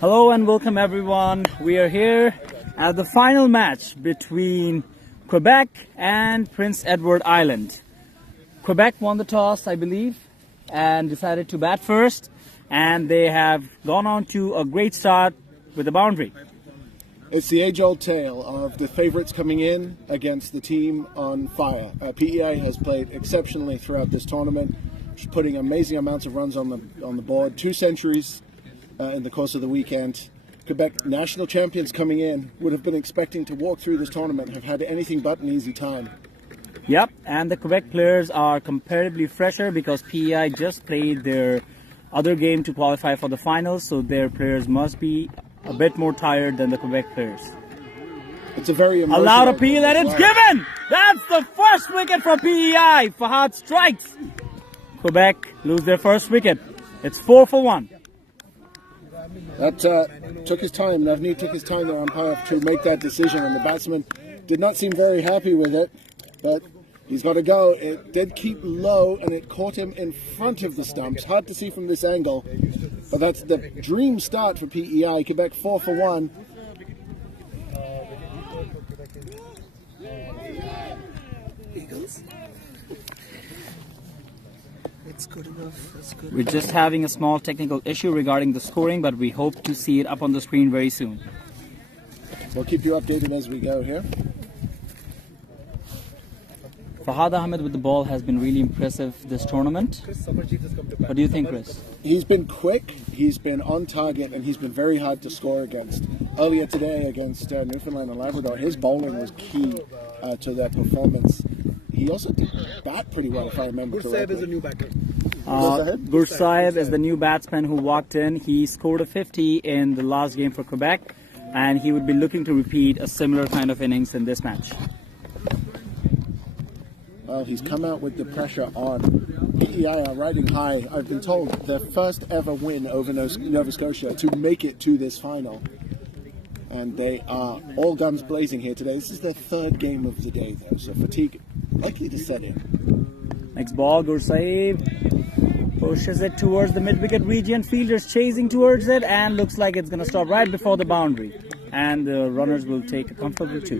Hello and welcome everyone. We are here at the final match between Quebec and Prince Edward Island. Quebec won the toss, I believe, and decided to bat first, and they have gone on to a great start with the boundary. It's the age-old tale of the favourites coming in against the team on fire. PEI has played exceptionally throughout this tournament, putting amazing amounts of runs on the board. 2 centuries in the course of the weekend. Quebec national champions coming in would have been expecting to walk through this tournament, have had anything but an easy time. Yep, and the Quebec players are comparatively fresher because PEI just played their other game to qualify for the finals, so their players must be a bit more tired than the Quebec players. It's a very A loud appeal and it's given! That's the first wicket for PEI. Fahad strikes. Quebec lose their first wicket. It's 4 for 1. That took his time. Navneet took his time, the umpire, to make that decision, and the batsman did not seem very happy with it, but he's got to go. It did keep low, and it caught him in front of the stumps. Hard to see from this angle, but that's the dream start for PEI. Quebec 4 for 1. Eagles. It's good enough. It's good. We're just having a small technical issue regarding the scoring, but we hope to see it up on the screen very soon. We'll keep you updated as we go here. Fahad Ahmed with the ball has been really impressive this tournament. What do you think, Chris? He's been quick, he's been on target, and he's been very hard to score against. Earlier today against Newfoundland and Labrador, his bowling was key to their performance. He also did bat pretty well, if I remember correctly. Is a new batter. Gursaev is the new batsman who walked in. He scored a 50 in the last game for Quebec, and he would be looking to repeat a similar kind of innings in this match. Well, he's come out with the pressure on. PEI are riding high. I've been told their first ever win over Nova Scotia to make it to this final. And they are all guns blazing here today. This is their 3rd game of the day, though, so fatigue likely to set in. Next ball, Gursaev pushes it towards the mid-wicket region. Fielders chasing towards it, and looks like it's going to stop right before the boundary. And the runners will take a comfortable 2.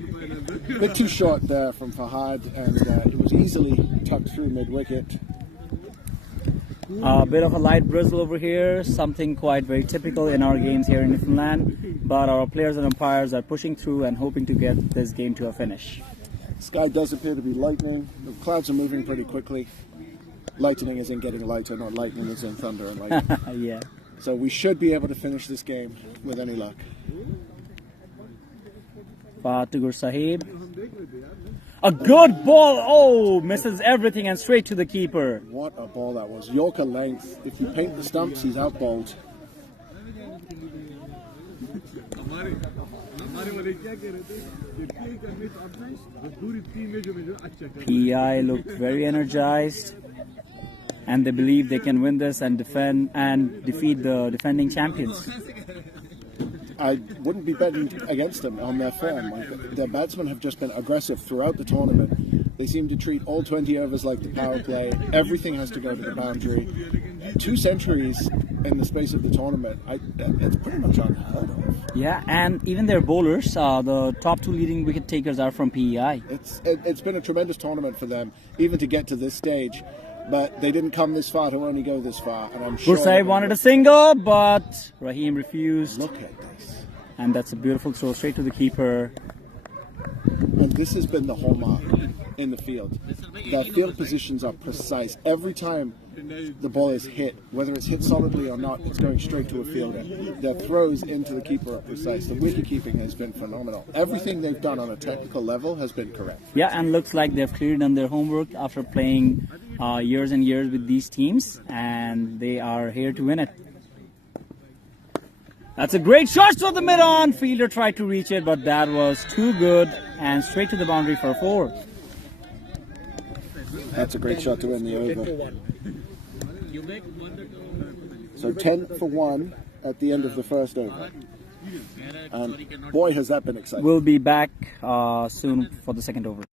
A bit too short there from Fahad, and it was easily tucked through mid-wicket. A bit of a light drizzle over here, something quite very typical in our games here in Newfoundland. But our players and umpires are pushing through and hoping to get this game to a finish. Sky does appear to be lightning. The clouds are moving pretty quickly. Lightning is in getting lighter, not lightning is in thunder and lightning. Yeah. So we should be able to finish this game with any luck. Fahad to Gursaev. A good ball! Oh, misses everything and straight to the keeper. What a ball that was. Yorker length. If you paint the stumps, he's out bowled. PEI looked very energized, and they believe they can win this and defeat the defending champions. I wouldn't be betting against them on their form. Their batsmen have just been aggressive throughout the tournament. They seem to treat all 20 overs like the power play. Everything has to go to the boundary. 2 centuries in the space of the tournament. It's pretty much unheard of. Yeah, and even their bowlers, the top 2 leading wicket takers are from PEI. It's been a tremendous tournament for them, even to get to this stage. But they didn't come this far to only go this far, and I'm sure. Gursaev wanted a single, but Rahim refused. Look at this. And that's a beautiful throw straight to the keeper. And this has been the hallmark in the field. The field positions are precise. Every time the ball is hit, whether it's hit solidly or not, it's going straight to a fielder. Their throws into the keeper are precise. The wicket keeping has been phenomenal. Everything they've done on a technical level has been correct. Yeah, and looks like they've clearly done their homework after playing years and years with these teams, and they are here to win it. That's a great shot to the mid-on. Fielder tried to reach it, but that was too good, and straight to the boundary for a 4. That's a great shot to end the over. So 10 for 1 at the end of the first over. And boy, has that been exciting. We'll be back soon for the second over.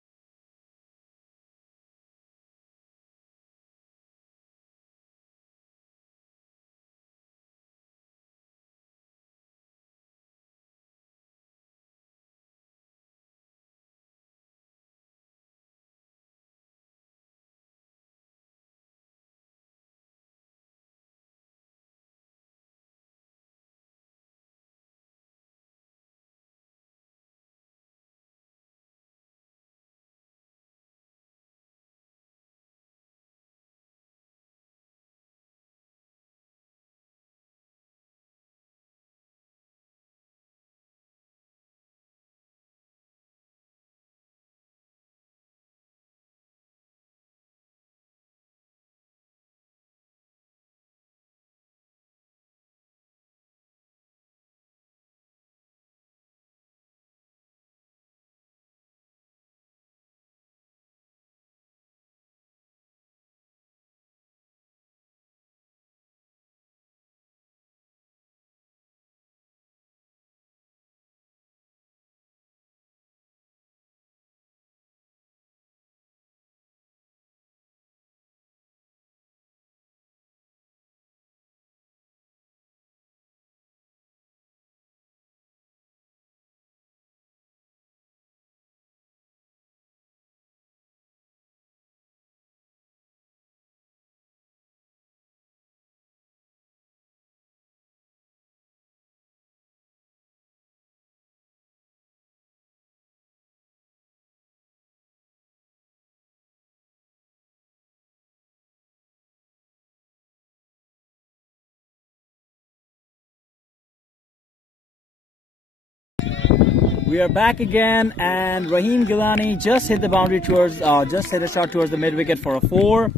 We are back again, and Raheem Gilani just hit the boundary towards, just hit a shot towards the mid wicket for a 4.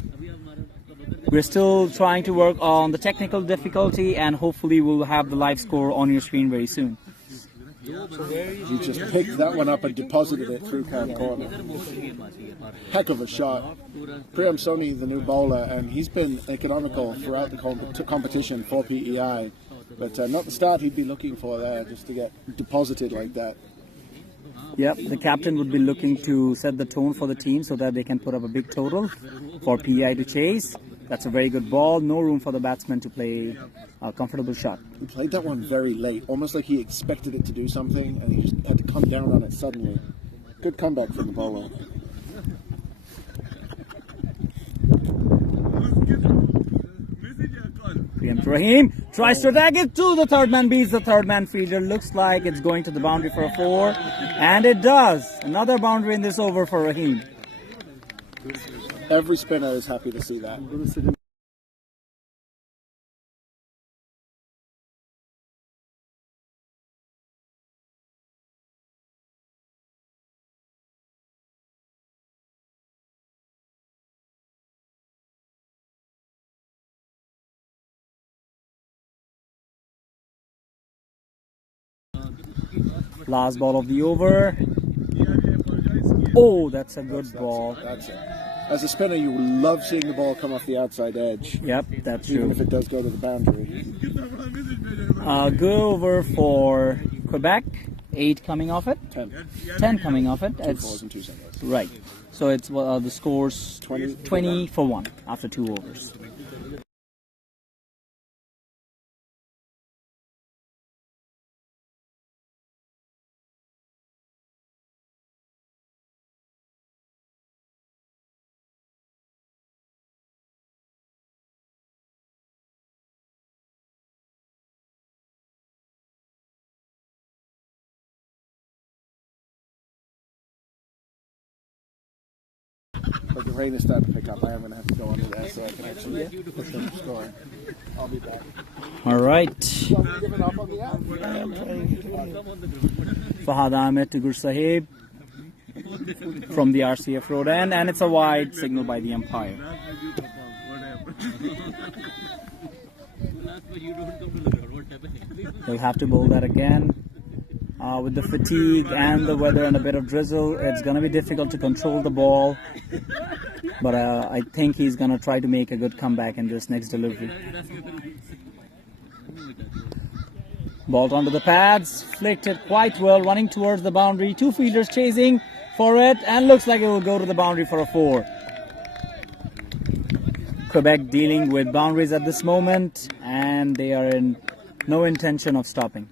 We're still trying to work on the technical difficulty, and hopefully we'll have the live score on your screen very soon. He just picked that one up and deposited it through Cam corner. Heck of a shot. Priyam Soni, the new bowler, and he's been economical throughout the competition for PEI. But not the start he'd be looking for there, just to get deposited like that. Yep, the captain would be looking to set the tone for the team so that they can put up a big total for PEI to chase. That's a very good ball. No room for the batsman to play a comfortable shot. He played that one very late, almost like he expected it to do something, and he just had to come down on it suddenly. Good comeback from the bowler. Preempt Raheem tries to tag it to the third man, beats the third man fielder. Looks like it's going to the boundary for a 4, and it does. Another boundary in this over for Raheem. Every spinner is happy to see that. Last ball of the over. Oh, that's a good ball. That's it. As a spinner, you love seeing the ball come off the outside edge. Yep, that's Even true. if it does go to the boundary. Good over for Quebec. 8 coming off it. 10. 10 coming off it. 2 It's fours and 2 singles. right. So it's the scores 20 for 1 after 2 overs. But the rain is starting to pick up. I am going to have to go under there so I can actually put some scoring. I'll be back. All right. Giving up on the app. Fahad Ahmed to Gur Sahib from the RCF road end, and it's a wide signal by the umpire. They'll have to bowl that again. With the fatigue and the weather and a bit of drizzle, it's going to be difficult to control the ball. But I think he's going to try to make a good comeback in this next delivery. Ball onto the pads, flicked it quite well, running towards the boundary. 2 fielders chasing for it, and looks like it will go to the boundary for a 4. Quebec dealing with boundaries at this moment, and they are in no intention of stopping.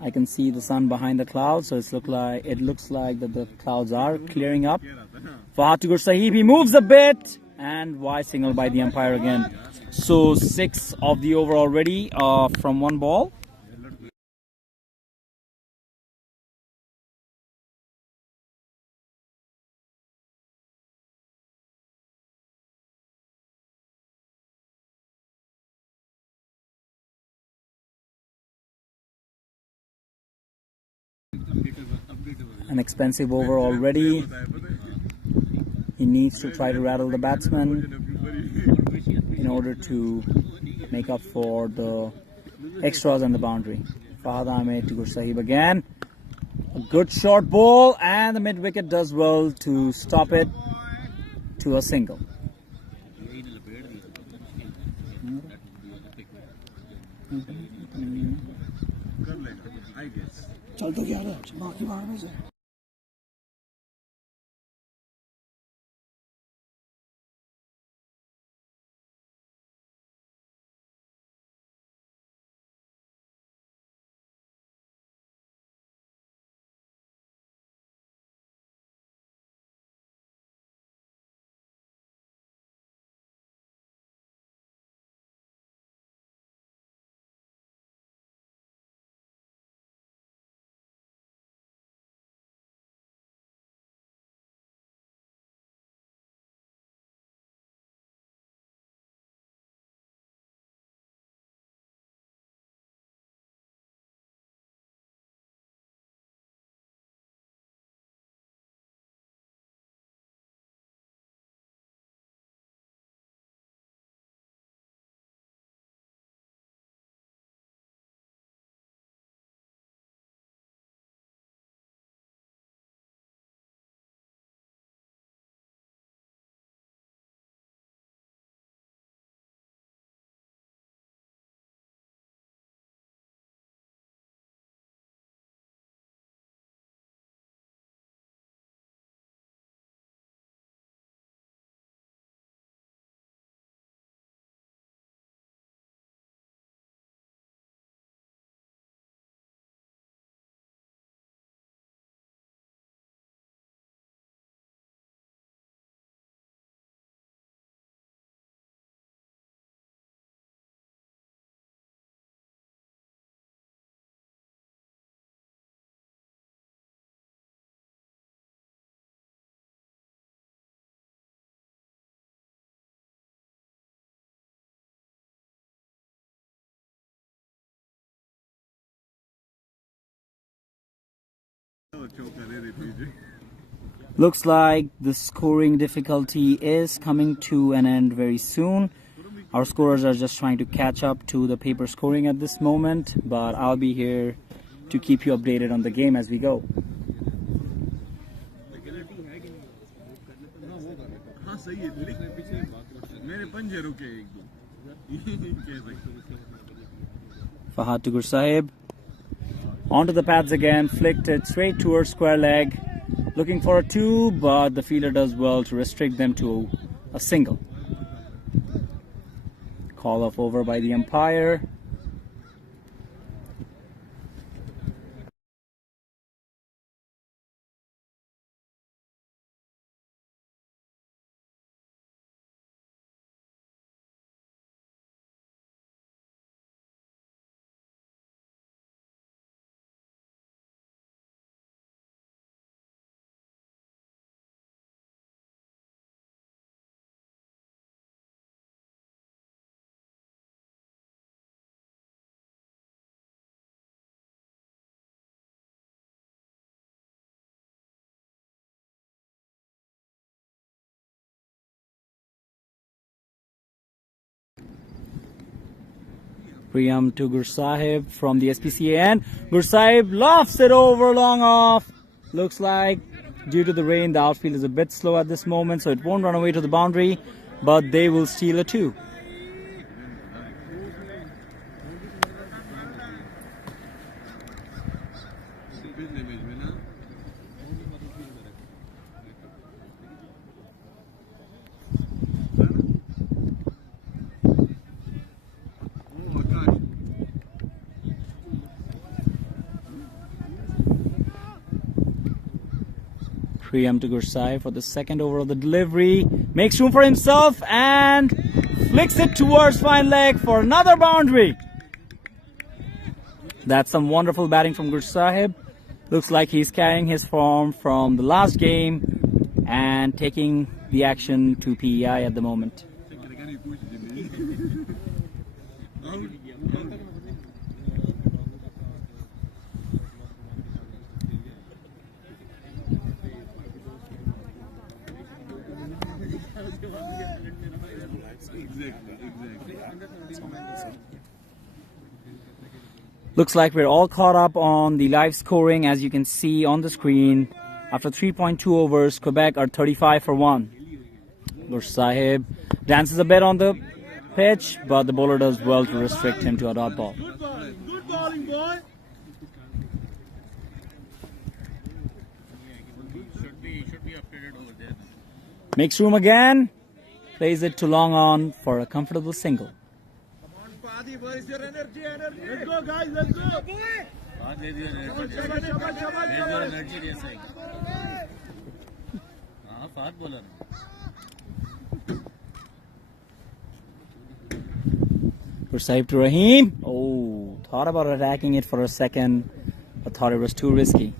I can see the sun behind the clouds, so it looks like that the clouds are clearing up. Fahad Gur Sahib, he moves a bit, and wide signal by the umpire again. So 6 of the over already from 1 ball. An expensive over already. He needs to try to rattle the batsman in order to make up for the extras on the boundary. Fahad Ahmed to Gur Sahib again. A good short ball, and the mid wicket does well to stop it to a single. चल तो गया ना बाकी बाहर में से Looks like the scoring difficulty is coming to an end very soon. Our scorers are just trying to catch up to the paper scoring at this moment, but I'll be here to keep you updated on the game as we go. Fahad to Gursahib. Onto the pads again, flicked it straight towards square leg. Looking for a 2, but the fielder does well to restrict them to a single. Call off over by the umpire. Priyam to Gursahib from the SPCA, and Gursahib lofts it over long off. Looks like due to the rain the outfield is a bit slow at this moment, so it won't run away to the boundary, but they will steal a 2. Priyam to Gursahib for the second over of the delivery. Makes room for himself and flicks it towards fine leg for another boundary. That's some wonderful batting from Gursahib. Looks like he's carrying his form from the last game and taking the action to PEI at the moment. Looks like we're all caught up on the live scoring, as you can see on the screen. After 3.2 overs, Quebec are 35 for 1. Gursahib dances a bit on the pitch, but the bowler does well to restrict him to a dot ball. Good bowling, boy. Makes room again. Plays it to long on for a comfortable single. Where is your energy? Let's go, guys. Let's go. Gursahib to Rahim. Oh, thought about attacking it for a second, but thought it was too risky.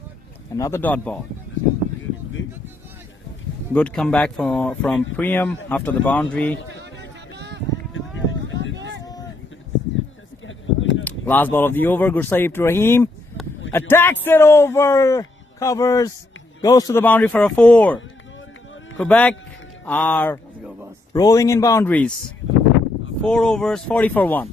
Another dot ball. Good comeback from Priyam after the boundary. Last ball of the over, Gursahib to Rahim. Attacks it over, covers, goes to the boundary for a 4. Quebec are rolling in boundaries. 4 overs, 40 for 1.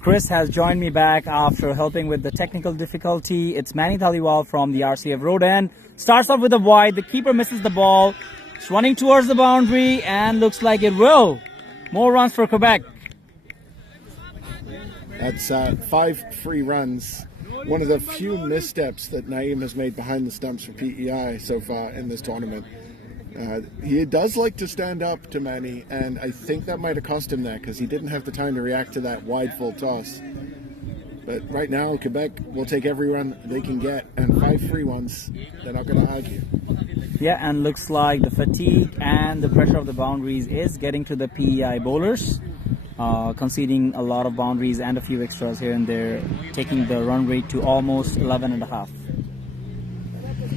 Chris has joined me back after helping with the technical difficulty. It's Manny Dhaliwal from the RCF Road End. Starts off with a wide. The keeper misses the ball. It's running towards the boundary and looks like it will. More runs for Quebec. That's 5 free runs. One of the few missteps that Naeem has made behind the stumps for PEI so far in this tournament. He does like to stand up to Manny, and I think that might have cost him that because he didn't have the time to react to that wide full toss. But right now, Quebec will take every run they can get, and 5 free ones, they're not going to argue. Yeah, and looks like the fatigue and the pressure of the boundaries is getting to the PEI bowlers, conceding a lot of boundaries and a few extras here and there, taking the run rate to almost 11.5.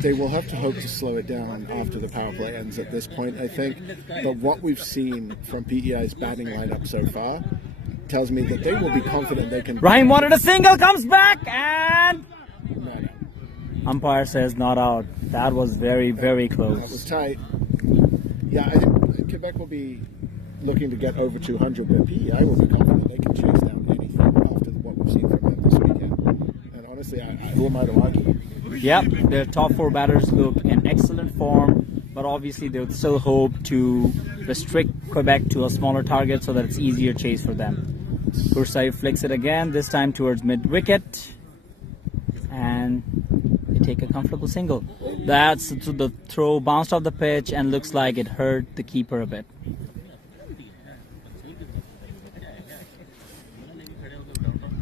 They will have to hope to slow it down after the power play ends at this point, I think. But what we've seen from PEI's batting lineup so far tells me that they will be confident they can... Rahim wanted a single, comes back, and... No. Umpire says not out. That was very, very close. That was tight. Yeah, I think Quebec will be looking to get over 200, but PEI will be confident they can chase down anything after what we've seen from them this weekend. And honestly, who am I to argue? Yep, their top 4 batters look in excellent form, but obviously they would still hope to restrict Quebec to a smaller target so that it's easier chase for them. Kursai flicks it again, this time towards mid-wicket, and they take a comfortable single. That's the throw bounced off the pitch and looks like it hurt the keeper a bit.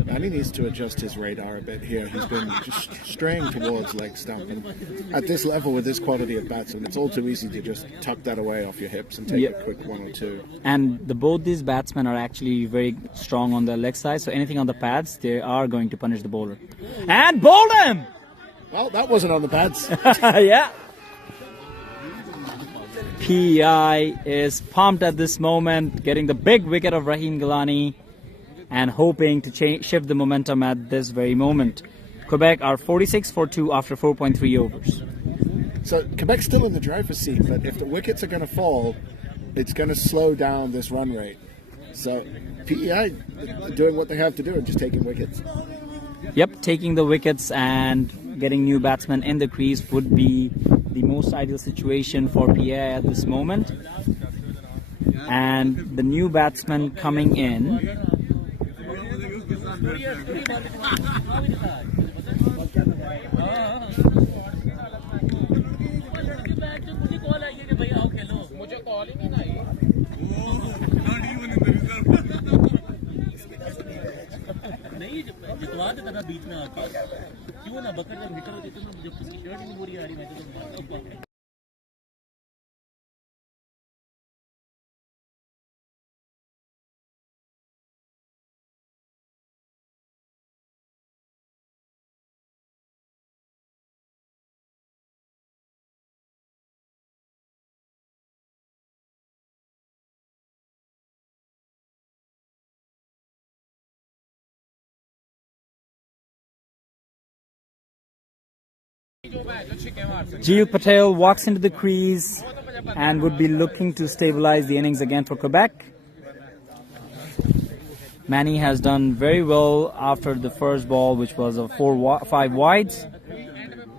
Manny needs to adjust his radar a bit here. He's been just straying towards leg stump. And at this level, with this quality of batsman, it's all too easy to just tuck that away off your hips and take a quick 1 or 2. And both these batsmen are actually very strong on the leg side, so anything on the pads, they are going to punish the bowler. And bowled him! Well, that wasn't on the pads. Yeah. PEI is pumped at this moment, getting the big wicket of Rahim Gilani, and hoping to shift the momentum at this very moment. Quebec are 46 for 2 after 4.3 overs. So Quebec's still in the driver's seat, but if the wickets are going to fall, it's going to slow down this run rate. So PEI are doing what they have to do and just taking wickets. Yep, taking the wickets and getting new batsmen in the crease would be the most ideal situation for PEI at this moment. And the new batsman coming in, Gio Patel walks into the crease and would be looking to stabilize the innings again for Quebec. Manny has done very well after the first ball, which was a 5 wides.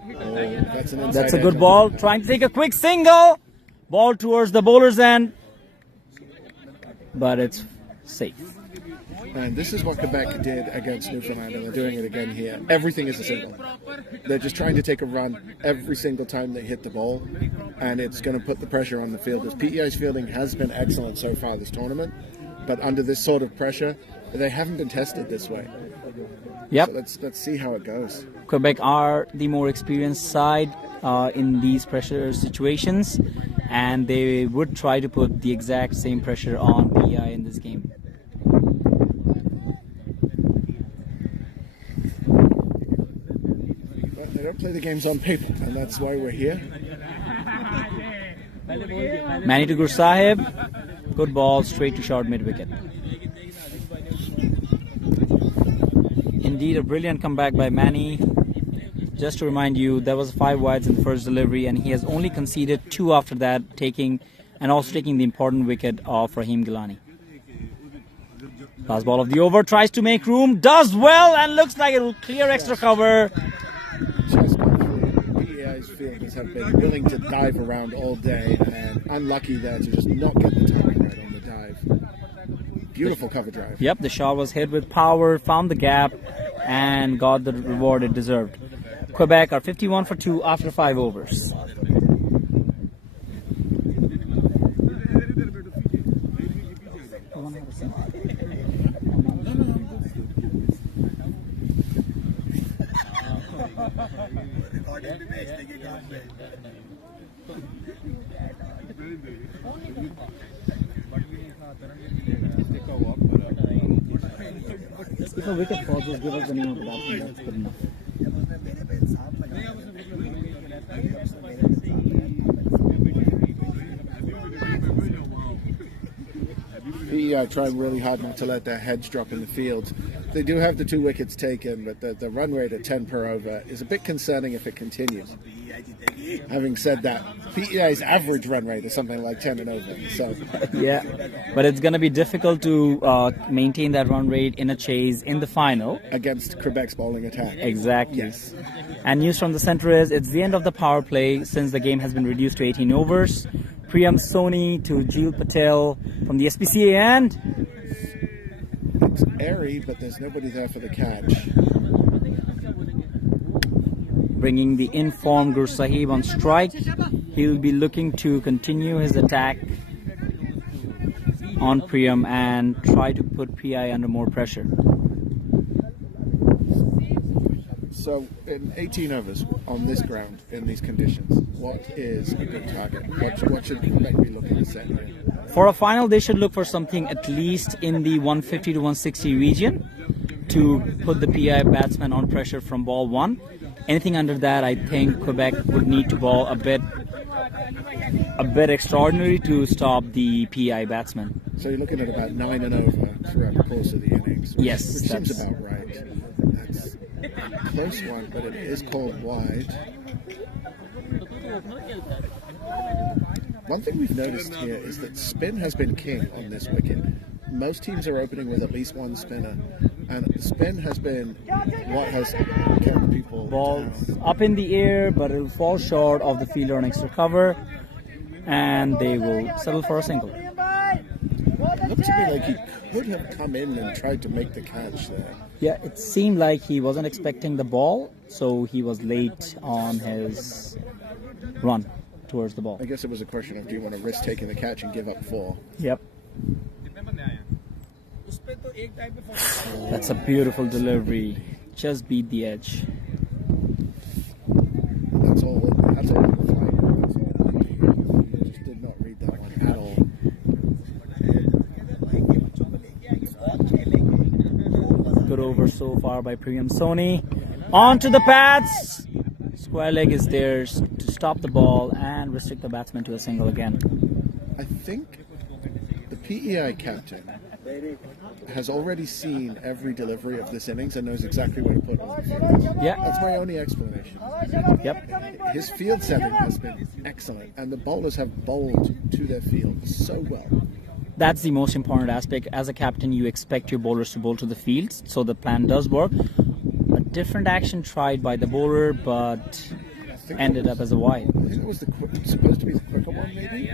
That's a good ball. Trying to take a quick single. Ball towards the bowler's end. But it's safe. And this is what Quebec did against Newfoundland, and they're doing it again here. Everything is a single. They're just trying to take a run every single time they hit the ball, and it's going to put the pressure on the fielders. PEI's fielding has been excellent so far this tournament, but under this sort of pressure, they haven't been tested this way. Yep. So let's see how it goes. Quebec are the more experienced side in these pressure situations, and they would try to put the exact same pressure on PEI in this game. They don't play the games on paper, and that's why we're here. Manny to Gur Sahib. Good ball, straight to short mid-wicket. Indeed, a brilliant comeback by Manny. Just to remind you, there was 5 wides in the first delivery, and he has only conceded 2 after that, taking the important wicket of Rahim Gilani. Last ball of the over, tries to make room, does well, and looks like it will clear extra cover. Just PEI's field has have been willing to dive around all day, and unlucky there to just not get the timing right on the dive. Beautiful cover drive. Yep, the shot was hit with power, found the gap, and got the reward it deserved. Quebec are 51 for 2 after 5 overs. If a wicket falls, just give us the name of the batsman. That's good enough. PEI trying really hard not to let their heads drop in the field. They do have the 2 wickets taken, but the run rate at 10 per over is a bit concerning if it continues. Having said that, PEI's average run rate is something like 10 and over. So yeah, but it's going to be difficult to maintain that run rate in a chase in the final. Against Quebec's bowling attack. Exactly. Yes. And news from the center is it's the end of the power play since the game has been reduced to 18 overs. Priyam Soni to Jil Patel from the SPCA, and it's airy, but there's nobody there for the catch. Bringing the informed Gur Sahib on strike. He'll be looking to continue his attack on Priyam and try to put PI under more pressure. So in 18 overs on this ground, in these conditions, what is a good target? What should Quebec be looking to set here? For a final, they should look for something at least in the 150 to 160 region to put the PI batsman on pressure from ball 1. Anything under that, I think Quebec would need to bowl a bit extraordinary to stop the PI batsman. So you're looking at about 9 and over throughout the course of the innings. Which seems about right. That's a close one, but it is called wide. One thing we've noticed here is that spin has been king on this wicket. Most teams are opening with at least 1 spinner, and spin has been what has kept people Ball down. up in the air, but it'll fall short of the fielder on extra cover, and they will settle for a single. It looks to me like he could have come in and tried to make the catch there. Yeah, it seemed like he wasn't expecting the ball, so he was late on his run towards the ball. I guess it was a question of, do you want to risk taking the catch and give up 4? Yep. That's a beautiful delivery. Just beat the edge. That's all. That's all. He just did not read that one at all. Good over so far by Priyam Soni. On to the pads. Square leg is theirs to stop the ball and restrict the batsman to a single again. I think the PEI captain has already seen every delivery of this innings and knows exactly where to put all the field. Yeah. That's my only explanation. Yep. His field setting has been excellent, and the bowlers have bowled to their field so well. That's the most important aspect. As a captain, you expect your bowlers to bowl to the field, so the plan does work. A different action tried by the bowler, but ended up as a wide. I think it was supposed to be the quicker one, maybe?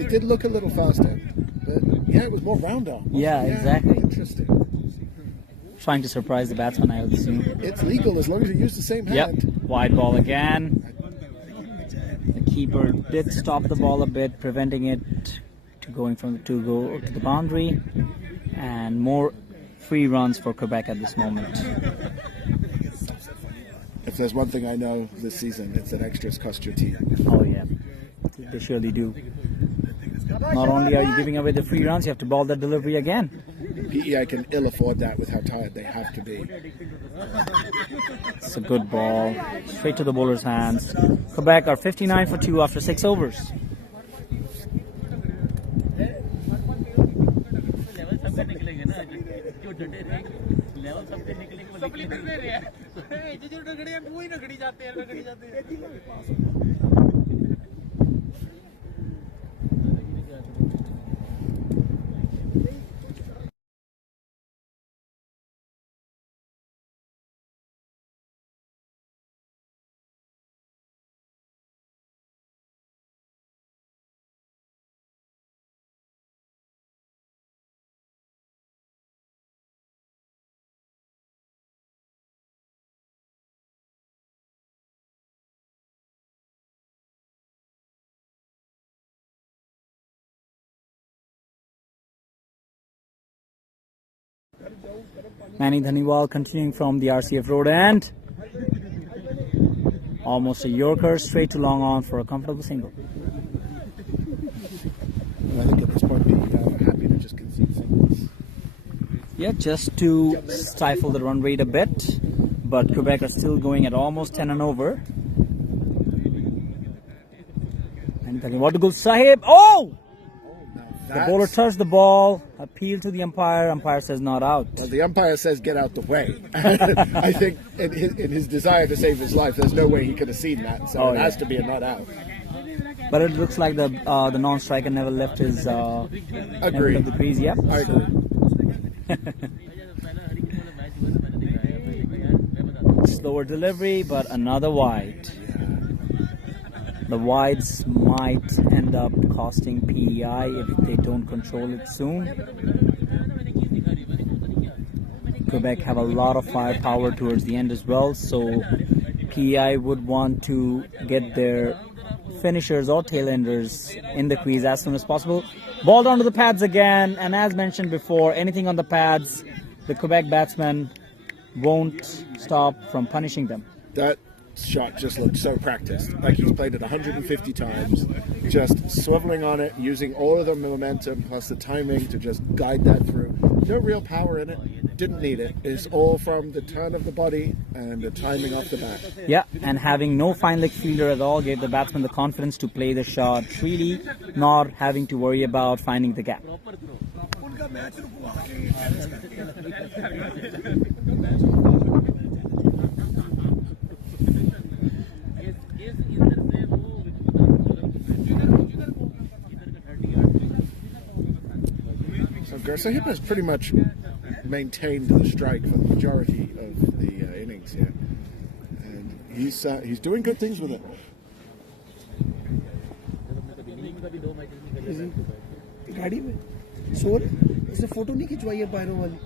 It did look a little faster, but yeah, it was more round arm. Yeah, exactly. Interesting. Trying to surprise the batsman, I would assume. It's legal as long as you use the same hand. Yep, wide ball again. The keeper did stop the ball a bit, preventing it to go to the boundary, and more free runs for Quebec at this moment. If there's one thing I know this season, it's that extras cost your team. Oh yeah, they surely do. Not only are you giving away the free runs, you have to ball that delivery again. PEI can ill afford that with how tired they have to be. It's a good ball, straight to the bowler's hands. Quebec are 59 for 2 after 6 overs. Manny Dhaniwal continuing from the RCF road end. Almost a Yorker, straight to long on for a comfortable single. I think at this point, be happy to just concede singles. Yeah, just to stifle the run rate a bit. But Quebec are still going at almost 10 and over. And Dhaniwal to Gul Sahib. Oh! The bowler touched the ball, appealed to the umpire. Umpire says not out. Well, the umpire says get out the way. I think in his desire to save his life, there's no way he could have seen that. So it has to be a not out. But it looks like the non-striker never left his end of the crease. Yeah. I agree. Slower delivery, but another wide. The wides might end up costing PEI if they don't control it soon. Quebec have a lot of firepower towards the end as well, so PEI would want to get their finishers or tail-enders in the crease as soon as possible. Ball down to the pads again, and as mentioned before, anything on the pads, the Quebec batsmen won't stop from punishing them. That shot just looked so practiced. Like he's played it 150 times, just swiveling on it, using all of the momentum plus the timing to just guide that through. No real power in it. Didn't need it. It's all from the turn of the body and the timing off the bat. Yeah, and having no fine leg fielder at all gave the batsman the confidence to play the shot freely, not having to worry about finding the gap. Sahib has pretty much maintained the strike for the majority of the innings here, and he's doing good things with it. गाड़ी में सोर इसने photo नहीं खिंचवाई है पैरों वाली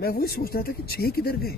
मैं वही सोच रहा था कि 6 किधर गए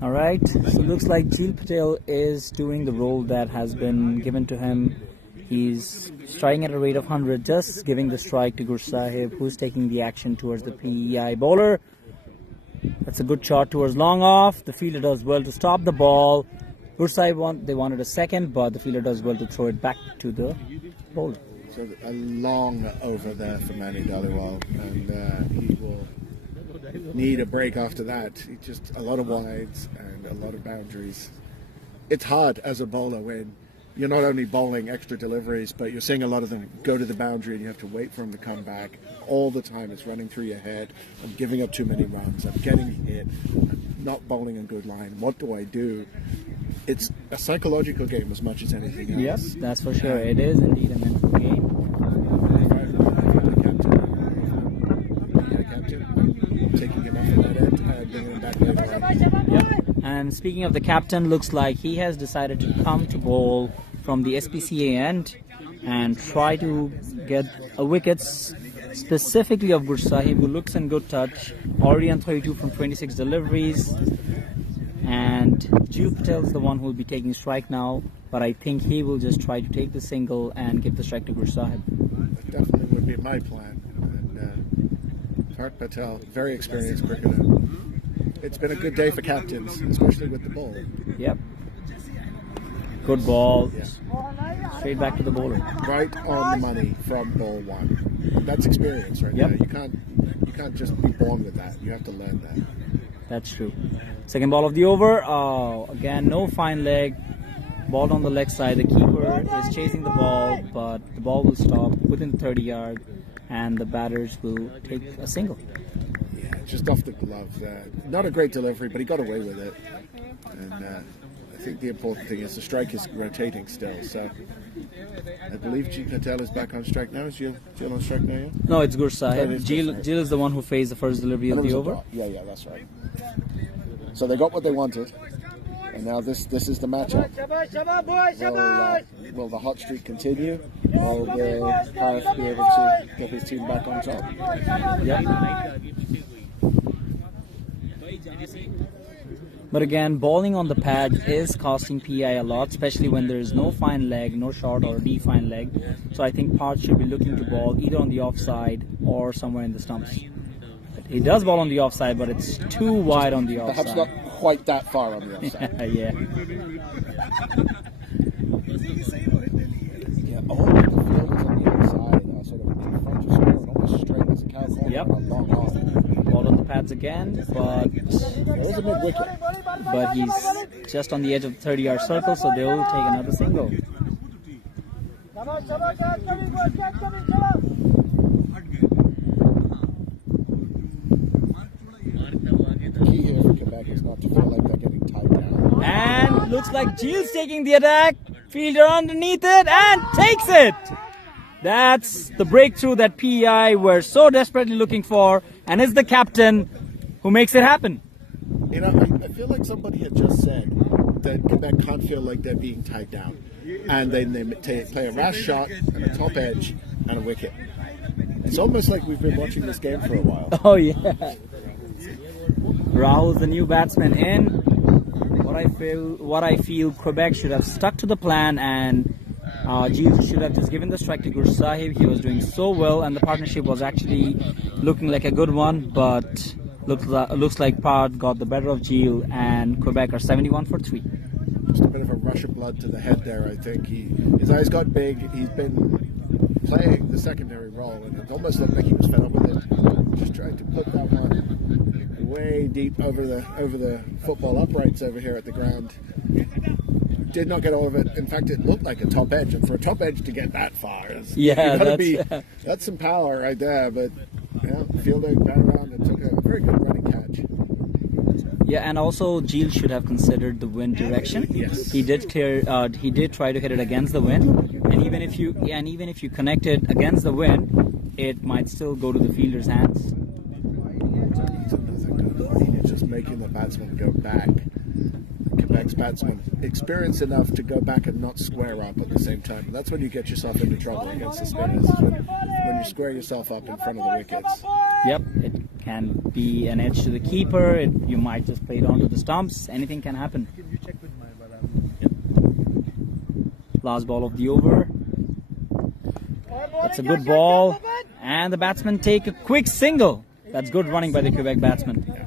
Alright, so looks like Jil Patel is doing the role that has been given to him. He's striking at a rate of 100, just giving the strike to Gur Sahib, who's taking the action towards the PEI bowler. That's a good shot towards long off. The fielder does well to stop the ball. Gur Sahib they wanted a second, but the fielder does well to throw it back to the bowler. So a long over there for Manny Dhaliwal, and he will need a break after that. Just a lot of wides and a lot of boundaries. It's hard as a bowler when you're not only bowling extra deliveries, but you're seeing a lot of them go to the boundary and you have to wait for them to come back all the time. It's running through your head. I'm giving up too many runs. I'm getting hit. I'm not bowling a good line. What do I do? It's a psychological game as much as anything else. Yes, that's for sure. It is indeed a mental game. Taking him off of that end and bringing him back later. Yep. And speaking of the captain, looks like he has decided to come to bowl from the SPCA end and try to get a wicket specifically of Gur Sahib, who looks in good touch, already on 32 from 26 deliveries. And Jil Patel is the one who will be taking strike now, but I think he will just try to take the single and give the strike to Gur Sahib. That definitely would be my plan. Parth Patel, very experienced cricketer. It's been a good day for captains, especially with the ball. Yep. Good ball. Yeah. Straight back to the bowler. Right on the money from ball one. That's experience right Yep. now. You can't just be born with that. You have to learn that. That's true. Second ball of the over. Again, no fine leg. Ball on the leg side. The keeper is chasing the ball, but the ball will stop within 30 yards. And the batters will take a single. Yeah, just off the glove. Not a great delivery, but he got away with it. And I think the important thing is the strike is rotating still. So I believe G. Patel is back on strike now. Is Jill on strike now? Yeah? No, it's Gur Sahib. Jill is the one who faced the first delivery of the over. Yeah, that's right. So they got what they wanted. And now this is the matchup. Will the hot streak continue, or will Harris be able to get his team back on top? Yeah. But again, bowling on the pad is costing PI a lot, especially when there is no fine leg, no short or defined leg. So I think Parth should be looking to bowl either on the offside or somewhere in the stumps. He does bowl on the offside, but it's too wide on the offside. Perhaps not quite that far on the offside. Yeah. All of the fields on the outside are sort of in front of square and almost straight as a cow corner. Yep. A long arm. Ball on the pads again, but There is a mid-wicket. he's just on the edge of the 30-yard circle, so they will take another single. The key here for Quebec is not to feel like they're getting tied down. And looks like Gilles taking the attack. Fielder underneath it and takes it. That's the breakthrough that PEI were so desperately looking for, and it's the captain who makes it happen. You know, I feel like somebody had just said that Quebec can't feel like they're being tied down. And then they play a rash shot and a top edge and a wicket. It's almost like we've been watching this game for a while. Oh yeah. Rahul's the new batsman in. What I feel Quebec should have stuck to the plan, and Gilles should have just given the strike to Gur Sahib. He was doing so well, and the partnership was actually looking like a good one, but looks like Parth got the better of Gilles, and Quebec are 71 for 3. Just a bit of a rush of blood to the head there, I think. His eyes got big. He's been playing the secondary role, and it almost looked like he was fed up with it. Just tried to put that one way deep over the football uprights over here at the ground. Did not get all of it. In fact, it looked like a top edge, and for a top edge to get that far, that's some power right there. But yeah, fielder got around and took a very good running catch. Yeah, and also Gilles should have considered the wind direction. Yes, he did clear. He did try to hit it against the wind, and even if you connect it against the wind, it might still go to the fielder's hands. He's just making the batsman go back. Quebec's batsman experienced enough to go back and not square up at the same time. And that's when you get yourself into trouble against the spinners, when you square yourself up in front of the wickets. Yep, it can be an edge to the keeper. You might just play it onto the stumps. Anything can happen. Yep. Last ball of the over. That's a good ball, and the batsmen take a quick single. That's good running by the Quebec batsman. Yeah.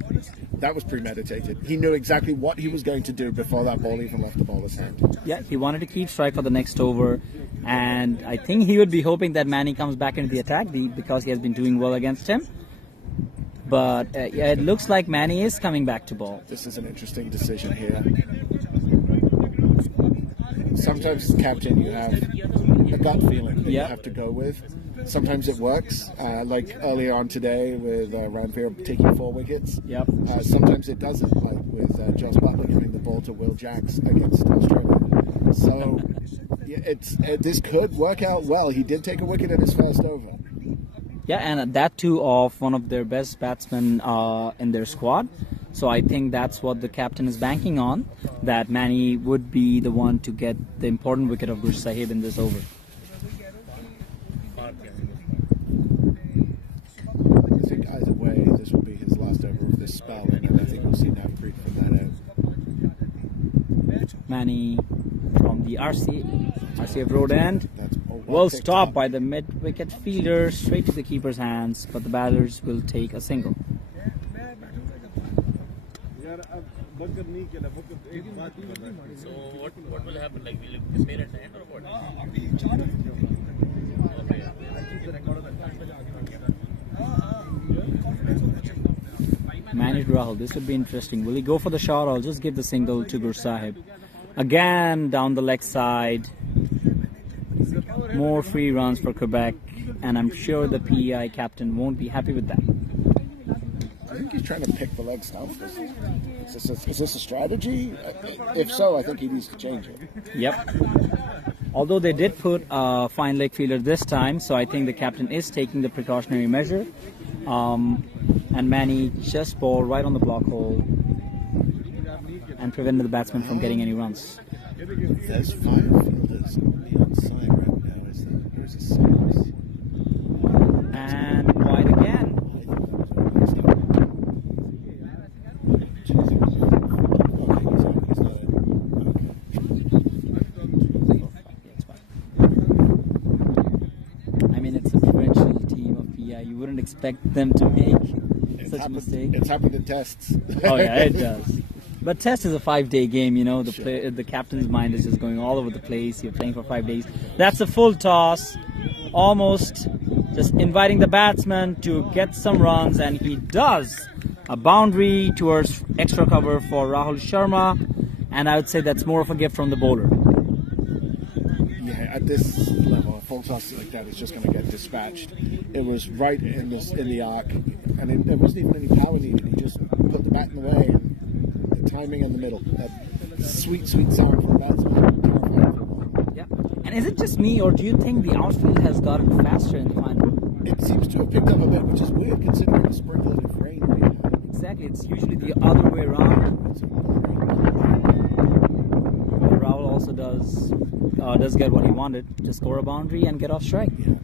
That was premeditated. He knew exactly what he was going to do before that ball even left the bowler's hand. Yeah, he wanted to keep strike for the next over, and I think he would be hoping that Manny comes back into the attack because he has been doing well against him. But yeah, it looks like Manny is coming back to bowl. This is an interesting decision here. Sometimes, captain, you have a gut feeling that you have to go with. Sometimes it works, like earlier on today with Ranveer taking 4 wickets. Yep. Sometimes it doesn't, like with Joss Butler giving the ball to Will Jacks against Australia. So yeah, this could work out well. He did take a wicket in his first over. Yeah, and that too of one of their best batsmen in their squad. So I think that's what the captain is banking on, that Manny would be the one to get the important wicket of Gur Sahib in this over. I think either way, this will be his last over of this spell, and I think we'll see Navpreet from that end. Manny from the RCF road end. Well stopped by the mid-wicket fielder, straight to the keeper's hands, but the batters will take a single. So what will happen? Like, will you compare at the end or what? Managed Rahul. This would be interesting. Will he go for the shot, or I'll just give the single to Gur Sahib? Again, down the leg side. More free runs for Quebec, and I'm sure the PEI captain won't be happy with that. I think he's trying to pick the leg stump. Is this a strategy? If so, I think he needs to change it. Yep. Although they did put a fine leg fielder this time, so I think the captain is taking the precautionary measure. And Manny just bowled right on the block hole and prevented the batsman from getting any runs. There's 5 fielders on the outside right now. There's a 6. And wide again. I mean, it's a provincial team of PI. You wouldn't expect them to make such a mistake. It's happened in tests. Oh yeah, it does. But test is a 5-day game, you know. The captain's mind is just going all over the place. You're playing for 5 days. That's a full toss, almost just inviting the batsman to get some runs, and he does. A boundary towards extra cover for Rahul Sharma, and I would say that's more of a gift from the bowler. Yeah, at this level, a full toss like that is just going to get dispatched. It was right in the arc, and there wasn't even any power needed. He just put the bat in the way, and the timing in the middle. That sweet, sweet sound for a batsman. Yeah. And is it just me, or do you think the outfield has gotten faster in the final? It seems to have picked up a bit, which is weird considering the sprinkling of rain we had. Exactly, it's usually the other way around. Rahul also does get what he wanted, to score a boundary and get off strike. Yeah.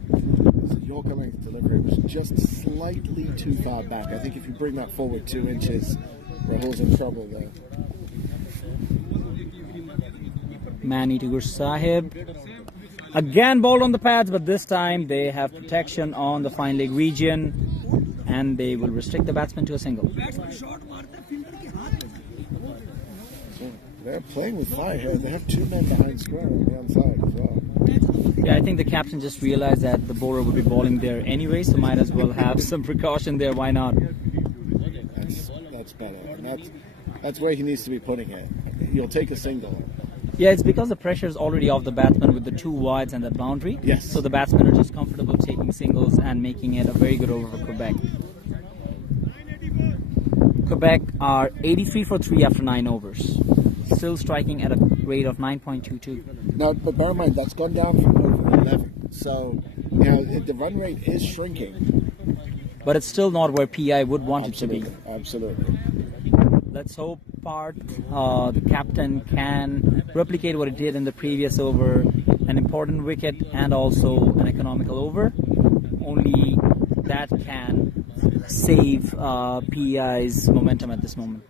So Yorker length delivery was just slightly too far back. I think if you bring that forward 2 inches, Rahul's in trouble there. Manny to Gursahib. Again bowled on the pads, but this time they have protection on the fine leg region, and they will restrict the batsman to a single. So they're playing with fire here. They have 2 men behind square on the outside as well. Yeah, I think the captain just realized that the bowler would be bowling there anyway, so might as well have some precaution there. Why not? That's better, and that's where he needs to be putting it. You'll take a single. Yeah, it's because the pressure is already off the batsman with the 2 wides and that boundary. Yes. So the batsmen are just comfortable taking singles and making it a very good over for Quebec. Quebec are 83 for 3 after 9 overs. Still striking at a rate of 9.22. Now, but bear in mind, that's gone down from over 11. So, you know, the run rate is shrinking. But it's still not where PI would want it to be. Absolutely. Let's hope the captain can replicate what he did in the previous over, an important wicket and also an economical over. Only that can save PEI's momentum at this moment.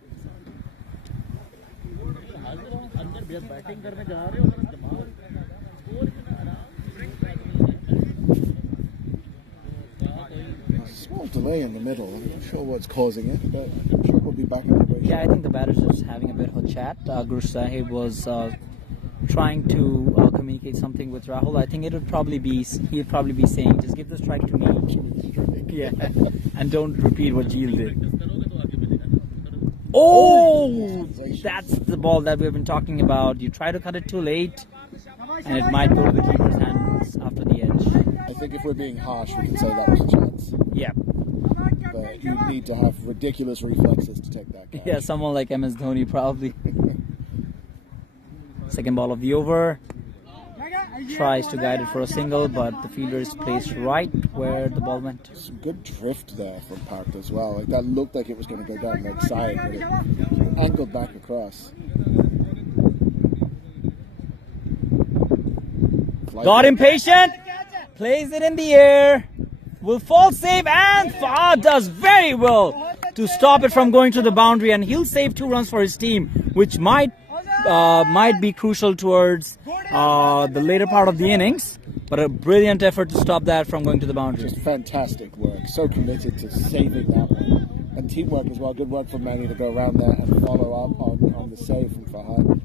Small delay in the middle. I'm not sure what's causing it, but I'm sure we'll be back in the race. Yeah, I think the batters are just having a bit of a chat. Gursahib was trying to communicate something with Rahul. I think he'd probably be saying, just give the strike to me. Yeah, and don't repeat what Gil did. Oh, that's the ball that we've been talking about. You try to cut it too late, and it might go to the keeper's hands after the edge. I think if we're being harsh, we can say that was a chance. Yeah. But you need to have ridiculous reflexes to take that catch. Yeah, someone like MS Dhoni probably. Second ball of the over. Tries to guide it for a single, but the fielder is placed right where the ball went. Some good drift there from Park as well. Like that looked like it was going to go down that side, but it angled back across. Got impatient. Plays it in the air. Will fall safe, and Fahad does very well to stop it from going to the boundary, and he'll save 2 runs for his team, which might be crucial towards the later part of the innings. But a brilliant effort to stop that from going to the boundary. Just fantastic work. So committed to saving that one. And teamwork as well. Good work from Manny to go around there and follow up on the save from Fahad.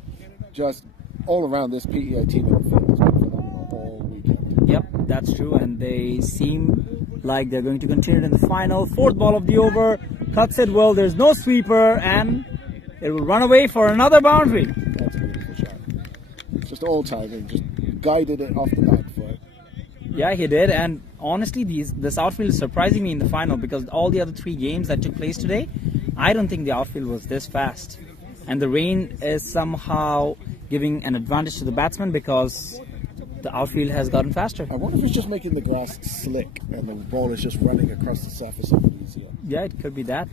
Just all around, this PEI team in the field has been phenomenal all weekend. Yep, that's true, and they seem like they're going to continue in the final. 4th ball of the over, cuts it well, there's no sweeper, and it will run away for another boundary. That's a beautiful shot. Just all timing, just guided it off the back foot. Yeah, he did. And honestly, this outfield is surprising me in the final because all the other 3 games that took place today, I don't think the outfield was this fast. And the rain is somehow giving an advantage to the batsman because the outfield has gotten faster. I wonder if it's just making the grass slick and the ball is just running across the surface a bit easier. Yeah, it could be that.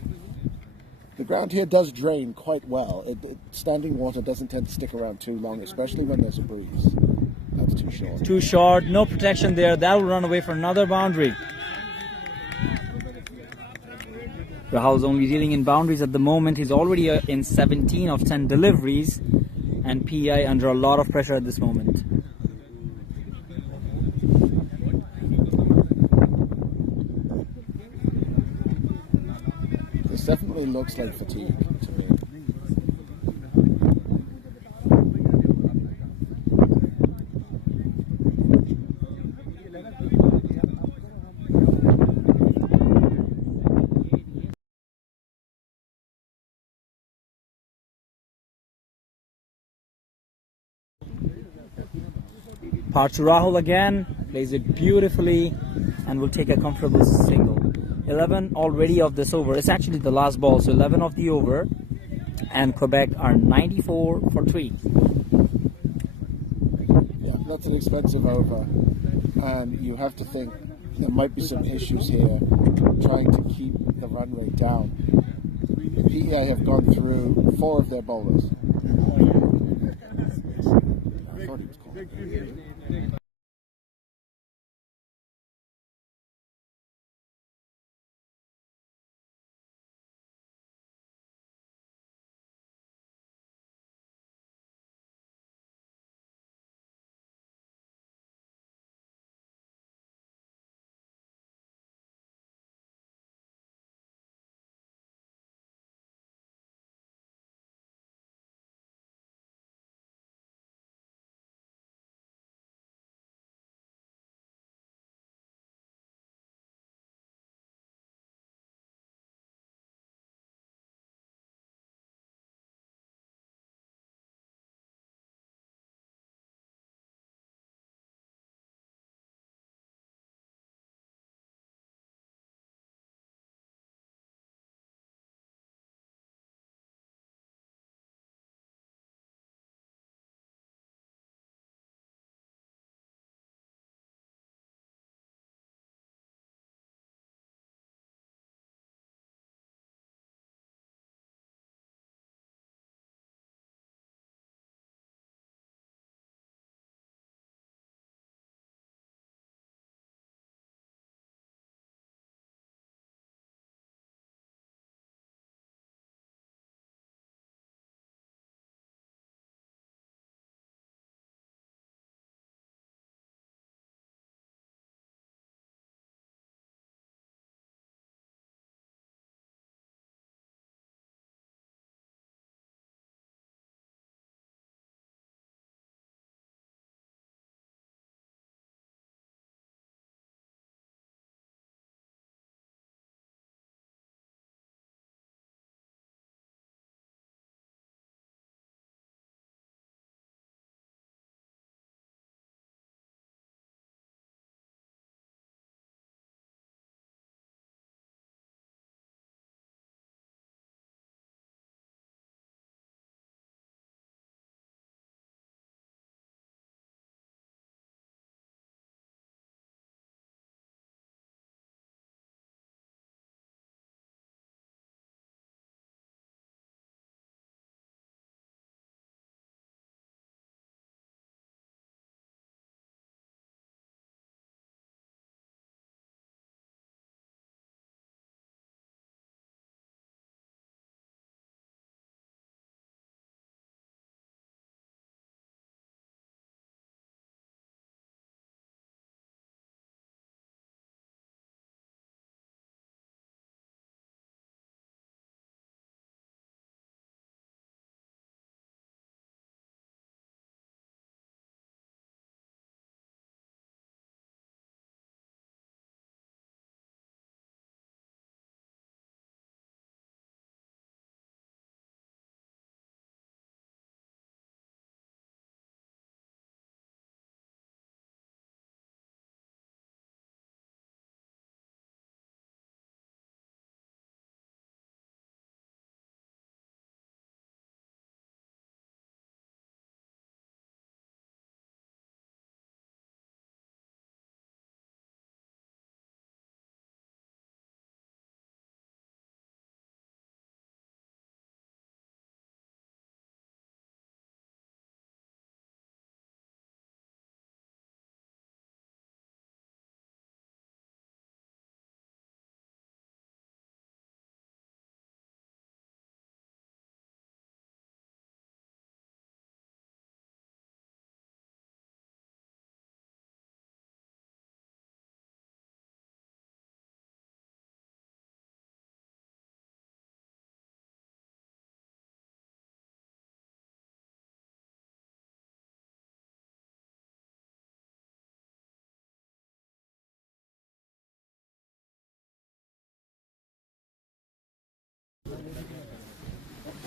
The ground here does drain quite well. Standing water doesn't tend to stick around too long, especially when there's a breeze. That's too short. Too short, no protection there. That will run away for another boundary. Rahal's only dealing in boundaries at the moment. He's already in 17 of 10 deliveries, and PEI under a lot of pressure at this moment. This definitely looks like fatigue to me. Part to Rahul again, plays it beautifully and will take a comfortable single. 11 already of this over. It's actually the last ball, so 11 of the over. And Quebec are 94 for 3. Yeah, that's an expensive over. And you have to think there might be some issues here trying to keep the run rate down. The PEI have gone through 4 of their bowlers. I thought he was calling.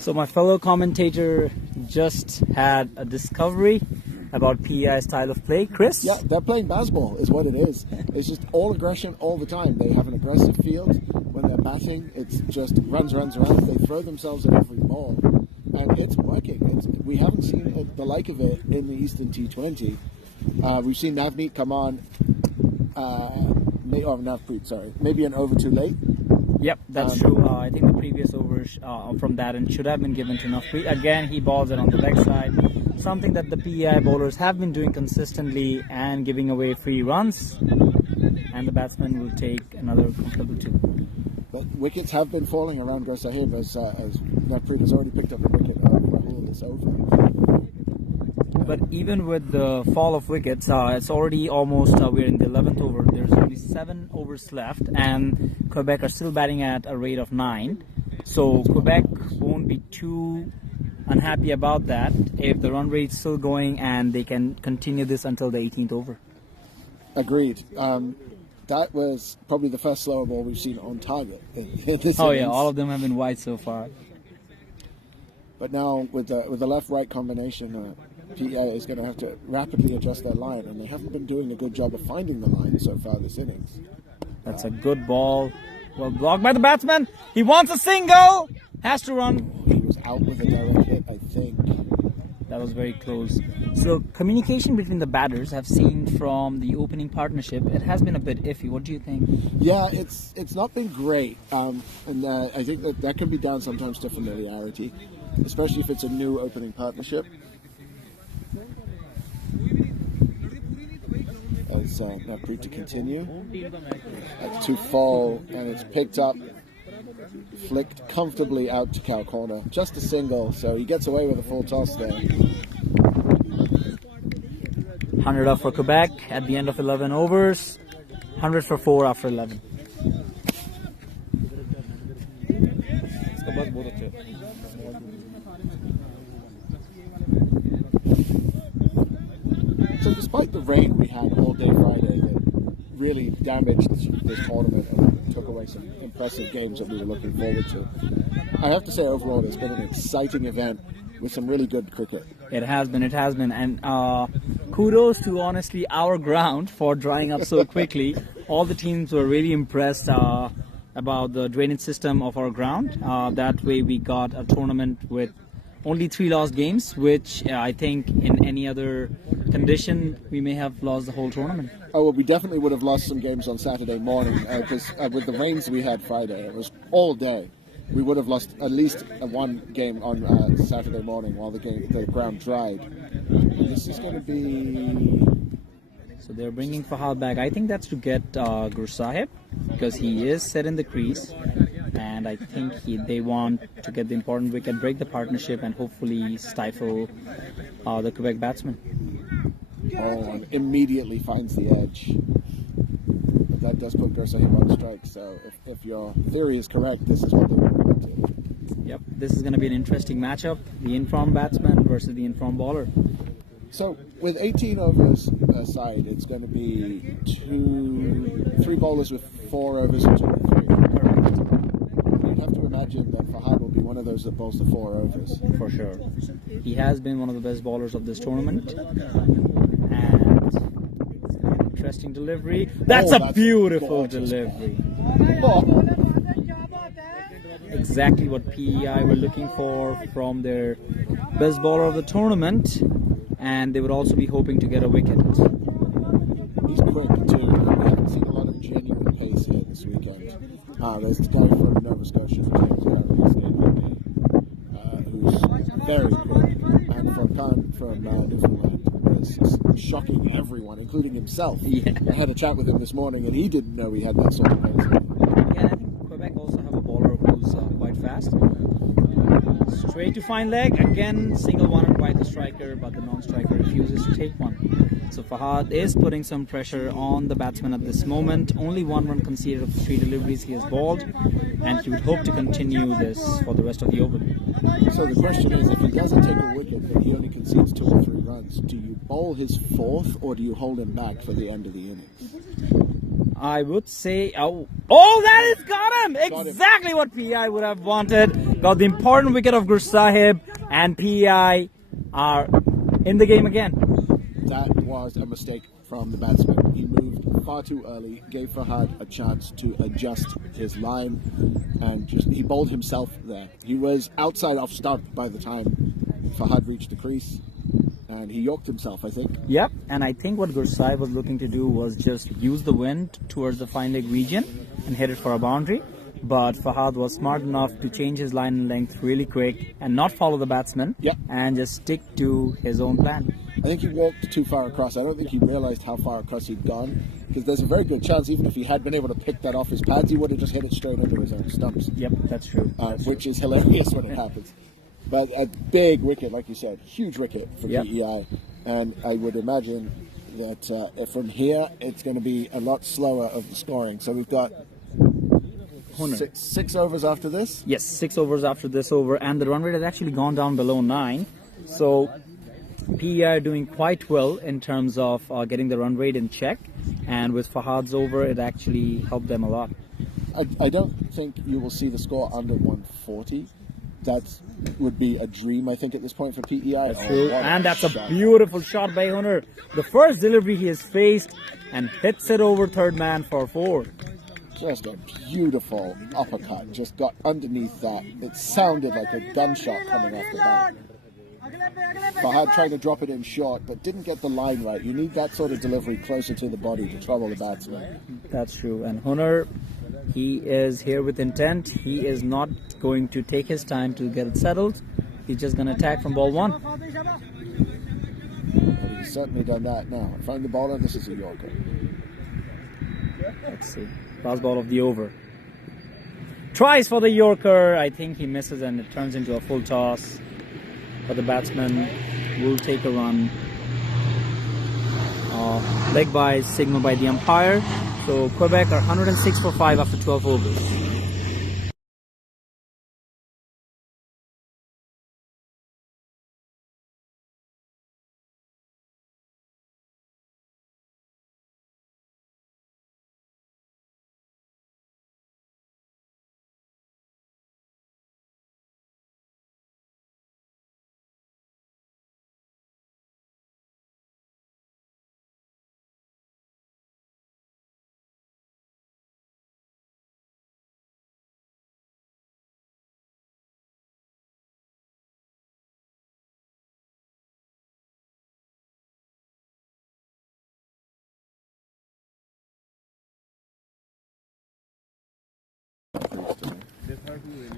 So my fellow commentator just had a discovery about PEI style of play. Chris? Yeah, they're playing baseball is what it is. It's just all aggression all the time. They have an aggressive field. When they're batting, it's just runs. They throw themselves at every ball. And it's working. We haven't seen the like of it in the Eastern T20. We've seen Navneet come on, Navpreet, sorry, maybe an over too late. Yep, that's true. I think the previous overs from that end should have been given to Navpreet. Again, he balls it on the leg side. Something that the PEI bowlers have been doing consistently and giving away free runs. And the batsman will take another comfortable 2. But wickets have been falling around Gar Sahib as Navpreet has already picked up a wicket Rahul this over. But even with the fall of wickets, it's already almost, we're in the 11th over. There's only 7 overs left, and Quebec are still batting at a rate of 9. So Quebec won't be too unhappy about that if the run rate's still going and they can continue this until the 18th over. Agreed. That was probably the first slower ball we've seen on target in this Oh innings. yeah, all of them have been wide so far. But now with the left-right combination, PEI is going to have to rapidly adjust their line, and they haven't been doing a good job of finding the line so far this innings. That's a good ball. Well blocked by the batsman. He wants a single. Has to run. He was out with a direct hit, I think. That was very close. So communication between the batters, I've seen from the opening partnership, it has been a bit iffy. What do you think? Yeah, it's not been great, and I think that can be down sometimes to familiarity, especially if it's a new opening partnership. As Navpreet to continue, to fall, and it's picked up, flicked comfortably out to cow corner, just a single, so he gets away with a full toss there. 100 off for Quebec at the end of 11 overs. 100 for 4 after 11. So despite the rain we had all day Friday that really damaged this tournament and took away some impressive games that we were looking forward to, I have to say overall it's been an exciting event with some really good cricket. It has been, and kudos to honestly our ground for drying up so quickly. All the teams were really impressed about the drainage system of our ground. That way we got a tournament with only 3 lost games, which I think in any other condition we may have lost the whole tournament. Oh, well, we definitely would have lost some games on Saturday morning because with the rains we had Friday, it was all day. We would have lost at least one game on Saturday morning while the ground dried. And this is going to be... So they're bringing Fahad back. I think that's to get Gur Sahib because he is set in the crease. And I think they want to get the important wicket, break the partnership, and hopefully stifle the Quebec batsman. Oh, and immediately finds the edge. But that does put Gur Sahib on strike, so if your theory is correct, this is what they want to do. Yep, this is going to be an interesting matchup. The informed batsman versus the informed bowler. So with 18 overs aside, it's going to be 3 bowlers with 4 overs and 2 with 3. You'd have to imagine that Fahad will be one of those that bowls the 4 overs. For sure. He has been one of the best bowlers of this tournament. And interesting delivery. That's a beautiful delivery. Oh. Exactly what PEI were looking for from their best bowler of the tournament. And they would also be hoping to get a wicket. He's quick too. We haven't seen a lot of genuine pace here this weekend. There's the guy from Nova Scotia, who's very quick, and from Newfoundland is shocking everyone, including himself. Yeah. I had a chat with him this morning, and he didn't know he had that sort of pace. Yeah, and I think Quebec also have a bowler who's quite fast. Straight to fine leg, again single one by the striker, but the non-striker refuses to take one. So Fahad is putting some pressure on the batsman at this moment. Only 1 run conceded of the 3 deliveries he has bowled, and he would hope to continue this for the rest of the over. So the question is, if he doesn't take a wicket but he only concedes 2 or 3 runs, do you bowl his 4th or do you hold him back for the end of the innings? I would say, oh, that is got him! Got him. Exactly what PEI would have wanted. Got the important wicket of Gur Sahib, and PEI are in the game again. That was a mistake from the batsman. He moved far too early, gave Fahad a chance to adjust his line, and he bowled himself there. He was outside off stump by the time Fahad reached the crease, and he yorked himself, I think. Yep, and I think what Gur Sahib was looking to do was just use the wind towards the fine leg region and hit it for a boundary. But Fahad was smart enough to change his line and length really quick and not follow the batsman, Yep. and just stick to his own plan. I think he walked too far across. I don't think he realized how far across he'd gone, because there's a very good chance, even if he had been able to pick that off his pads, he would have just hit it straight under his own stumps. Yep, that's true. Which is hilarious when it happens. But a big wicket, like you said, huge wicket for Yep. PEI. And I would imagine that from here, it's going to be a lot slower of the scoring. So we've got six overs after this. Yes, 6 overs after this over, and the run rate has actually gone down below 9. So PEI are doing quite well in terms of getting the run rate in check, and with Fahad's over, it actually helped them a lot. I don't think you will see the score under 140. That would be a dream, I think, at this point for PEI. That's true, what and that's a shot. beautiful shot by Hunter. The first delivery he has faced, and hits it over third man for 4. Just a beautiful uppercut. Just got underneath that. It sounded like a gunshot coming off the bat. Fahad tried to drop it in short, but didn't get the line right. You need that sort of delivery closer to the body to trouble the batsman. That's true, and Hunter, he is here with intent. He is not going to take his time to get it settled. He's just going to attack from ball 1. And he's certainly done that now. Find the bowler. This is a Yorker. Let's see. Last ball of the over. Tries for the Yorker. I think he misses and it turns into a full toss. But the batsman will take a run. Leg by signal by the umpire. So Quebec are 106 for 5 after 12 overs.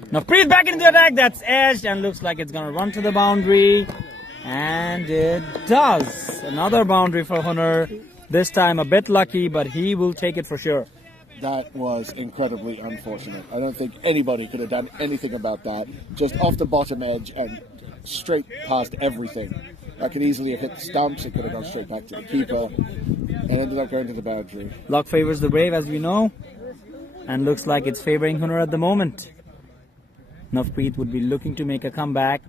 Now Preet back into the attack. That's edged and looks like it's going to run to the boundary. And it does. Another boundary for Hunter. This time a bit lucky, but he will take it for sure. That was incredibly unfortunate. I don't think anybody could have done anything about that. Just off the bottom edge and straight past everything. That could easily have hit the stumps. It could have gone straight back to the keeper and ended up going to the boundary. Luck favors the brave, as we know. And looks like it's favoring Hunter at the moment. Navpreet would be looking to make a comeback.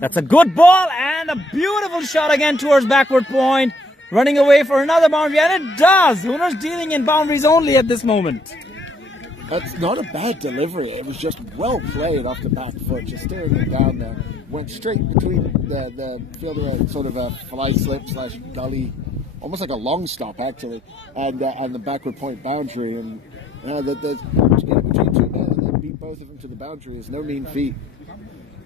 That's a good ball and a beautiful shot again towards backward point. Running away for another boundary, and it does. Hunter's dealing in boundaries only at this moment. That's not a bad delivery. It was just well played off the back foot, just steering it down there. Went straight between the fielder, sort of a fly slip / gully, almost like a long stop actually, and the backward point boundary. And between two men and then beat both of them to the boundary is no mean feat.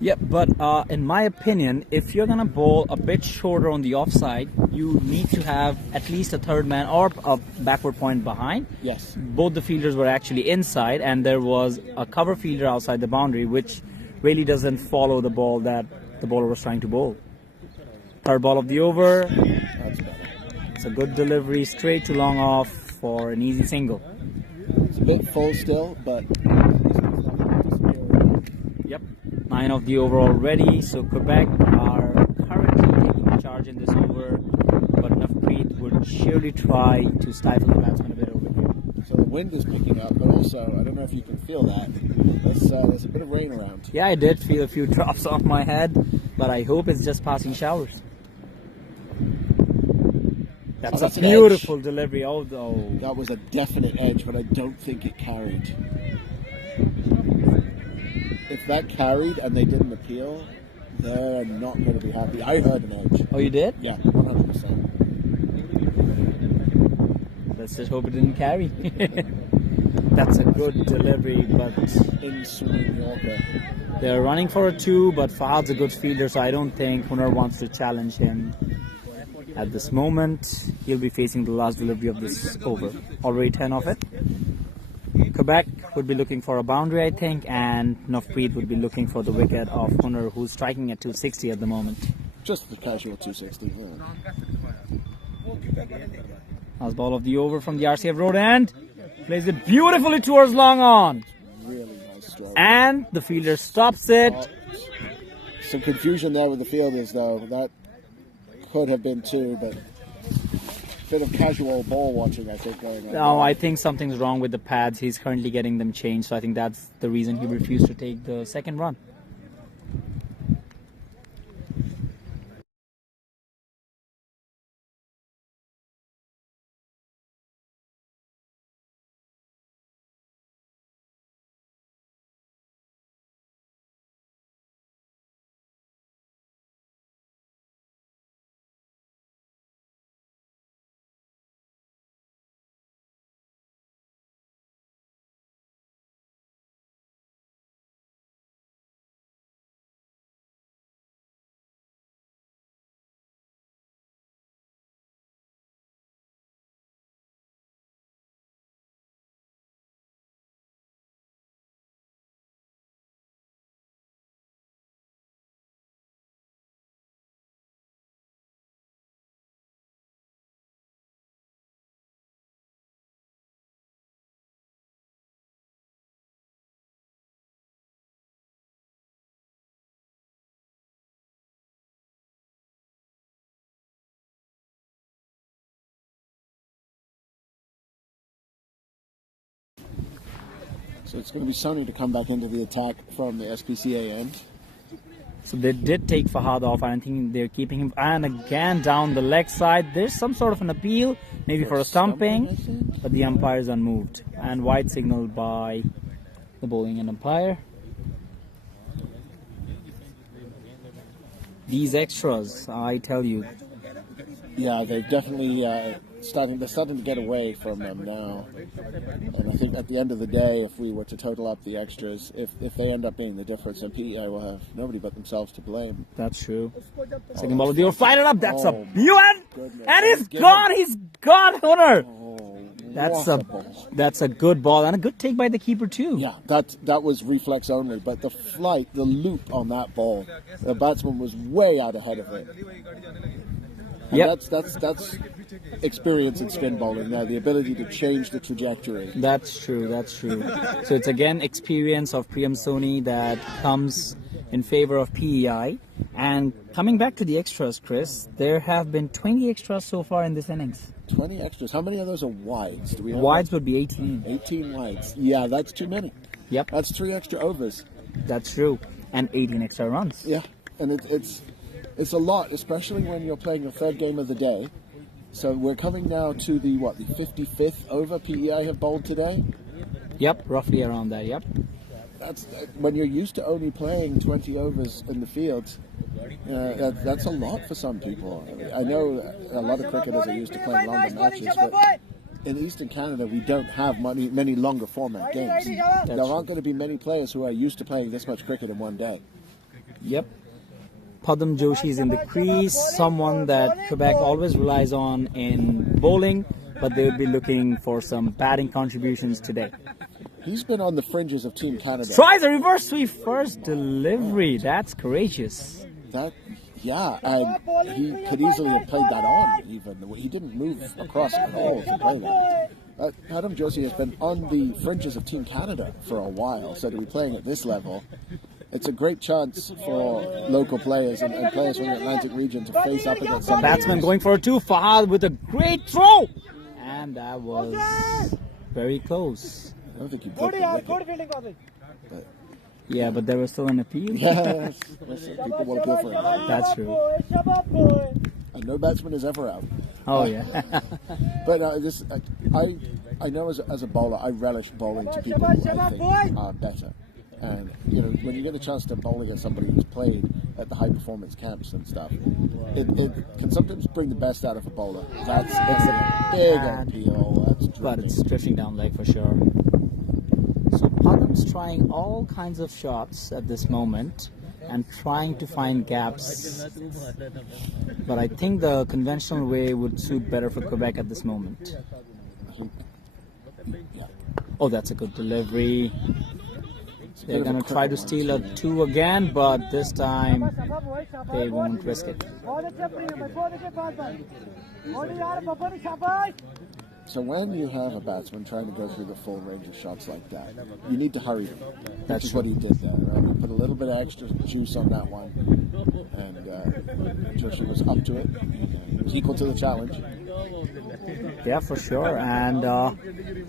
Yep, but in my opinion, if you're going to bowl a bit shorter on the offside, you need to have at least a third man or a backward point behind. Yes. Both the fielders were actually inside, and there was a cover fielder outside the boundary, which really doesn't follow the ball that the bowler was trying to bowl. Third ball of the over. That's better. It's a good delivery, straight to long off for an easy single. It's a bit full still, but Yep, 9 of the over already. So Quebec are currently taking charge in this over, but Navpreet would surely try to stifle the batsman a bit over here. so the wind is picking up, but also I don't know if you can feel that. There's a bit of rain around. Yeah, I did feel a few drops off my head, but I hope it's just passing showers. That's that's a an beautiful delivery. Oh, That was a definite edge, but I don't think it carried. If that carried and they didn't appeal, they're not going to be happy. I heard an edge. oh, you did? Yeah, 100%. Let's just hope it didn't carry. That's a good delivery, but In swinging Yorker. they're running for a 2, but Fahad's a good fielder, so I don't think Hunar wants to challenge him at this moment. He'll be facing the last delivery of this over. Already 10 of it. Quebec would be looking for a boundary, I think, and Navpreet would be looking for the wicket of Hunar, who's striking at 260 at the moment. Just the casual 260. Yeah. Last ball of the over from the RCF road end. Plays it beautifully towards long on. Really nice stroke. And the fielder stops it. Some confusion there with the fielders, though. That could have been 2, but bit of casual ball watching, I think, going on. No, I think something's wrong with the pads. He's currently getting them changed, so I think that's the reason he refused to take the second run. So it's going to be Sony to come back into the attack from the SPCA end. So they did take Fahad off. I don't think they're keeping him. And again, down the leg side, there's some sort of an appeal, maybe for a stumping, but the umpire is unmoved. And wide signaled by the bowling end umpire. These extras, I tell you. Yeah, they've definitely starting to get away from them now. And I think at the end of the day, if we were to total up the extras, if they end up being the difference, then PEI will have nobody but themselves to blame. That's true. Second ball of the over, fired it up. That's a Goodness. and he's gone. He's gone, Hunter. What a ball. That's a good ball and a good take by the keeper too. Yeah, that was reflex only, but the flight, the loop on that ball, the batsman was way out ahead of it. And Yep. that's experience in spin bowling now, the ability to change the trajectory. That's true. So it's again experience of Priyam Soni that comes in favor of PEI. And coming back to the extras, Chris, there have been 20 extras so far in this innings. 20 extras. How many of those are wides? Do we have Wides would be 18. 18 wides. Yeah, that's too many. Yep, That's 3 extra overs. that's true. And 18 extra runs. Yeah, and it's a lot, especially when you're playing your third game of the day. So we're coming now to the 55th over PEI have bowled today. Yep, roughly around that. Yep. That's when you're used to only playing 20 overs in the field. That's a lot for some people. I know a lot of cricketers are used to playing longer matches, but in Eastern Canada we don't have many longer format games. There aren't going to be many players who are used to playing this much cricket in one day. Yep. Padam Joshi is in the crease, someone that Quebec always relies on in bowling, but they would be looking for some batting contributions today. He's been on the fringes of Team Canada. Tries a reverse sweep first delivery. That's courageous. And he could easily have played that on, even. He didn't move across at all to play that. Adam Joshi has been on the fringes of Team Canada for a while, so to be playing at this level, it's a great chance for local players and players from the Atlantic region to face up against some Batsman going for a 2. Fahad with a great throw. And that was very close. I don't think he broke the wicket. Yeah, but there was still an appeal. Yes, listen, people want to appeal for it. That's true. And no batsman is ever out. Oh, yeah. But I know as a bowler, I relish bowling to people who I think are better. And when you get a chance to bowl against somebody who's played at the high performance camps and stuff, it can sometimes bring the best out of a bowler. It's a big appeal. But it's drifting down leg for sure. So Padam's trying all kinds of shots at this moment and trying to find gaps. But I think the conventional way would suit better for Quebec at this moment. Oh, that's a good delivery. They're going to try to steal a 2 again, but this time they won't risk it. So when you have a batsman trying to go through the full range of shots like that, you need to hurry them. That's what he did there. Right? He put a little bit of extra juice on that one, and Joshi was up to it. He was equal to the challenge. Yeah, for sure. And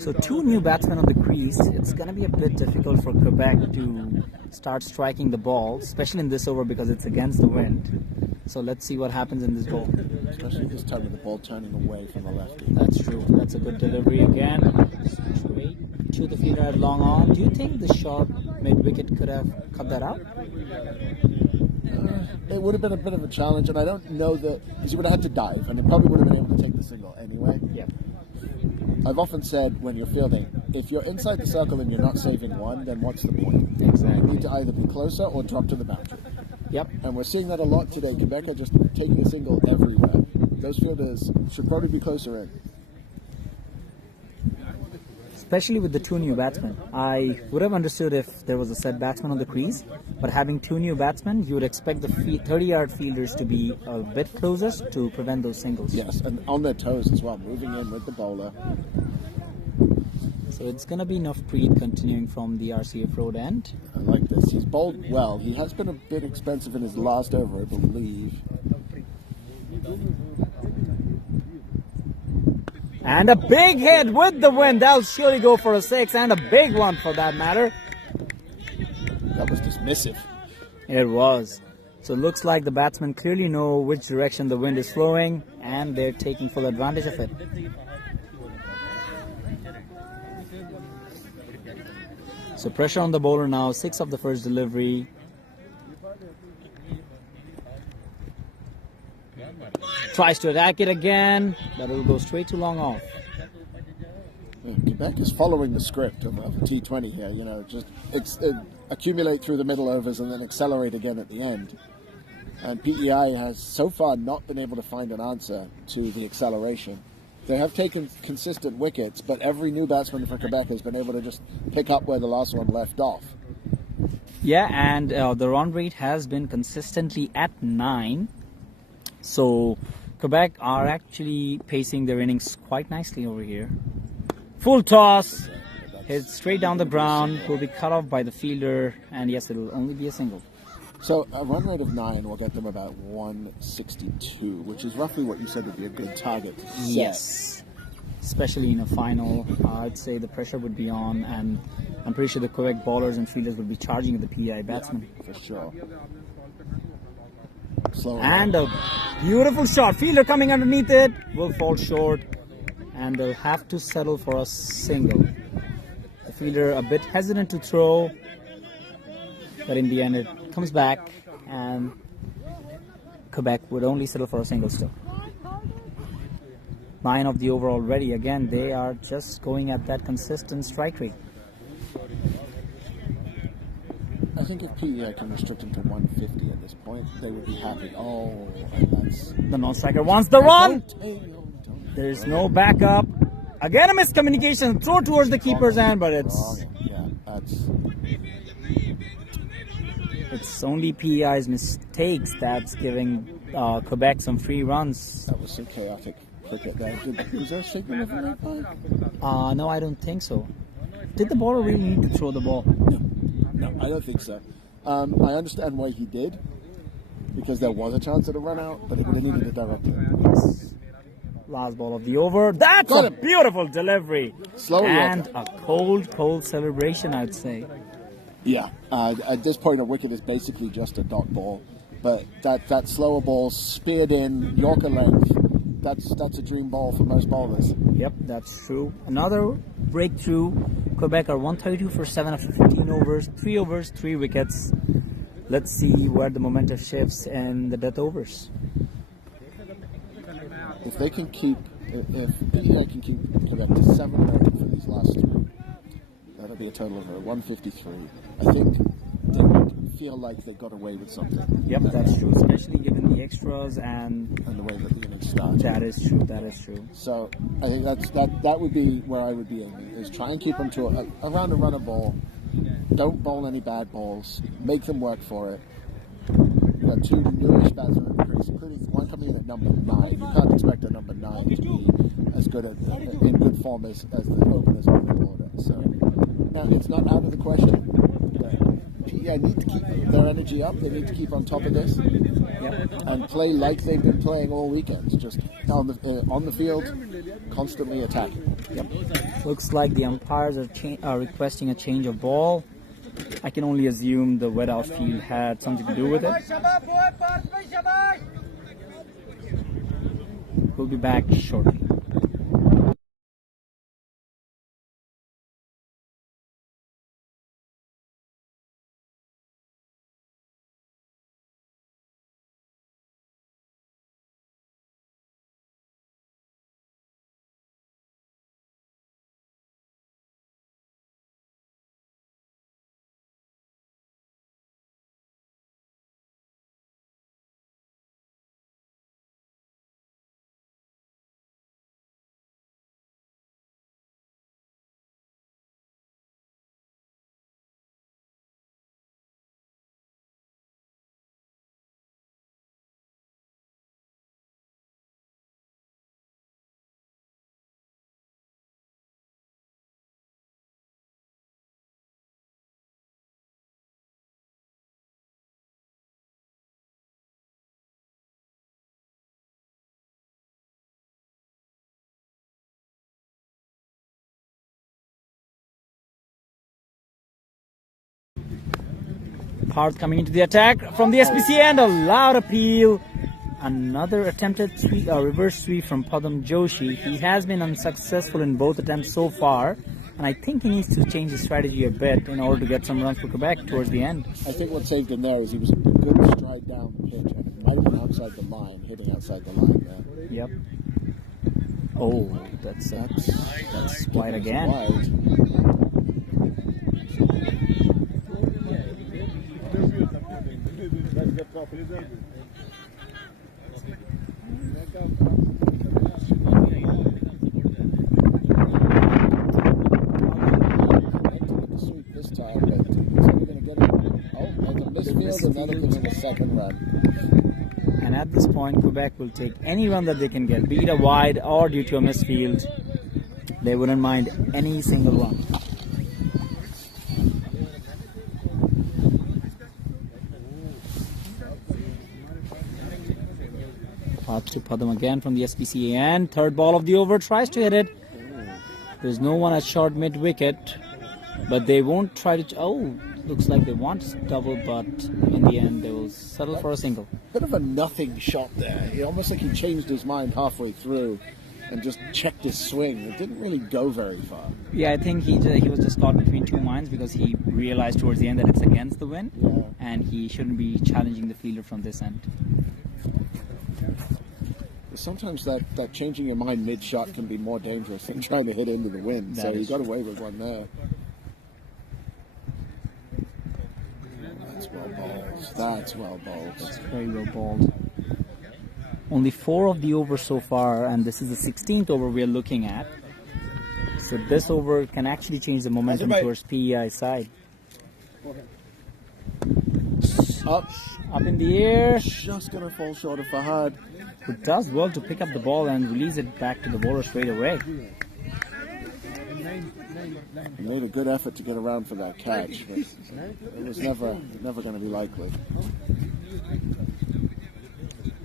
so 2 new batsmen on the crease. It's going to be a bit difficult for Quebec to start striking the ball, especially in this over because it's against the wind. So let's see what happens in this ball. Especially this time with the ball turning away from the lefty. That's true. That's a good delivery again. Straight to the fielder at long on. Do you think the short mid-wicket could have cut that out? It would have been a bit of a challenge, and I don't know that, because he would have had to dive, and he probably would have been able to take the single anyway. Yeah. I've often said when you're fielding, if you're inside the circle and you're not saving one, then what's the point? Exactly. You need to either be closer or drop to the boundary. Yep. And we're seeing that a lot today. Quebec are just taking a single everywhere. Those fielders should probably be closer in. Especially with the 2 new batsmen. I would have understood if there was a set batsman on the crease, but having 2 new batsmen, you would expect the 30-yard fielders to be a bit closer to prevent those singles. Yes, and on their toes as well, moving in with the bowler. So it's going to be Navpreet continuing from the RCF road end. I like this. He's bowled well. He has been a bit expensive in his last over, I believe. And a big hit with the wind. That'll surely go for a 6, and a big one for that matter. That was dismissive. It was. So it looks like the batsmen clearly know which direction the wind is flowing, and they're taking full advantage of it. So pressure on the bowler now, 6 of the first delivery. Tries to attack it again, but it will go straight to long off. Quebec is following the script of T20 here. Just accumulate through the middle overs and then accelerate again at the end. And PEI has so far not been able to find an answer to the acceleration. They have taken consistent wickets, but every new batsman for Quebec has been able to just pick up where the last one left off. Yeah, and the run rate has been consistently at 9. So Quebec are actually pacing their innings quite nicely over here. Full toss, hit straight down the ground, will be cut off by the fielder, and yes, it will only be a single. So a run rate of 9 will get them about 162, which is roughly what you said would be a good target to set. Yes, especially in a final, I'd say the pressure would be on, and I'm pretty sure the Quebec bowlers and fielders would be charging the PEI batsmen. Yeah, for sure. Slow and a beautiful shot. Fielder coming underneath it will fall short, and they'll have to settle for a single. The fielder a bit hesitant to throw, but in the end it comes back, and Quebec would only settle for a single still. 9 of the over already. Again, they are just going at that consistent strike rate. I think if PEI can restrict him to 150 at this point, they would be happy. Oh, and that's... The non-striker wants the run! There's no backup. Again, a miscommunication. Throw towards the keeper's hand, but it's... Yeah, that's... It's only PEI's mistakes that's giving Quebec some free runs. That was so chaotic cricket there. Was there a signal of a red flag? No, I don't think so. Did the bowler really need to throw the ball? No, I don't think so. I understand why he did, because there was a chance at a run out, but he would have needed it directly. Yes. Last ball of the over. That's a beautiful delivery. Slow and a cold celebration, I'd say. Yeah, at this point a wicket is basically just a dot ball, but that slower ball speared in Yorker length, that's a dream ball for most bowlers. Yep, that's true. Another breakthrough. Quebec are 132 for 7 after 15 overs, 3 overs, 3 wickets. Let's see where the momentum shifts in the death overs. If they can keep, if PEI can keep Quebec to 7 for these last 3, that'll be a total of 153. I think they would feel like they got away with something. Yep, that's true, especially given the extras and the way that the innings started. That is true. That is true. So I think that would be where I would be aiming, is try and keep them to around a run a ball. Don't bowl any bad balls. Make them work for it. We've got 2 newish batsmen, including one coming in at number 9. You can't expect a number 9 to be as good in good form as the openers on the order. So now it's not out of the question. PEI need to keep their energy up. They need to keep on top of this, and play like they've been playing all weekend. Just on the field, constantly attacking. Yep. Looks like the umpires are requesting a change of ball. I can only assume the wet outfield had something to do with it. We'll be back shortly. Parth coming into the attack from the SPC and a loud appeal. Another attempted reverse sweep from Padam Joshi. He has been unsuccessful in both attempts so far, and I think he needs to change his strategy a bit in order to get some runs for Quebec towards the end. I think what saved him there is he was a good stride down the pitch. It might have been outside the line, hitting outside the line there. Yep. Oh, that's wide again. Wide. This time, but he's only going to get it. Oh, and the misfield, and that'll give him a second run. And at this point, Quebec will take any run that they can get, be it a wide or due to a misfield. They wouldn't mind any single run. Path to Padam again from the SPCA, and third ball of the over, tries to hit it. There's no one at short mid wicket, but they won't try to. Oh, looks like they want double, but in the end they will settle for a single. Bit of a nothing shot there. Almost like he changed his mind halfway through and just checked his swing. It didn't really go very far. Yeah, I think he was just caught between two minds because he realized towards the end that it's against the wind, and he shouldn't be challenging the fielder from this end. Sometimes that changing your mind mid-shot can be more dangerous than trying to hit into the wind. So he got away with one there. That's well bowled. That's well bowled. That's very well bowled. Only 4 of the overs so far, and this is the 16th over we are looking at. So this over can actually change the momentum towards PEI's side. Up in the air. Just going to fall short of Fahad. Who does well to pick up the ball and release it back to the bowler straight away. He made a good effort to get around for that catch, but it was never going to be likely.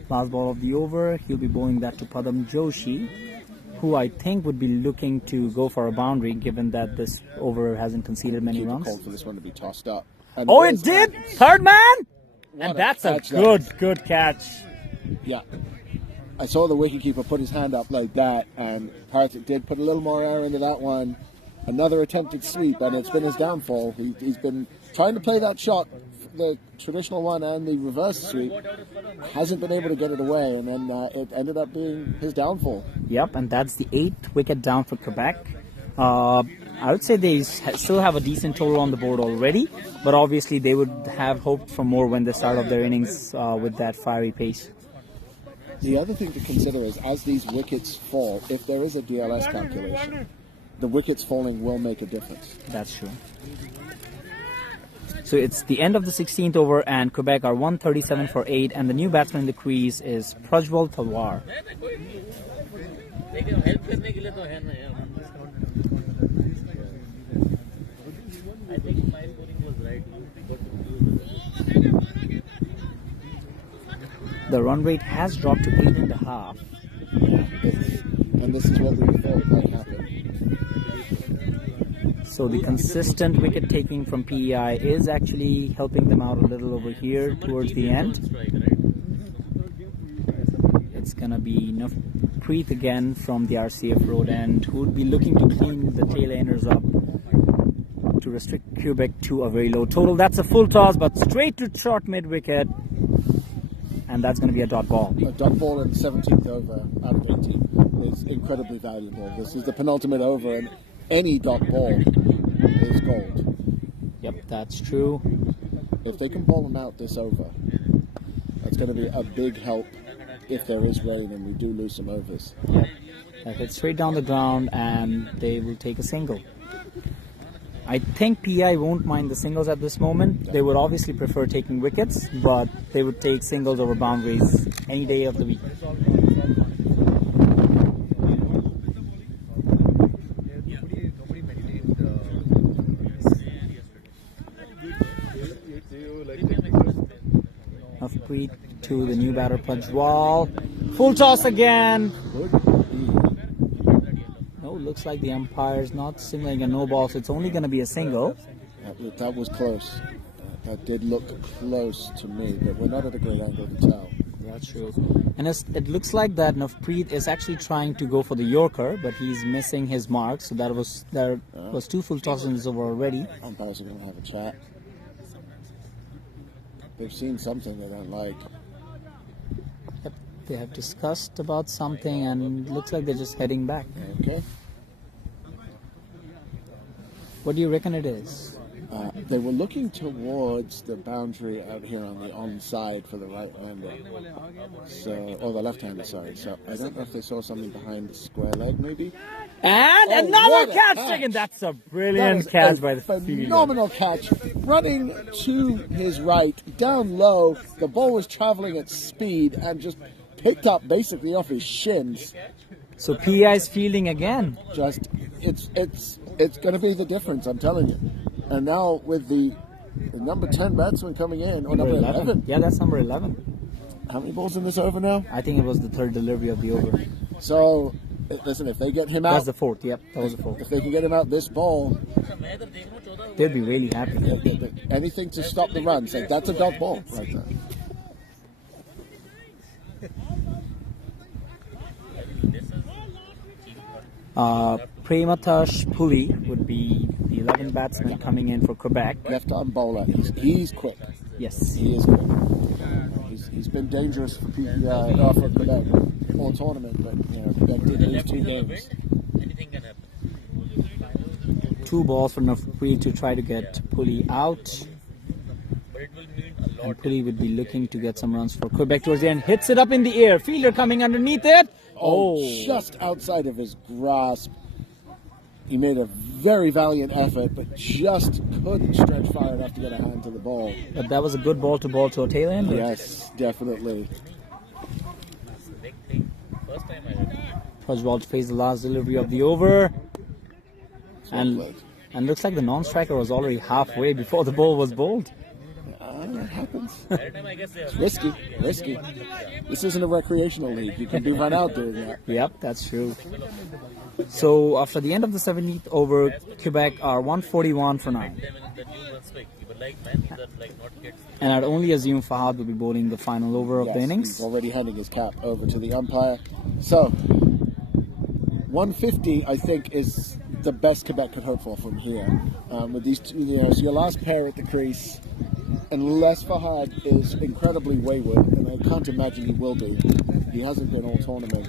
Last ball of the over, he'll be bowling that to Padam Joshi, who I think would be looking to go for a boundary given that this over hasn't conceded many runs. Called for this one to be tossed up. And oh, it did! Third man! And that's a good catch. Yeah. I saw the wicketkeeper put his hand up like that, and Partick did put a little more air into that one. Another attempted sweep, and it's been his downfall. He's been trying to play that shot, the traditional one and the reverse sweep, hasn't been able to get it away, and then it ended up being his downfall. Yep, and that's the 8th wicket down for Quebec. I would say they still have a decent total on the board already, but obviously they would have hoped for more when they start off their innings with that fiery pace. The other thing to consider is, as these wickets fall, if there is a DLS calculation, the wickets falling will make a difference. That's true. So it's the end of the 16th over, and Quebec are 137 for 8, and the new batsman in the crease is Prajwal Talwar. I think my scoring was right. The run rate has dropped to 8.5. And this is what we thought might happen. So the consistent wicket taking from PEI is actually helping them out a little over here towards the end. It's gonna be Navpreet again from the RCF road end, who would be looking to clean the tail-enders up to restrict Quebec to a very low total. That's a full toss, but straight to short mid-wicket, and that's going to be a dot ball. A dot ball in the 17th over out of 18 is incredibly valuable. This is the penultimate over, and any dot ball is gold. Yep, that's true. If they can ball them out this over, that's going to be a big help if there is rain and we do lose some overs. Yep. That hits straight down the ground, and they will take a single. I think PI won't mind the singles at this moment. They would obviously prefer taking wickets, but they would take singles over boundaries any day of the week. Navpreet to the new batter, Prajwal. Full toss again. Looks like the umpire's not signaling a no ball, so it's only going to be a single. That was close. That did look close to me, but we're not at a great angle to tell. That's true. And it looks like that Navpreet is actually trying to go for the Yorker, but he's missing his mark. So there was 2 full tosses in this over already. Umpires are going to have a chat. They've seen something they don't like. Yep, they have discussed about something, and it looks like they're just heading back. Okay. What do you reckon it is? They were looking towards the boundary out here on the onside for the right-hander, or the left-hander, sorry. So I don't know if they saw something behind the square leg, maybe. And another catch taken. That's a brilliant catch by the fielder. Phenomenal catch, running to his right, down low. The ball was traveling at speed and just picked up basically off his shins. So PI's fielding again. Just it's going to be the difference, I'm telling you. And now with the number 10 batsman coming in, or number 11. Yeah, that's number 11. How many balls in this over now? I think it was the 3rd delivery of the over. So, listen, if they get him out... That's the 4th, yep, that was the 4th. If they can get him out this ball... They'd be really happy. Anything to stop the run. So that's a dot ball right there. Prematash Puli would be the 11th batsman coming in for Quebec. Left-arm bowler. He's quick. Yes. He is quick. He's been dangerous for for Quebec all tournament, but Quebec did lose 2 games. 2 balls for Navpreet to try to get Puli out. And Puli would be looking to get some runs for Quebec towards the end. Hits it up in the air. Fielder coming underneath it. Just outside of his grasp. He made a very valiant effort, but just couldn't stretch far enough to get a hand to the ball. But that was a good ball to a tail end. Yes, definitely. Prajwal to face the last delivery of the over. And looks like the non-striker was already halfway before the ball was bowled. That happens. Every time I guess they have Risky. This isn't a recreational league. You can be run out doing that. Yep, that's true. So after the end of the 17th over, Quebec are 141 for 9. them in the new ones quick. But like man, these are like not kids. And I'd only assume Fahad will be bowling the final over of the Yes, innings. he's already handing his cap over to the umpire. So, 150, I think, is the best Quebec could hope for from here. With these two, so your last pair at the crease, unless Fahad is incredibly wayward, and I can't imagine he will be. He hasn't been all tournament.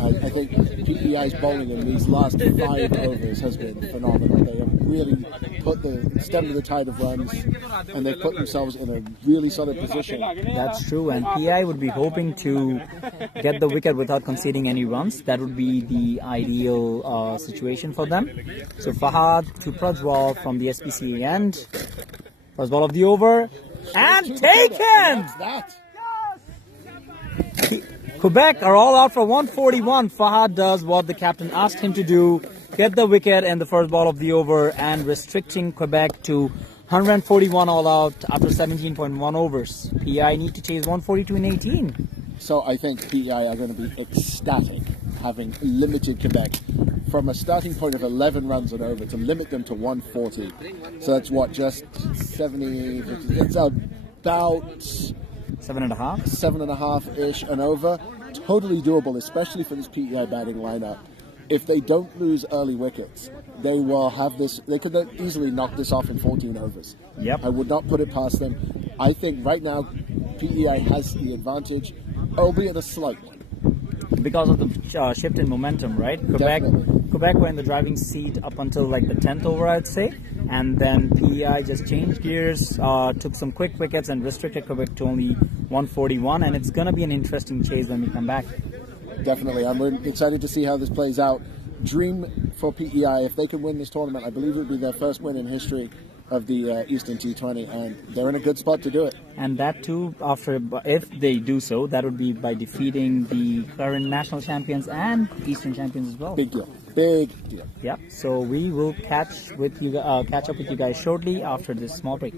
I think PEI's bowling in these last 5 overs has been phenomenal. They have really put the stem to the tide of runs, and they've put themselves in a really solid position. That's true, and PI would be hoping to get the wicket without conceding any runs. That would be the ideal situation for them. So Fahad to Prajwal from the SPCA end. First ball of the over, and taken! That. Quebec are all out for 141. Fahad does what the captain asked him to do, get the wicket and the first ball of the over, and restricting Quebec to 141 all out after 17.1 overs. PI need to chase 142 in 18. So I think PEI are going to be ecstatic, having limited Quebec from a starting point of 11 runs and over to limit them to 140. So that's what, just 70, it's about 7.5. 7.5-ish and over. Totally doable, especially for this PEI batting lineup. If they don't lose early wickets, they will have this, they could easily knock this off in 14 overs. Yep. I would not put it past them. I think right now PEI has the advantage, albeit a slight one. Because of the shift in momentum, right? Quebec were in the driving seat up until like the 10th over, I'd say. And then PEI just changed gears, took some quick wickets and restricted Quebec to only 141. And it's going to be an interesting chase when we come back. Definitely. I'm excited to see how this plays out. Dream for PEI, if they can win this tournament, I believe it would be their first win in history of the Eastern T20, and they're in a good spot to do it. And that too, if they do so, that would be by defeating the current national champions and Eastern champions as well. Big deal. Big deal. Yep. So we will catch up with you guys shortly after this small break.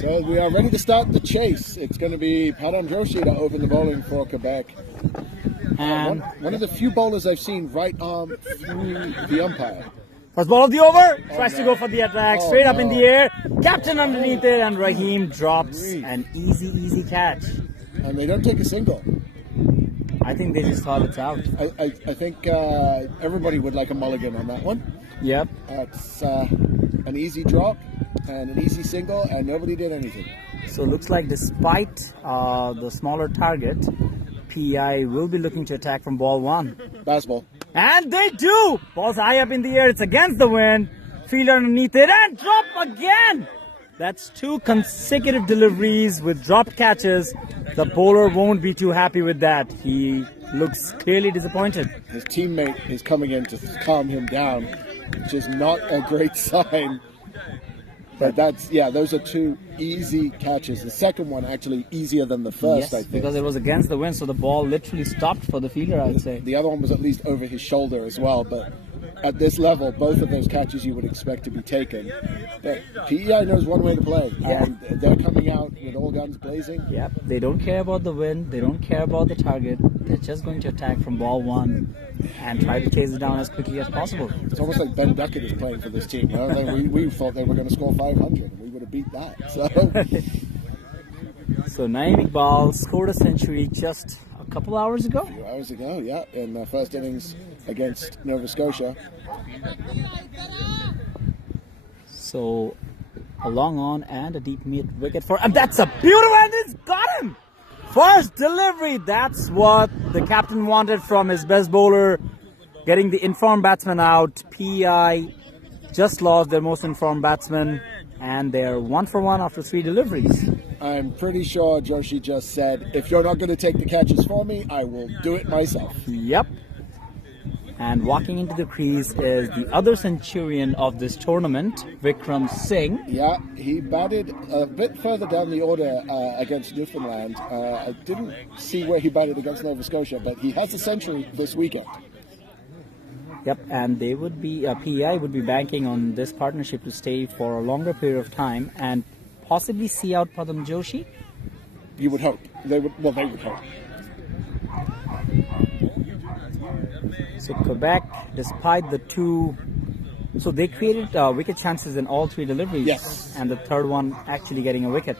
So we are ready to start the chase. It's going to be Padam Joshi to open the bowling for Quebec. And One of the few bowlers I've seen right arm through the umpire. first ball of the over. Tries to go for the attack. Oh, Straight up in no. the air. Captain underneath it. And Raheem drops an easy catch. And they don't take a single. I think they just thought it's out. I think everybody would like a mulligan on that one. Yep. It's an easy drop and an easy single, and nobody did anything. So looks like despite the smaller target, PEI will be looking to attack from ball one. Baseball. And they do! Ball's high up in the air. It's against the wind. Fielder underneath it and drop again! That's 2 consecutive deliveries with dropped catches. The bowler won't be too happy with that. He looks clearly disappointed. His teammate is coming in to calm him down, which is not a great sign. But those are 2 easy catches. The second one actually easier than the first, Yes, I think. because it was against the wind, so the ball literally stopped for the fielder, I'd say. The other one was at least over his shoulder as well, but at this level, both of those catches you would expect to be taken. But PEI knows one way to play, Yeah. and they're coming out with all guns blazing. Yep, they don't care about the wind, they don't care about the target. They're just going to attack from ball one and try to chase it down as quickly as possible. It's almost like Ben Duckett is playing for this team. You know? we thought they were going to score 500, and we would have beat that. So So Naeem Iqbal scored a century just a couple hours ago. a few hours ago, in the first innings against Nova Scotia. So a long on and a deep mid wicket for, and that's a beautiful, and it's got him! First delivery, that's what the captain wanted from his best bowler, getting the informed batsman out. PEI just lost their most informed batsman, and they're 1 for 1 after 3 deliveries. I'm pretty sure Joshi just said, if you're not going to take the catches for me, I will do it myself. Yep. And walking into the crease is the other centurion of this tournament, Vikram Singh. Yeah, he batted a bit further down the order against Newfoundland. I didn't see where he batted against Nova Scotia, but he has a century this weekend. Yep, and they would be, PEI would be banking on this partnership to stay for a longer period of time and possibly see out Padam Joshi. You would hope. They would hope. So Quebec, despite the 2, so they created wicket chances in all 3 deliveries. Yes. And the third one actually getting a wicket.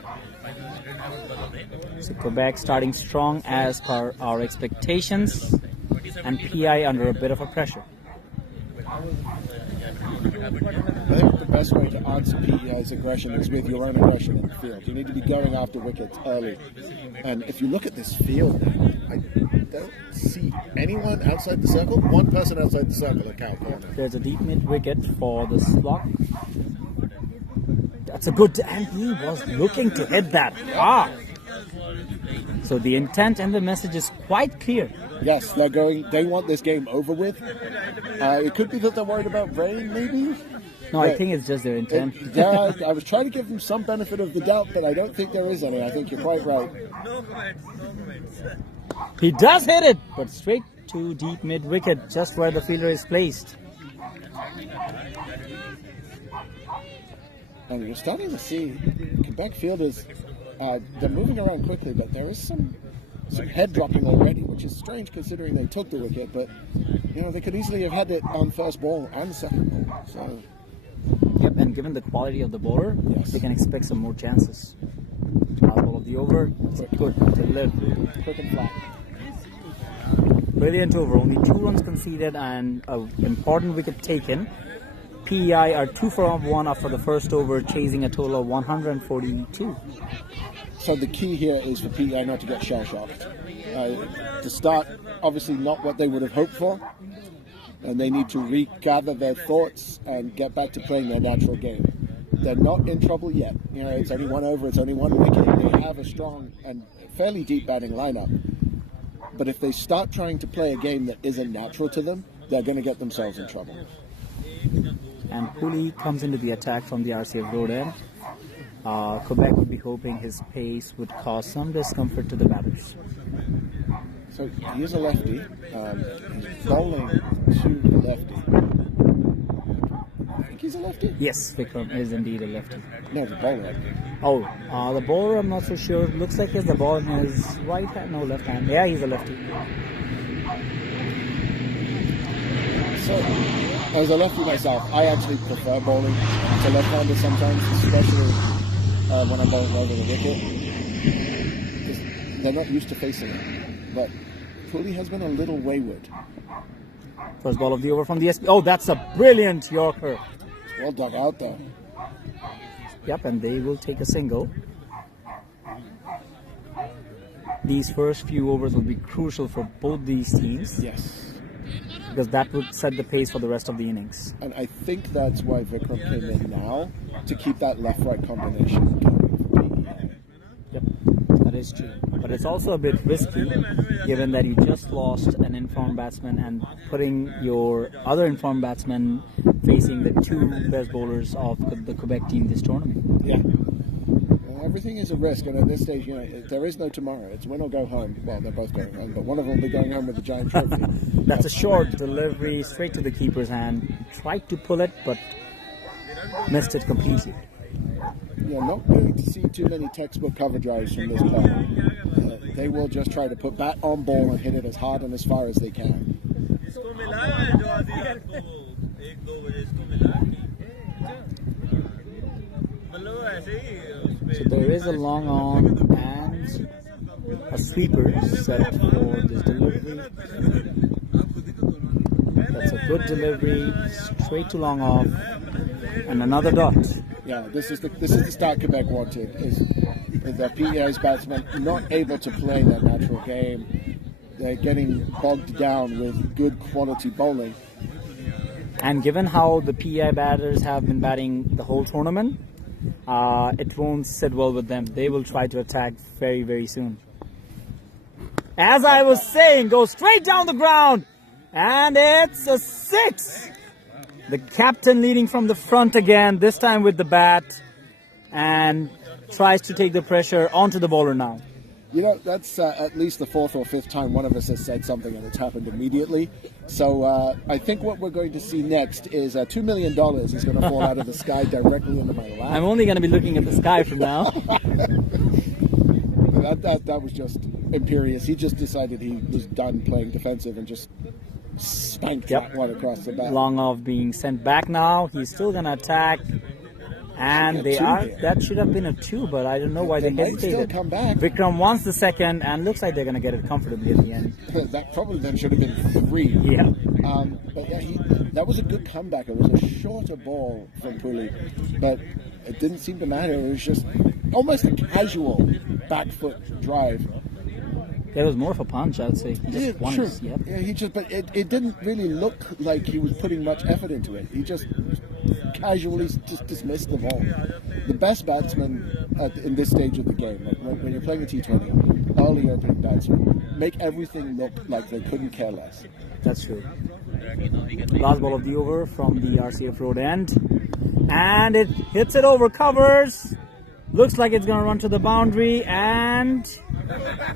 So Quebec starting strong as per our expectations, and PEI under a bit of a pressure. I think the best way to answer PEI's aggression is with your own aggression in the field. You need to be going after wickets early. And if you look at this field, I don't see anyone outside the circle. One person outside the circle at Cal Corner. There's a deep mid wicket for the slot. That's a good, and he was looking to hit that hard. So the intent and the message is quite clear. Yes, they want this game over with. It could be that they're worried about rain, maybe. No, I think it's just their intent. I was trying to give them some benefit of the doubt, but I don't think there is any. I think you're quite right. He does hit it, but straight to deep mid wicket, just where the fielder is placed. And you're starting to see Quebec fielders, they're moving around quickly, but there is some head dropping already, which is strange considering they took the wicket, but they could easily have had it on first ball and second ball. So Yep, and given the quality of the bowler, Yes. they can expect some more chances. Last ball of the over, it's good to live. quick and flat. Brilliant over, only 2 runs conceded and an important wicket taken. PEI are 2 for 1 after the first over, chasing a total of 142. So the key here is for PEI not to get shell-shocked. To start, obviously not what they would have hoped for, and they need to regather their thoughts and get back to playing their natural game. They're not in trouble yet. It's only 1 over, it's only 1 wicket. They have a strong and fairly deep batting lineup. But if they start trying to play a game that isn't natural to them, they're going to get themselves in trouble. And Cooley comes into the attack from the RCF road end. Quebec would be hoping his pace would cause some discomfort to the batters. So he is a lefty. He's bowling to the lefty. I think he's a lefty? Yes, Vikram is indeed a lefty. No, the bowler. Oh, the bowler, I'm not so sure. Looks like he has the ball in his right hand, no, left hand. Yeah, he's a lefty. So, as a lefty myself, I actually prefer bowling to left-handers sometimes, especially when I'm bowling over the wicket. They're not used to facing it. But Pooley has been a little wayward. First ball of the over from the SP. Oh, that's a brilliant Yorker. Well dug out there. Yep, and they will take a single. These first few overs will be crucial for both these teams. Yes. Because that would set the pace for the rest of the innings. And I think that's why Vikram came in now, to keep that left-right combination going. Yep, that is true. But it's also a bit risky, given that you just lost an informed batsman and putting your other informed batsman facing the two best bowlers of the Quebec team this tournament. Yeah. Well, everything is a risk, and at this stage, there is no tomorrow. It's win or go home. Well, they're both going home, but one of them will be going home with a giant trophy. That's a short delivery straight to the keeper's hand. Tried to pull it, but missed it completely. You're not going to see too many textbook cover drives from this player. They will just try to put bat on ball and hit it as hard and as far as they can. So there is a long on and a sweeper set for this delivery. That's a good delivery, straight to long off, and another dot. Yeah, this is the start Quebec wanted. Is the PEI's batsmen not able to play their natural game. They're getting bogged down with good quality bowling. And given how the PEI batters have been batting the whole tournament, it won't sit well with them. They will try to attack very, very soon. As I was saying, go straight down the ground, and it's a 6. The captain leading from the front again, this time with the bat, and tries to take the pressure onto the bowler now. That's at least the 4th or 5th time one of us has said something and it's happened immediately. So I think what we're going to see next is $2 million is going to fall out of the sky directly into my lap. I'm only going to be looking at the sky from now. That was just imperious. He just decided he was done playing defensive and just spanked that one across the bat. Long off being sent back now. He's still going to attack. And that should have been a 2, but I don't know why they hesitated. Still come back. Vikram wants the second, and looks like they're going to get it comfortably at the end. That probably then should have been 3. Yeah. But yeah, that was a good comeback. It was a shorter ball from Pooley, but it didn't seem to matter. It was just almost a casual back foot drive. It was more of a punch, I would say. He just won sure. it. Yep. Yeah, but it didn't really look like he was putting much effort into it. He just casually just dismissed the ball. The best batsmen in this stage of the game, like when you're playing a T20, early opening batsmen, make everything look like they couldn't care less. That's true. Last ball of the over from the RCF road end. And it hits it over covers. Looks like it's going to run to the boundary, and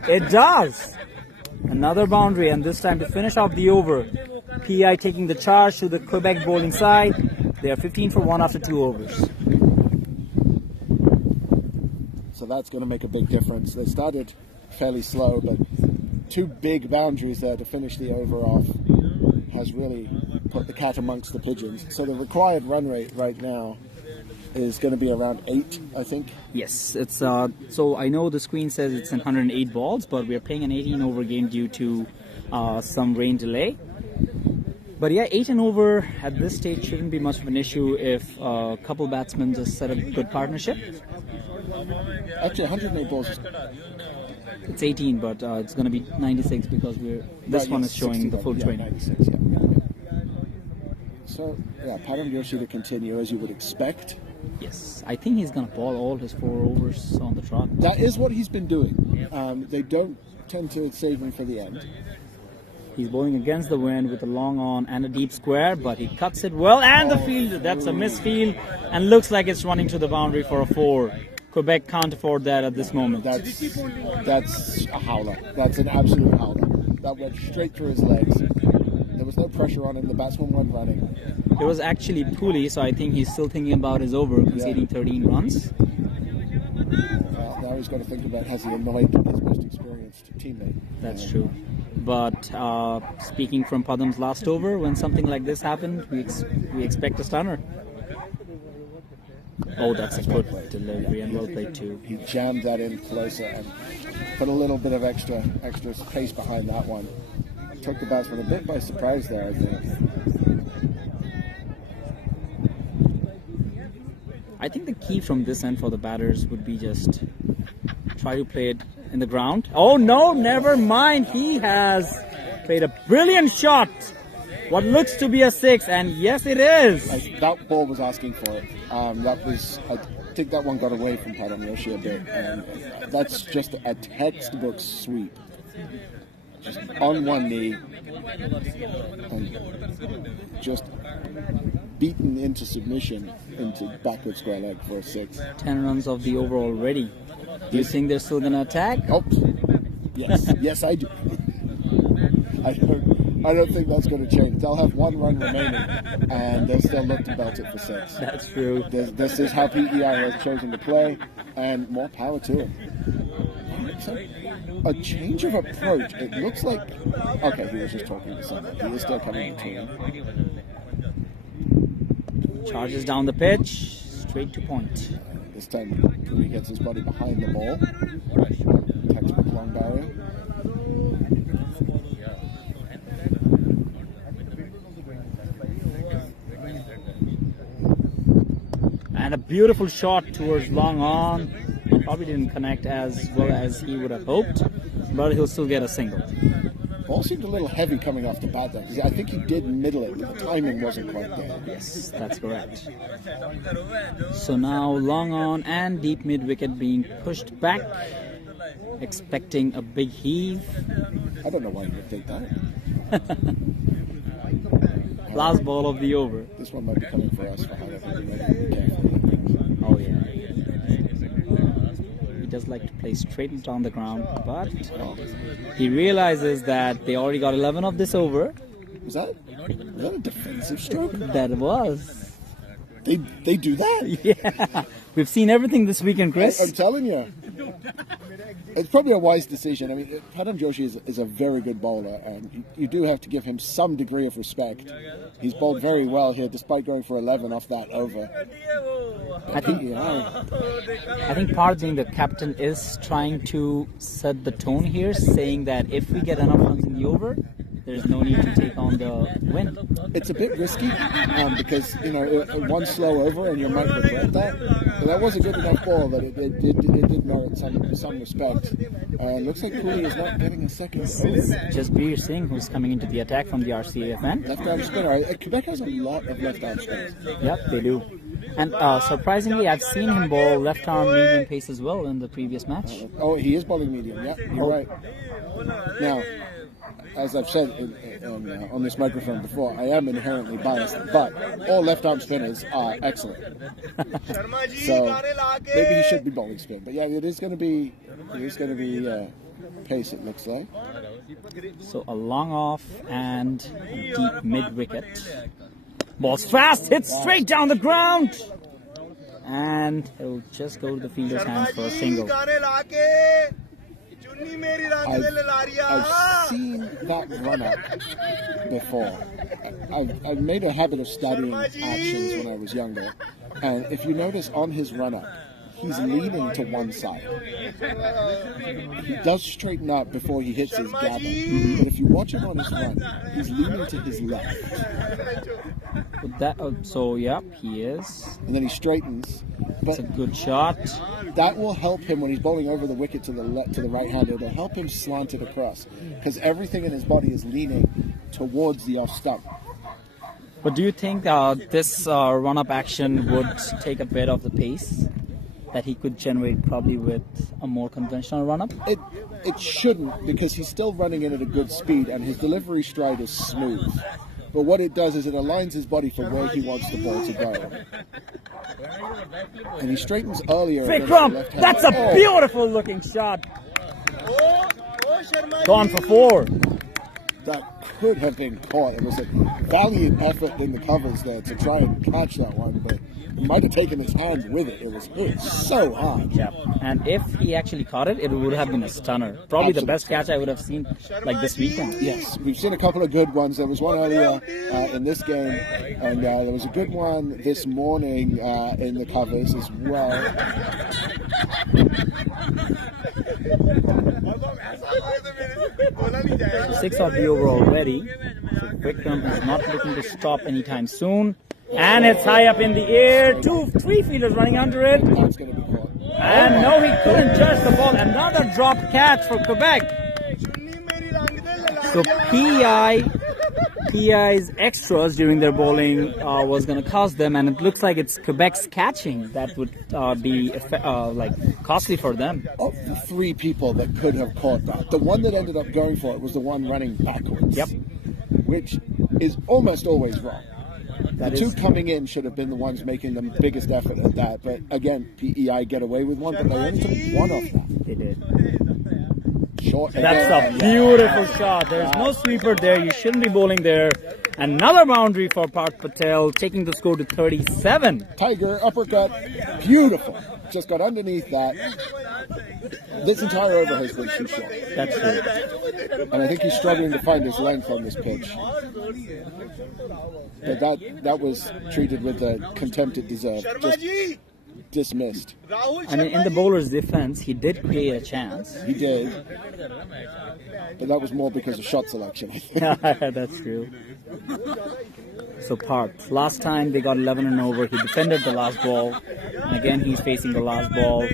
it does. Another boundary, and this time to finish off the over. PEI taking the charge to the Quebec bowling side. They are 15 for 1 after 2 overs. So that's going to make a big difference. They started fairly slow, but 2 big boundaries there to finish the over off has really put the cat amongst the pigeons. So the required run rate right now is going to be around 8, I think. Yes, it's so I know the screen says it's 108 balls, but we're playing an 18 over game due to some rain delay. But yeah, 8 and over at this stage shouldn't be much of an issue if a couple batsmen just set a good partnership. Actually, 108 balls. It's 18, but it's going to be 96 because this one is showing the full 20. 96, yeah. So, yeah, Param Yoshi to continue as you would expect. Yes, I think he's going to ball all his 4 overs on the trot. That is what he's been doing. They don't tend to save him for the end. He's bowling against the wind with a long on and a deep square, but he cuts it well, and the field, that's a misfield, and looks like it's running to the boundary for a 4. Quebec can't afford that at this moment. That's a howler. That's an absolute howler. That went straight through his legs. There was no pressure on him. The batsman wasn't running. It was actually Pooley, so I think he's still thinking about his over, conceding 13 runs. Now he's got to think about, has he annoyed his most experienced teammate? That's true. But speaking from Padam's last over, when something like this happened, we expect a stunner. Oh, that's a good delivery and well played too. He jammed that in closer and put a little bit of extra pace behind that one. Took the batsman a bit by surprise there, I think. I think the key from this end for the batters would be just try to play it in the ground. Oh no, never mind. He has played a brilliant shot. What looks to be a 6, and yes, it is. That ball was asking for it. I think that one got away from Padam Yoshi a bit, and that's just a textbook sweep. Just on one knee, and just beaten into submission into backward square leg for a 6. 10 runs of the over already. Do you think they're still gonna attack? Oh, yes, I do. I don't think that's going to change. They'll have 1 run remaining, and they'll still look to belt it for 6. That's true. This is how PEI has chosen to play, and more power to him. So, a change of approach. It looks like... Okay, he was just talking to someone. He is still coming between. Charges down the pitch, straight to point. This time, he gets his body behind the ball. Textbook long barrier. And a beautiful shot towards long on. Probably didn't connect as well as he would have hoped, but he'll still get a single. Ball seemed a little heavy coming off the bat there, because I think he did middle it, but the timing wasn't quite there. Yes, that's correct. So now long on and deep mid wicket being pushed back, expecting a big heave. I don't know why you would think that. Last ball of the over. This one might be coming for us for however we might be careful. Oh yeah. He does like to play straight down the ground, but he realizes that they already got 11 of this over. Was that a defensive stroke? That was. They do that? Yeah. We've seen everything this weekend, Chris. I'm telling you. It's probably a wise decision. I mean, Padam Joshi is a very good bowler, and you do have to give him some degree of respect. He's bowled very well here, despite going for 11 off that over. I think part being the captain is trying to set the tone here, saying that if we get enough runs in the over, there's no need to take on the win. It's a bit risky because, one slow over and you might regret that. But that was a good enough ball that it did merit some respect. Looks like Pooley is not getting a second. Just Jasbir Singh, who's coming into the attack from the RCAF end. Left-arm spinner. Quebec has a lot of left-arm spinners. Yep, they do. And surprisingly, I've seen him bowl left-arm medium pace as well in the previous match. Oh, he is bowling medium. Yeah, you're right. Now, as I've said on this microphone before, I am inherently biased, but all left-arm spinners are excellent. So maybe he should be bowling spin. But yeah, it is going to be pace. It looks like. So a long off and a deep mid-wicket. Ball's fast, hits straight down the ground, and he'll just go to the fielder's hands for a single. I've seen that run up before. I've made a habit of studying actions when I was younger, and if you notice on his run up, he's leaning to one side. He does straighten up before he hits his gather, but if you watch him on his run, he's leaning to his left. So yeah, he is. And then he straightens. It's a good shot. That will help him when he's bowling over the wicket to the right hand. It'll help him slant it across because everything in his body is leaning towards the off stump. But do you think this run-up action would take a bit of the pace that he could generate probably with a more conventional run-up? It shouldn't, because he's still running in at a good speed and his delivery stride is smooth. But what it does is it aligns his body for where he wants the ball to go. And he straightens earlier. Vikram, that's a beautiful looking shot. Gone for 4. That could have been caught. It was a valiant effort in the covers there to try and catch that one, but he might have taken his hand with it. It was hit so hard. Yeah, and if he actually caught it, it would have been a stunner. Probably the best catch I would have seen like this weekend. Yes, we've seen a couple of good ones. There was one earlier in this game, and there was a good one this morning in the covers as well. 6 of the over already. So Vikram is not looking to stop anytime soon. And it's high up in the air. 2-3 fielders running under it. That's going to be caught. And no, he couldn't judge the ball. Another drop catch for Quebec. So PEI's extras during their bowling was going to cost them, and it looks like it's Quebec's catching that would be like costly for them. Of the 3 people that could have caught that, the one that ended up going for it was the one running backwards. Yep. Which is almost always wrong. That The 2 is- coming in should have been the ones making the biggest effort at that. But again, PEI get away with one, but they only took one off that. They did. Short That's again. a beautiful shot. There's no sweeper there. You shouldn't be bowling there. Another boundary for Parth Patel, taking the score to 37. Tiger uppercut, beautiful. Just got underneath that. This entire over has been too short, That's true. and I think he's struggling to find his length on this pitch. But that was treated with the contempt it deserved. Just dismissed. I mean, in the bowler's defense, he did create a chance. He did, but that was more because of shot selection, I think. That's true. So Parth, last time they got 11 and over. He defended the last ball. And again, he's facing the last ball.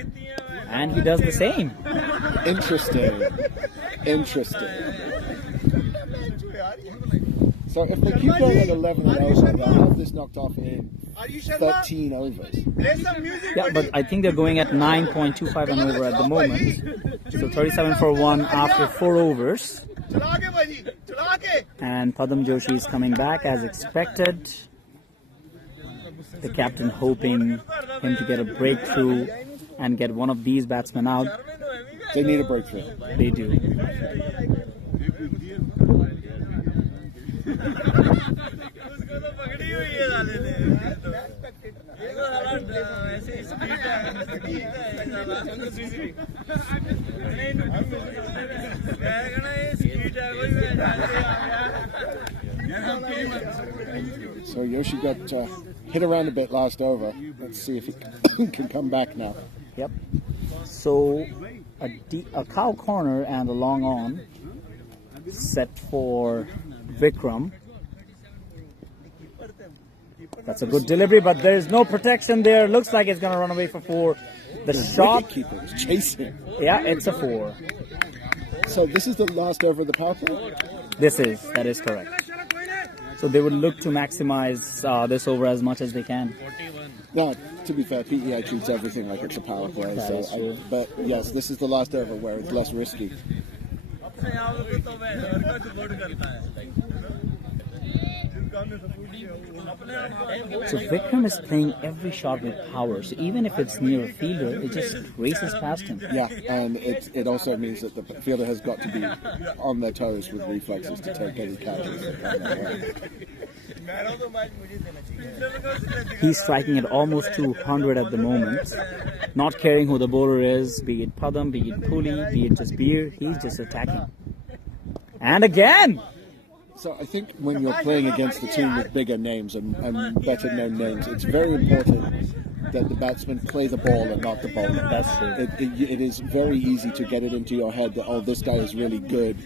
And he does the same. Interesting. So if they keep going at 11 and over, they'll have this knocked off in 13 overs. Yeah, but I think they're going at 9.25 and over at the moment. So 37 for 1 after 4 overs. And Padam Joshi is coming back as expected. The captain hoping him to get a breakthrough and get one of these batsmen out. They need a breakthrough. They do. So Yoshi got hit around a bit last over. Let's see if he can come back now. Yep. So a cow corner and a long on set for Vikram. That's a good delivery, but there is no protection there. Looks like it's going to run away for 4. The shot, Keeper was chasing. yeah, it's a 4. So this is the last over of the power play? That is correct. So they would look to maximize this over as much as they can. No, to be fair, PEI treats everything like it's a power play. That is true. But yes, this is the last over where it's less risky. So Vikram is playing every shot with power. So even if it's near a fielder, it just races past him. Yeah, and it also means that the fielder has got to be on their toes with reflexes to take any catches that come their way. He's striking at almost 200 at the moment. Not caring who the bowler is, be it Padam, be it Puli, be it just Beer, he's just attacking. And again! So I think when you're playing against a team with bigger names and better known names, it's very important that the batsmen play the ball and not the bowler. That's true. It is very easy to get it into your head that, oh, this guy is really good,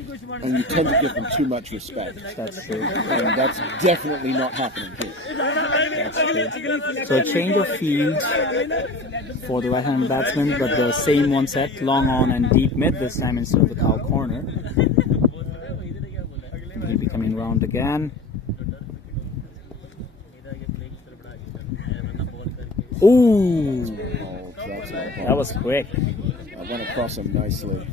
and you tend to give them too much respect. That's true. And that's definitely not happening here. That's true. So a change of field for the right-hand batsman, but the same one set, long on and deep mid this time instead of the cow corner. He'll be coming round again. Ooh, Oh, that's all. that was quick. I went across him nicely.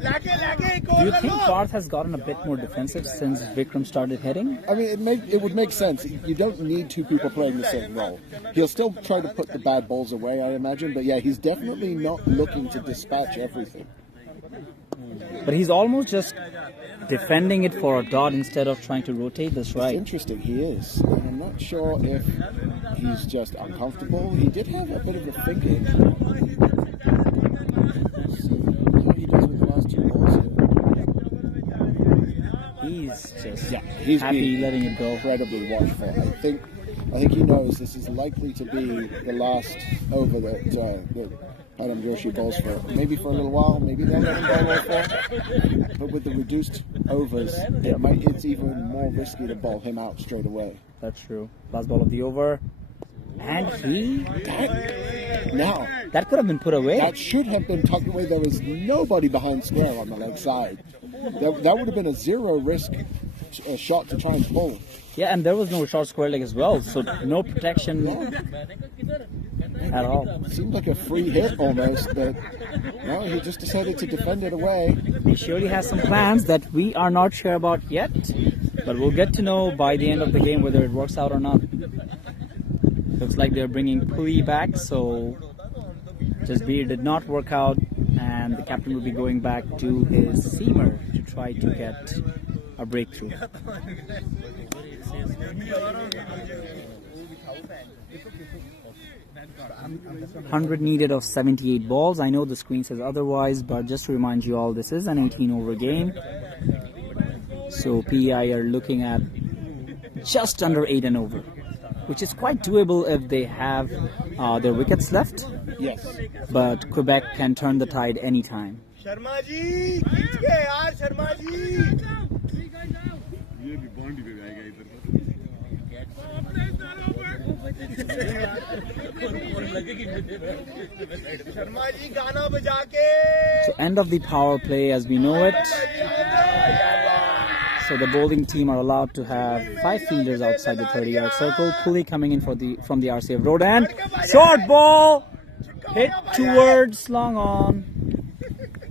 Do you think Parth has gotten a bit more defensive since Vikram started hitting? I mean, it would make sense. You don't need 2 people playing the same role. He'll still try to put the bad balls away, I imagine, but yeah, he's definitely not looking to dispatch everything. But he's almost just defending it for a dot instead of trying to rotate. That's It's right. interesting, he is. And I'm not sure if he's just uncomfortable. He did have a bit of a thinking. How he does with the last two balls here. He's just He's happy being letting it go. incredibly watchful. I think he knows this is likely to be the last over that Padam Joshi bowls for. Maybe for a little while, maybe they'll let him bowl all four. But with the reduced overs, it's even more risky to bowl him out straight away. That's true. Last ball of the over. And that could have been put away. That should have been tucked away. There was nobody behind square on the leg side. That would have been a zero risk shot to try and pull. Yeah, and there was no short square leg as well, so no protection at all. Seemed like a free hit almost, but no, he just decided to defend it away. He surely has some plans that we are not sure about yet, but we'll get to know by the end of the game whether it works out or not. Looks like they're bringing Puri back, so Jasbir did not work out, and the captain will be going back to his seamer to try to get a breakthrough. 100 needed of 78 balls. I know the screen says otherwise, but just to remind you all, this is an 18-over game. So PEI are looking at just under 8 and over, which is quite doable if they have their wickets left. Yes. But Quebec can turn the tide anytime. Sharma ji खींच के यार शर्मा जी ये भी boundary पे आएगा इधर शर्मा जी गाना बजा के So end of the power play as we know it. So the bowling team are allowed to have 5 fielders outside the 30-yard circle. Puli coming in from the RCF road, and short ball hit towards long on.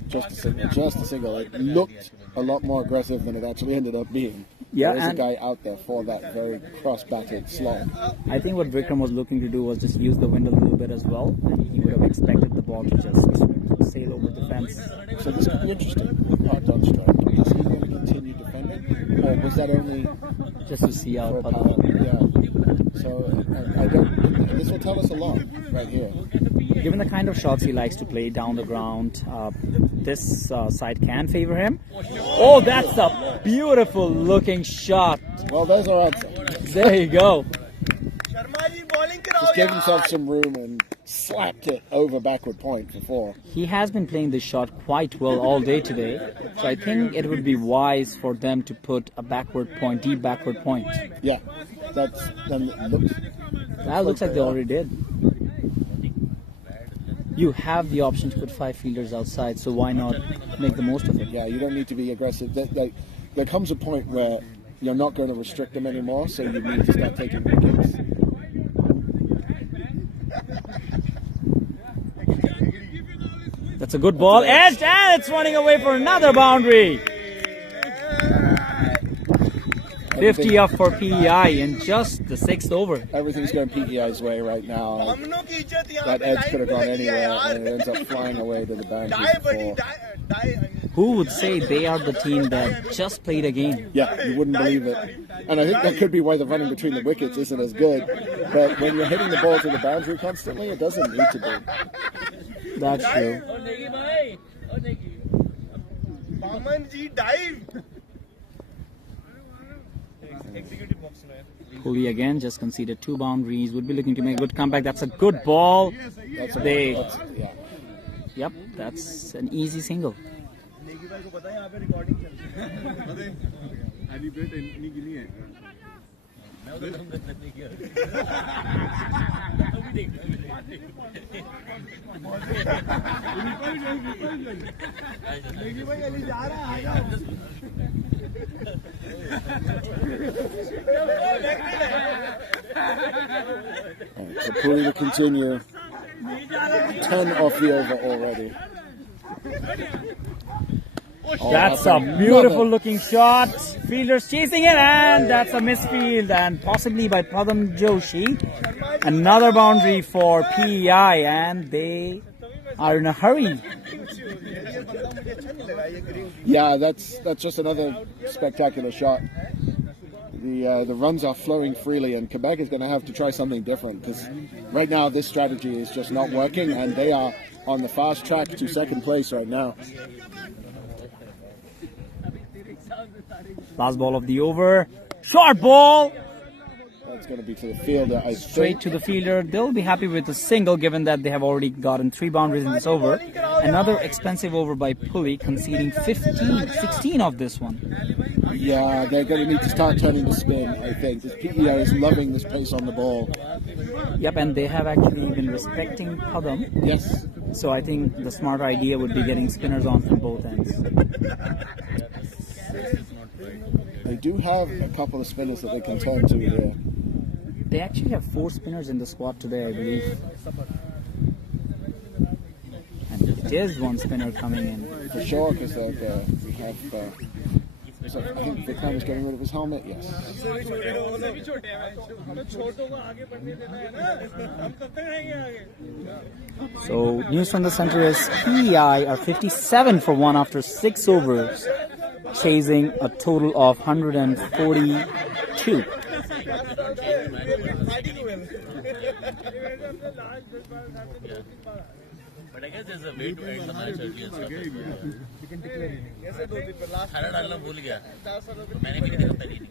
Just a single. It looked a lot more aggressive than it actually ended up being. Yeah, There is a and guy out there for that very cross-batted slot. I think what Vikram was looking to do was just use the wind a little bit as well, and he would have expected the ball to just sail over the fence. So this could be interesting. Hard on strike. Is he going to continue defending, or was that only Just to see how for power? Yeah. So I don't. This will tell us a lot right here. given the kind of shots he likes to play down the ground, this side can favor him. Oh, that's a beautiful looking shot. Well, there's our answer. There you go. Sharma ji bowling कराओ Just gave यार himself some room and slapped it over backward point for 4. He has been playing this shot quite well all day today, so I think it would be wise for them to put a backward point, deep backward point. Yeah, that's then it looks. That looks like they already did. You have the option to put 5 fielders outside, so why not make the most of it? Yeah, you don't need to be aggressive. There comes a point where you're not going to restrict them anymore, so you need to start taking wickets. That's a good ball. Edged, and it's running away for another boundary. 50 up for PEI in just the 6th over. Everything's going PEI's way right now. हमनों की इज्जत यहाँ That पे edge line could have पे gone लगी है anywhere, यार and it ends up flying away to the boundary. डाई बड़ी For, डाई Who would say they are the team that just played a game? yeah, you wouldn't believe it. And I think that could be why the running between the wickets isn't as good. But when you're hitting the ball to the boundary constantly, it doesn't need to be. That's true. Baman ji dive executive box में Puli again just conceded 2 boundaries. Would be looking to make a good comeback. That's a good ball. That's yeah. Yep, that's an easy single. Negi भाई को पता है यहाँ पे recording चल रही है अली बेट इतनी गिनी है मैं उधर हम नहीं किया अभी देख नेगी भाई अली जा रहा है आ जाओ So Puri to continue. 10 off the over already. That's a beautiful looking shot. Fielders chasing it, and that's a misfield, and possibly by Padam Joshi. Another boundary for PEI, and they are in a hurry. Yeah, that's just another spectacular shot. The runs are flowing freely, and Quebec is going to have to try something different because right now this strategy is just not working, and they are on the fast track to second place right now. Last ball of the over. Short ball. That's going to be to the fielder. Straight to the fielder. They'll be happy with a single given that they have already gotten 3 boundaries in this over. Another expensive over by Pulley, conceding 16 of this one. Yeah, they're going to need to start turning the spin, I think. This PEI is loving this pace on the ball. Yep, and they have actually been respecting Padam. Yes. So I think the smarter idea would be getting spinners on from both ends. They do have a couple of spinners that they can turn to here. They actually have 4 spinners in the squad today, I believe. And it is 1 spinner coming in. For sure, because we have... so I think Vikram is getting rid of his helmet, yes. So news from the center is PEI are 57 for 1 after 6 overs, chasing a total of 142. But I guess there's a way to end the match early and stuff. खाना डालना भूल गया मैंने भी नहीं देखा पहले नहीं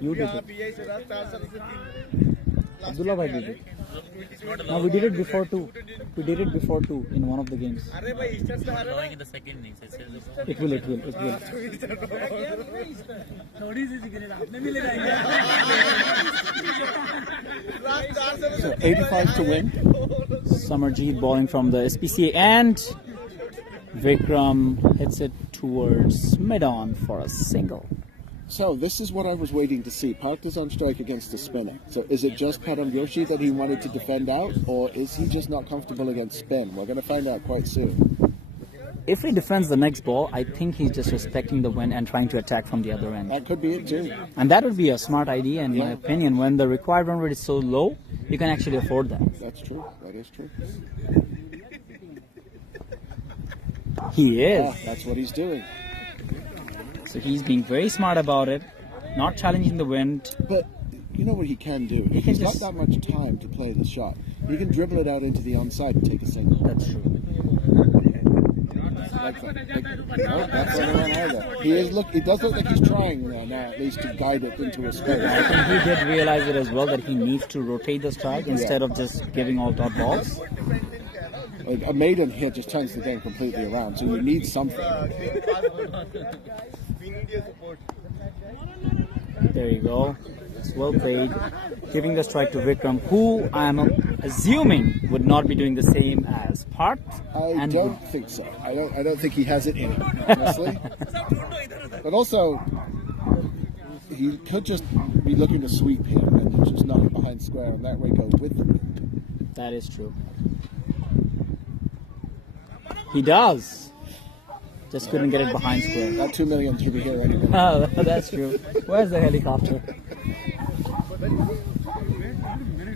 You did it. Abdullah bhai did it. No, we did it before too. We did it before too in one of the games. Allowing in the second innings It will. So 85 to win. Samarjeet bowling from the SPCA and Vikram hits it towards mid-on for a single. So this is what I was waiting to see. Park is on strike against the spinner. So is it just Padam Yoshi that he wanted to defend out, or is he just not comfortable against spin? We're going to find out quite soon. If he defends the next ball, I think he's just respecting the wind and trying to attack from the other end. That could be it too. And that would be a smart idea in my opinion. When the required run rate is so low, you can actually afford that. That's true. That is true. He is. Yeah, that's what he's doing. So he's being very smart about it, not challenging the wind. But you know what he can do? He's got that much time to play the shot. He can dribble it out into the onside and take a single. That's true. That's not one either. He does look like he's trying now, at least to guide it into a spin. I think he did realize it as well that he needs to rotate the strike instead of just giving all dot balls. A maiden hit just turns the game completely around, so you need something. There you go. It's well played. Giving the strike to Vikram, who I am assuming would not be doing the same as Part. I don't think so. I don't think he has it in him, honestly. But also, he could just be looking to sweep here and just knock it behind square, and that way go with the wind. That is true. He does. Just couldn't get it behind square. That 2 million should be here anyway. Oh, that's true. Where's the helicopter?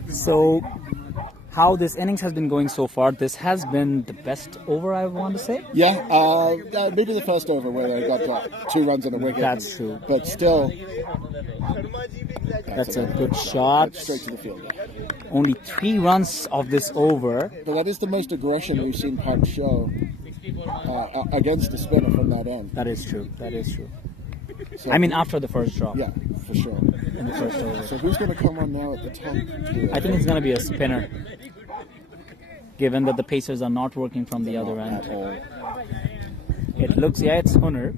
So, how this innings has been going so far, this has been the best over, I want to say. Yeah, maybe the first over where they got 2 runs on a wicket. That's true. But still, That's a good shot. straight to the field. Only 3 runs of this over. But that is the most aggression we've seen Park show against the spinner from that end. That is true. That is true. So, I mean, after the first drop. yeah, for sure. In the first over. So who's going to come on now at the top here? I think it's going to be a spinner, given that the Pacers are not working from the other At end. all. It looks, it's Hunter.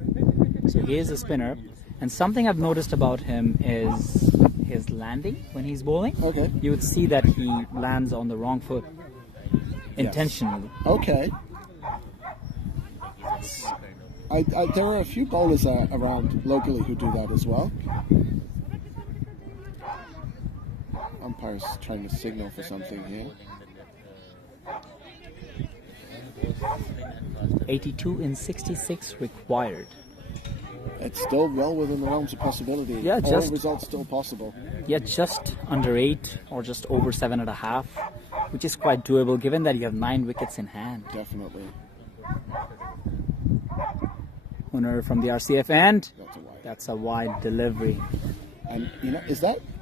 So he is a spinner. And something I've noticed about him is his landing when he's bowling. Okay. You would see that he lands on the wrong foot intentionally. Okay. There are a few bowlers around locally who do that as well. Umpire's trying to signal for something here. 82 in 66 required. It's still well within the realms of possibility. Yeah, All just- results still possible. Yeah, just under 8 or just over 7.5, which is quite doable given that you have 9 wickets in hand. Definitely. Corner from the RCF, and That's a wide. that's a wide delivery. And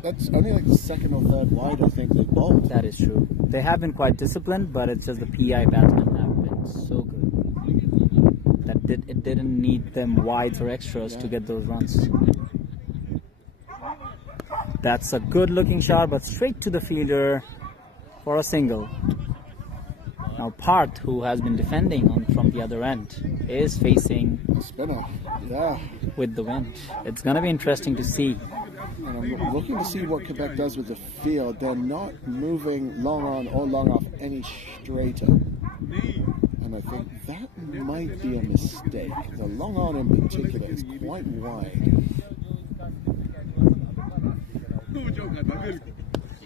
that's only like the second or third wide I think they bowled. That is true. They have been quite disciplined, but it's just the PI batsmen have been so good that it didn't need them wides or extras to get those runs. That's a good looking shot, but straight to the fielder for a single. Now Parth, who has been defending from the other end, is facing Spinner. Yeah. with the wind. It's going to be interesting to see. And I'm looking to see what Quebec does with the field. They're not moving long on or long off any straighter. And I think that might be a mistake. The long on in particular is quite wide.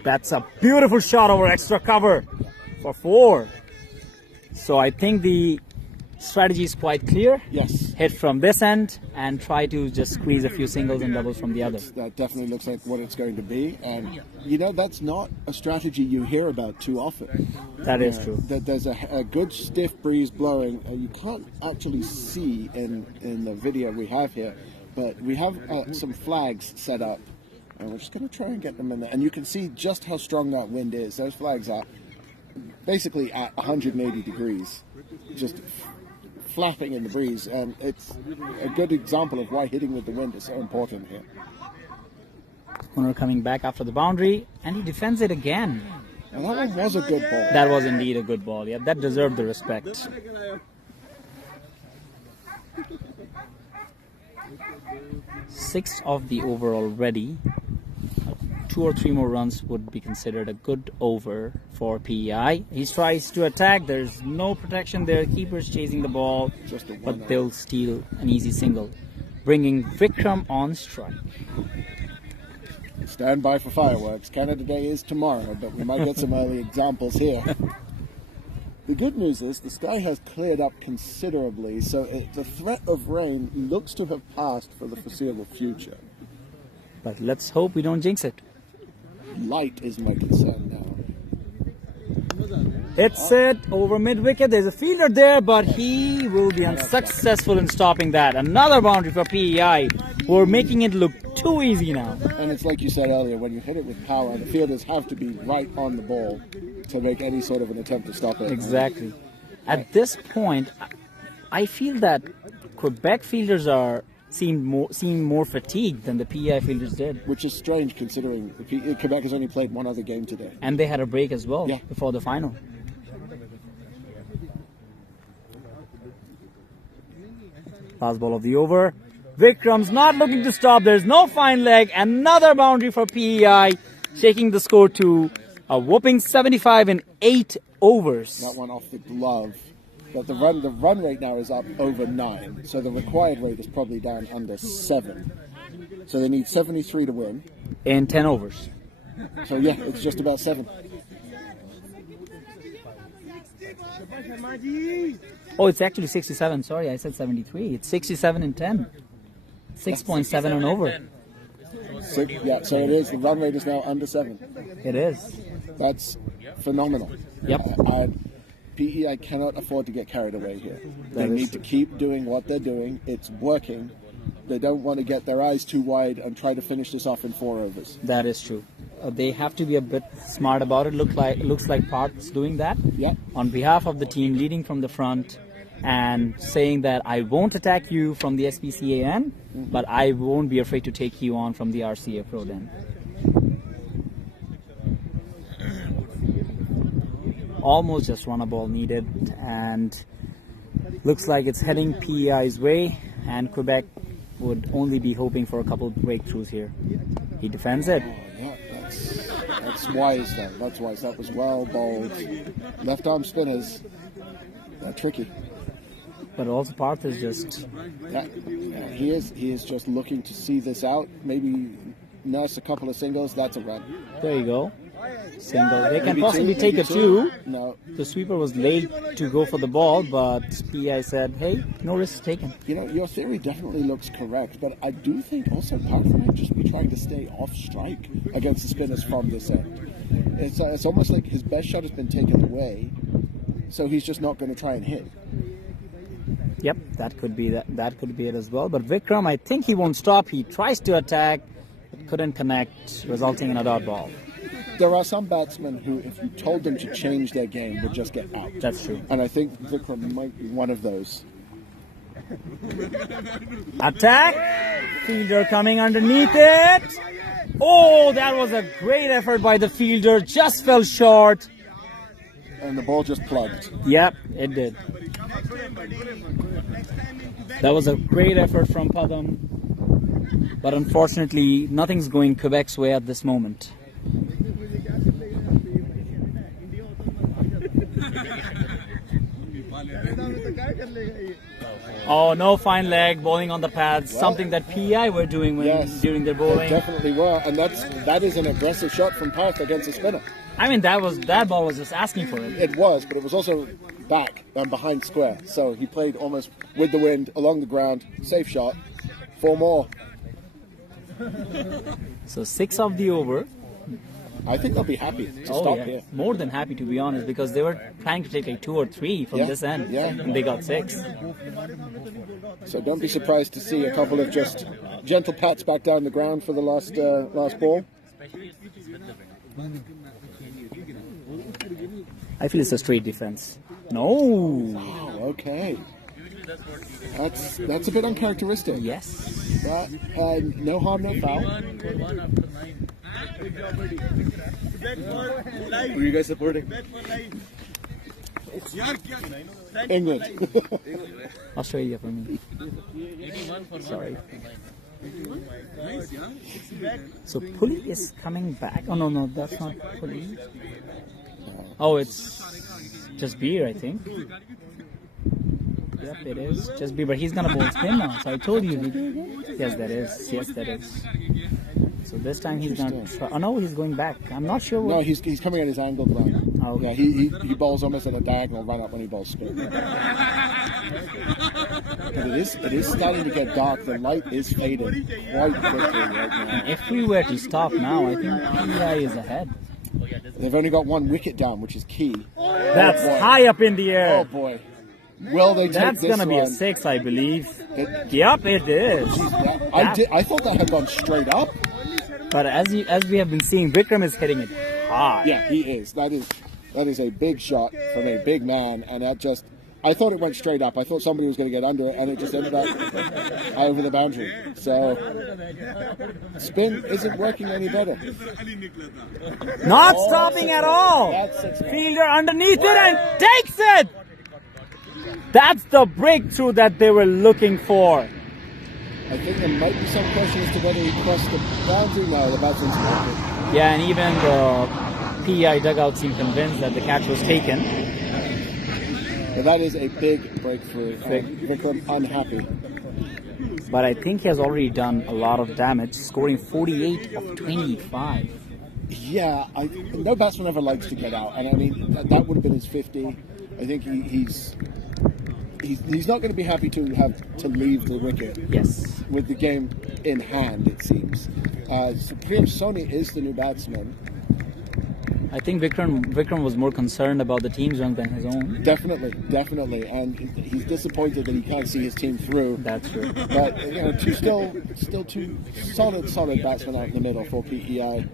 That's a beautiful shot over extra cover for 4. So I think the strategy is quite clear. Yes. Hit from this end and try to just squeeze a few singles and doubles from the other. That definitely looks like what it's going to be. And, that's not a strategy you hear about too often. That is true. That there's a good stiff breeze blowing. You can't actually see in the video we have here, but we have some flags set up. And we're just going to try and get them in there. And you can see just how strong that wind is. Those flags are basically at 180 degrees, just flapping in the breeze. And it's a good example of why hitting with the wind is so important here. Corner coming back after the boundary, and he defends it again. And that one was a good ball. That was indeed a good ball. Yeah, that deserved the respect. Sixth of the over already. 2 or 3 more runs would be considered a good over for PEI. He tries to attack. There's no protection there. Keeper's chasing the ball, but they'll steal an easy single, bringing Vikram on strike. Stand by for fireworks. Canada Day is tomorrow, but we might get some early examples here. The good news is the sky has cleared up considerably, so the threat of rain looks to have passed for the foreseeable future. But let's hope we don't jinx it. Light is my concern now. Hits it over mid-wicket. There's a fielder there, but he will be unsuccessful in stopping that. Another boundary for PEI, who are making it look too easy now. And it's like you said earlier, when you hit it with power, the fielders have to be right on the ball to make any sort of an attempt to stop it. Exactly. At this point, I feel that Quebec fielders seem more fatigued than the PEI fielders did. Which is strange considering Quebec has only played one other game today. And they had a break as well before the final. Last ball of the over. Vikram's not looking to stop. There's no fine leg. Another boundary for PEI, taking the score to a whopping 75 in 8 overs. That one off the glove. But the run rate now is up over 9. So the required rate is probably down under 7. So they need 73 to win. In 10 overs. So yeah, it's just about 7. Oh, it's actually 67. Sorry, I said 73. It's 67 in 10. 6.7 and over. So it is. The run rate is now under 7. It is. That's phenomenal. Yep. PEI cannot afford to get carried away here. They That is need to keep doing what they're doing. It's working. They don't want to get their eyes too wide and try to finish this off in 4 overs. That is true. They have to be a bit smart about it. Looks like Parth's doing that. Yeah. On behalf of the team, leading from the front and saying that I won't attack you from the SPCAN, but I won't be afraid to take you on from the RCA Pro then. Almost just run a ball needed, and looks like it's heading PEI's way, and Quebec would only be hoping for a couple breakthroughs here. He defends it. Yeah, that's wise then. That's wise. That was well bowled. Left arm spinners. They're tricky. But also Parth is just... He is just looking to see this out. Maybe nurse a couple of singles. That's a run. There you go. Single. They can Maybe possibly two, take maybe a 2. No. The sweeper was late to go for the ball, but PI said, hey, no risks taken. Your theory definitely looks correct, but I do think also Parth might just be trying to stay off strike against the spinners from this end. It's almost like his best shot has been taken away, so he's just not going to try and hit. Yep, that could be that could be it as well. But Vikram, I think he won't stop. He tries to attack, but couldn't connect, resulting in a dot ball. There are some batsmen who, if you told them to change their game, would just get out. That's true. And I think Vikram might be one of those. Attack! Fielder coming underneath it. Oh, that was a great effort by the fielder. Just fell short. And the ball just plugged. Yep, it did. That was a great effort from Padam. But unfortunately, nothing's going Quebec's way at this moment. Oh, no fine leg, bowling on the pads, something that PEI were doing during their bowling. They definitely were, and that is an aggressive shot from Parth against a spinner. I mean, that ball was just asking for it. It was, but it was also back and behind square. So he played almost with the wind, along the ground, safe shot, 4 more. So 6 of the over. I think they'll be happy to stop here. More than happy, to be honest, because they were trying to take like 2 or 3 from this end, and they got 6. So don't be surprised to see a couple of just gentle pats back down the ground for the last ball. I feel it's a straight defense. No. Wow, okay. That's a bit uncharacteristic. Yes. But no harm, no foul. Who are you guys supporting? England. Australia for me. Sorry. So Pulley is coming back. Oh no, that's not Pulley. Oh, it's just Beer, I think. Yep, it is just Beer, but he's gonna bowl spin now. So I told you. Yes, that is. Yes, that is. So this time he's gonna try. Oh no, he's going back. I'm not sure what. No, he's coming at his angled run. Oh, okay. Yeah, he bowls almost at a diagonal run up when he bowls spin. But it is starting to get dark. The light is fading quite quickly right now. If we were to stop now, I think PEI is ahead. They've only got 1 wicket down, which is key. That's boy. high up in the air. Oh boy. Will they take That's this gonna be a one? 6, I believe. Yep, it is. I thought that had gone straight up. But as we have been seeing, Vikram is hitting it high. Yeah, he is. That is a big shot from a big man, and I thought it went straight up. I thought somebody was going to get under it, and it just ended up over the boundary. So spin isn't working any better. Not stopping at all. That's 6 now. Fielder underneath it and takes it. That's the breakthrough that they were looking for. I think there might be some question as to whether he crossed the boundary now. The batsman's marking. Yeah, and even the PEI dugout seemed convinced that the catch was taken. But that is a big breakthrough. Vikram unhappy. But I think he has already done a lot of damage, scoring 48 of 25. Yeah, no batsman ever likes to get out, and I mean that would have been his 50. I think he's not going to be happy to have to leave the wicket. Yes. With the game in hand, it seems. Prem Soni is the new batsman. I think Vikram was more concerned about the team's run than his own. Definitely, and he's disappointed that he can't see his team through. That's true. But still two solid batsmen out in the middle for PEI.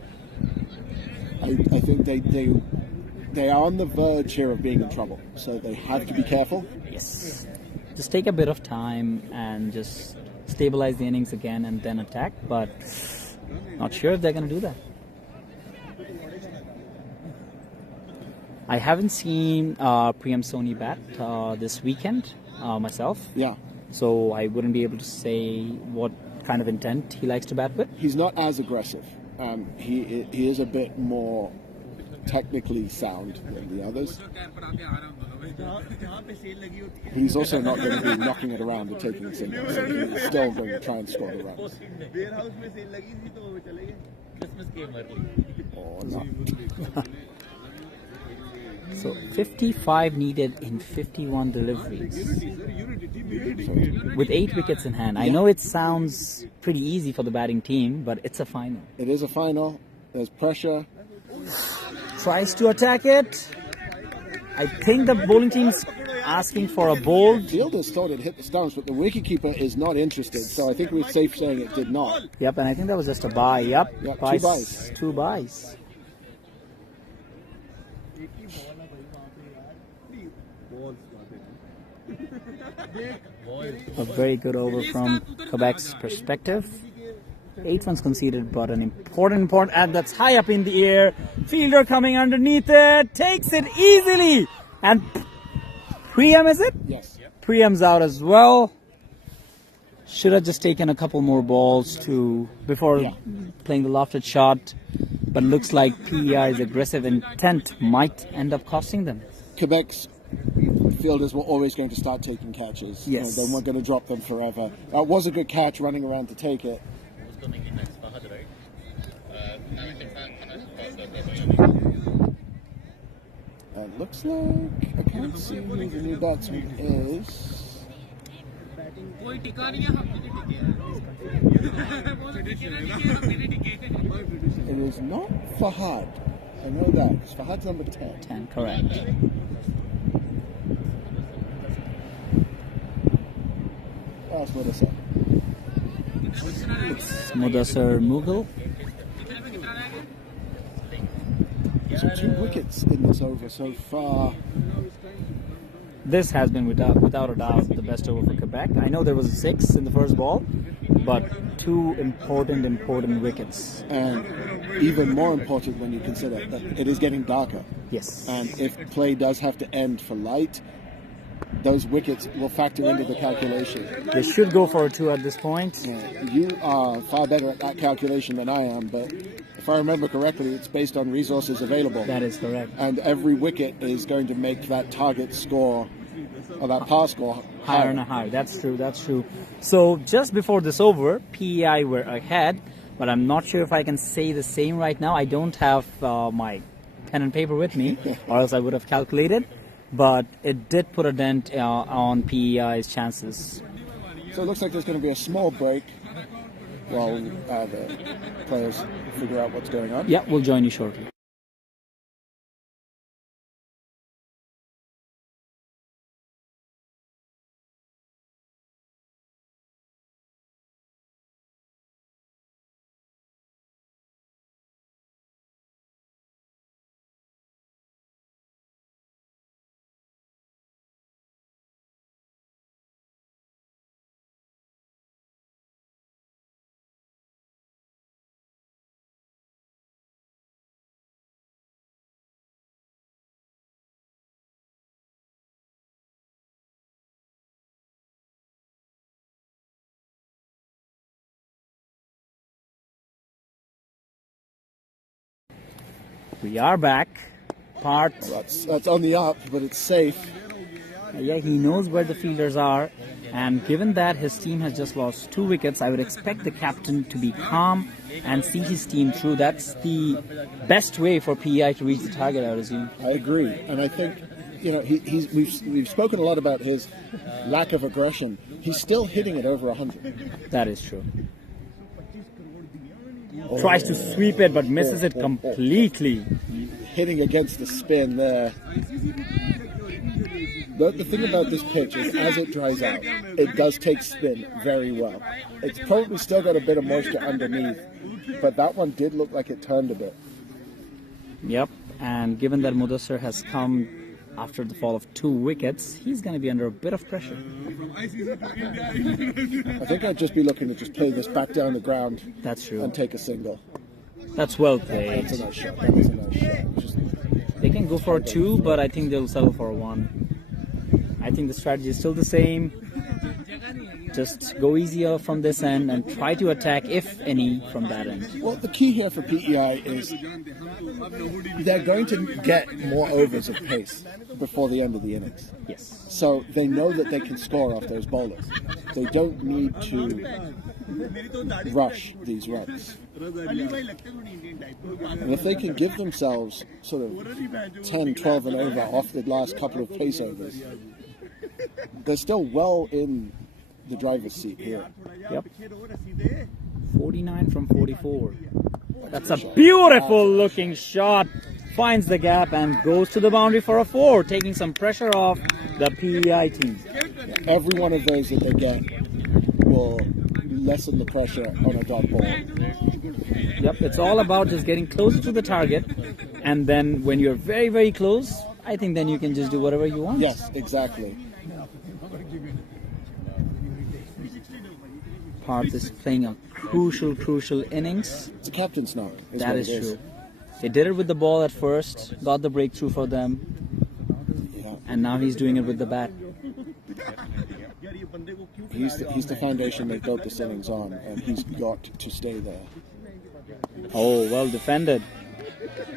I think they are on the verge here of being in trouble, so they have to be careful. Yes. Just take a bit of time and just stabilize the innings again and then attack, but not sure if they're going to do that. I haven't seen Prem Soni bat this weekend myself. Yeah. So I wouldn't be able to say what kind of intent he likes to bat with. He's not as aggressive. He is a bit more technically sound than the others. He's also not going to be knocking it around and taking it single, so he's still going to try and score the runs. Oh, no. So 55 needed in 51 deliveries. With 8 wickets in hand. I know it sounds pretty easy for the batting team, but it's a final. It is a final. There's pressure. Tries to attack it. I think the bowling team's asking for a bold. Fielders thought it hit the stumps, but the wicketkeeper is not interested, so I think we're safe saying it did not. Yep, and I think that was just a buy. Yep, Yep, buys, two buys. 2 buys. A very good over from Quebec's perspective. 8 runs conceded, but an important and that's high up in the air. Fielder coming underneath it, takes it easily, and Priam, is it? Yes. Priam's out as well. Should have just taken a couple more balls before playing the lofted shot, but looks like PEI's aggressive intent might end up costing them. Quebec's fielders were always going to start taking catches. Yes. They weren't going to drop them forever. It was a good catch running around to take it. It looks like I can't see who the new batsman is. It is not Fahad. I know that because Fahad's number 10. 10, correct. That's what I said. It's Mudassar Mughal. So 2 wickets in this over so far. This has been without a doubt the best over for Quebec. I know there was a 6 in the first ball, but 2 important wickets. And even more important when you consider that it is getting darker. Yes. And if play does have to end for light, those wickets will factor into the calculation. They should go for a 2 at this point. You are far better at that calculation than I am, but if I remember correctly, it's based on resources available. That is correct. And every wicket is going to make that target score, or that par score, Higher and higher. That's true. So just before this over, PEI were ahead, but I'm not sure if I can say the same right now. I don't have my pen and paper with me, or else I would have calculated. But it did put a dent on PEI's chances. So it looks like there's going to be a small break while the players figure out what's going on. Yeah, we'll join you shortly. We are back. That's on the up, but it's safe. Yeah, he knows where the fielders are, and given that his team has just lost 2 wickets, I would expect the captain to be calm and see his team through. That's the best way for PEI to reach the target, I would assume. I agree, and I think we've spoken a lot about his lack of aggression. He's still hitting it over 100. That is true. Tries to sweep it, but misses it completely. Hitting against the spin there. The thing about this pitch is, as it dries out, it does take spin very well. It's probably still got a bit of moisture underneath, but that one did look like it turned a bit. Yep, and given that Mudassar has come after the fall of 2 wickets, he's going to be under a bit of pressure. I think I'd just be looking to just play this back down the ground. That's true. And take a single. That's well played. That's a nice shot. That was a nice shot. They can go for a 2, but I think they'll settle for a 1. I think the strategy is still the same. Just go easier from this end and try to attack, if any, from that end. Well, the key here for PEI is they're going to get more overs of pace before the end of the innings. Yes. So they know that they can score off those bowlers. They don't need to rush these runs. And if they can give themselves sort of 10, 12 and over off the last couple of pace overs, they're still well in the driver's seat here. Yep. 49 from 44. That's a beautiful looking shot finds the gap and goes to the boundary for a 4, taking some pressure off the PEI team. Every one of those that they get will lessen the pressure on a dot ball. Yep, it's all about just getting closer to the target, and then when you're very, very close, I think then you can just do whatever you want. Yes, exactly. Parth is playing a crucial innings. It's a captain's knock. That is true. They did it with the ball at first, got the breakthrough for them, Yeah. and now he's doing it with the bat. He's the foundation they built this innings on, and he's got to stay there. Oh, well defended.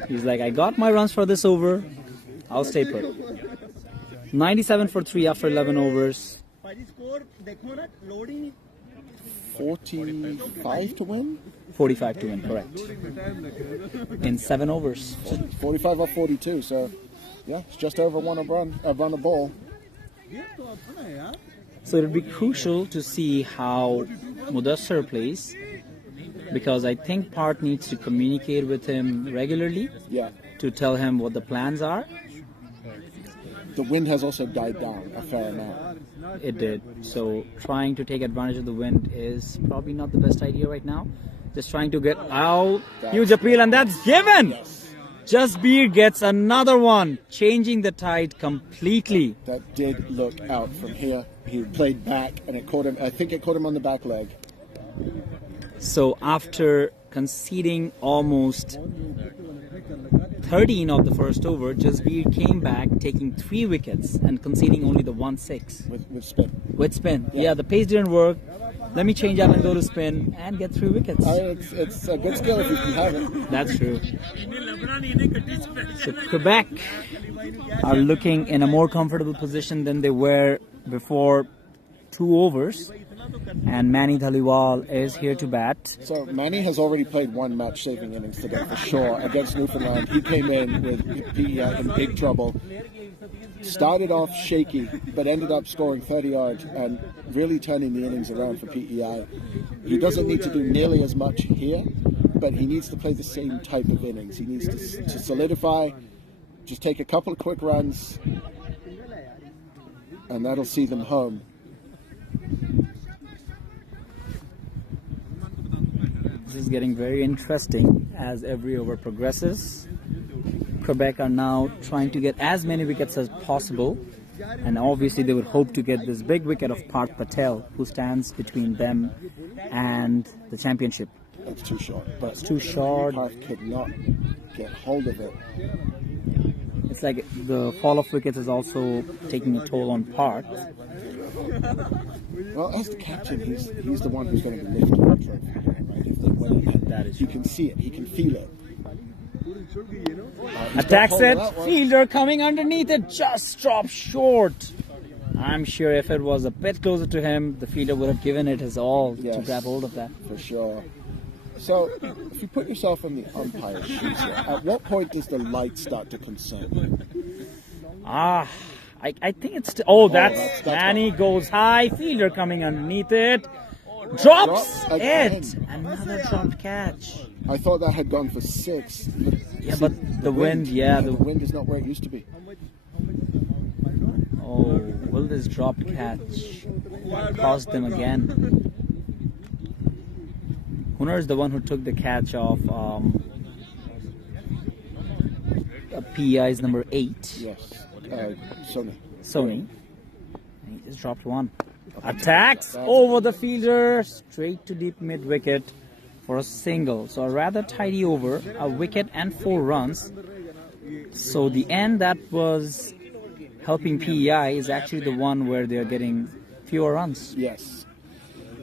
He's like, I got my runs for this over, I'll stay put. 97 for 3 after 11 overs. 45 to win? 45 to win, correct. In 7 overs. 45 or 42, so yeah, it's just over one a ball. So it'll be crucial to see how Mudassar plays, because I think Parth needs to communicate with him regularly Yeah. to tell him what the plans are. The wind has also died down a fair amount. It did. So trying to take advantage of the wind is probably not the best idea right now. Just trying to get out. Huge appeal, and that's given. Jasbir gets another one, changing the tide completely. That did look out from here. He played back, and it caught him. I think it caught him on the back leg. So after conceding almost 13 of the first over, Jasbir came back taking 3 wickets and conceding only the 1-6 With spin. with spin. Yeah, the pace didn't work. Let me change up and go to spin and get 3 wickets. It's a good skill if you can have it. That's true. So Quebec are looking in a more comfortable position than they were before 2 overs. And Manny Dhaliwal is here to bat. So Manny has already played 1 match-saving innings today for sure against Newfoundland. He came in with PEI in big trouble. Started off shaky, but ended up scoring 30 yards and really turning the innings around for PEI. He doesn't need to do nearly as much here, but he needs to play the same type of innings. He needs to solidify, just take a couple of quick runs, and that'll see them home. This is getting very interesting as every over progresses. Quebec are now trying to get as many wickets as possible, and obviously they would hope to get this big wicket of Parth Patel, who stands between them and the championship. It's too short. But It's too short. Parth could not get hold of it. It's like the fall of wickets is also taking a toll on Parth. Well, as the captain, he's the one who's going to be lifting the trophy, right? If they win it, That is you can see it, he can feel it. Attacks hold of it, that one. fielder coming underneath it, just dropped short. I'm sure if it was a bit closer to him, the fielder would have given it his all to Yes. grab hold of that. For sure. So, if you put yourself in the umpire's shoes here, at what point does the light start to concern you? I think it's... that's Manny goes high, fielder coming underneath it. Drops Drop again. it. Another dropped catch. I thought that had gone for 6. Yeah, but the wind, yeah. The wind is not where it used to be. Oh, will this dropped catch cost them again? Hunter is the one who took the catch off PEI's number 8, Yes. Sony. Sony. And he just dropped one. Attacks over the fielder, straight to deep mid wicket for a single. So a rather tidy over, a wicket and 4 runs. So the end that was helping PEI is actually the one where they're getting fewer runs. Yes.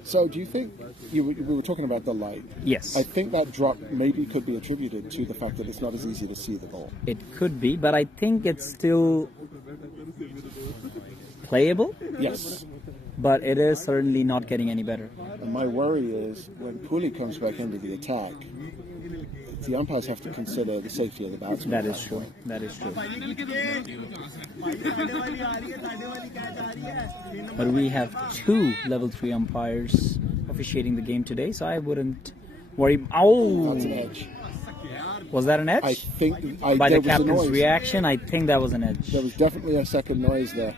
So, do you think we were talking about the light? Yes, I think that drop maybe could be attributed to the fact that it's not as easy to see the ball. it could be, but I think it's still playable. Yes. But it is certainly not getting any better. And my worry is when Pooley comes back into the attack, the umpires have to consider the safety of the batsman. That is true. That is true. But we have 2 level 3 umpires officiating the game today, so I wouldn't worry. Oh, That's an edge. Was that an edge? I think By there the was a captain's noise. reaction, I think that was an edge. There was definitely a second noise there.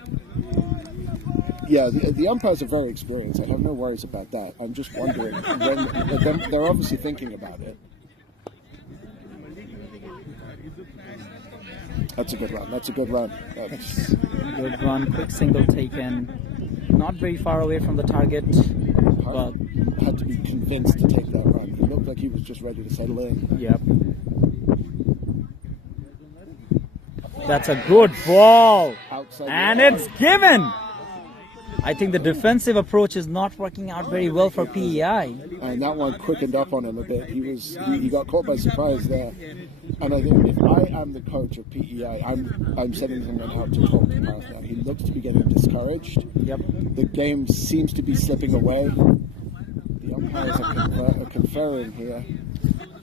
Yeah, the umpires are very experienced. I have no worries about that. I'm just wondering when they're obviously thinking about it. That's a good run. That's a good run. That's Good run, quick single taken. Not very far away from the target, but had to be convinced to take that run. He looked like he was just ready to settle in. yep. That's a good ball. Outside And the it's given. I think the defensive approach is not working out very well for PEI. and that one quickened up on him a bit. He got caught by surprise there. And I think if I am the coach of PEI, I'm sending someone out to talk to Paris now. He looks to be getting discouraged. Yep. The game seems to be slipping away. The umpires are conferring here.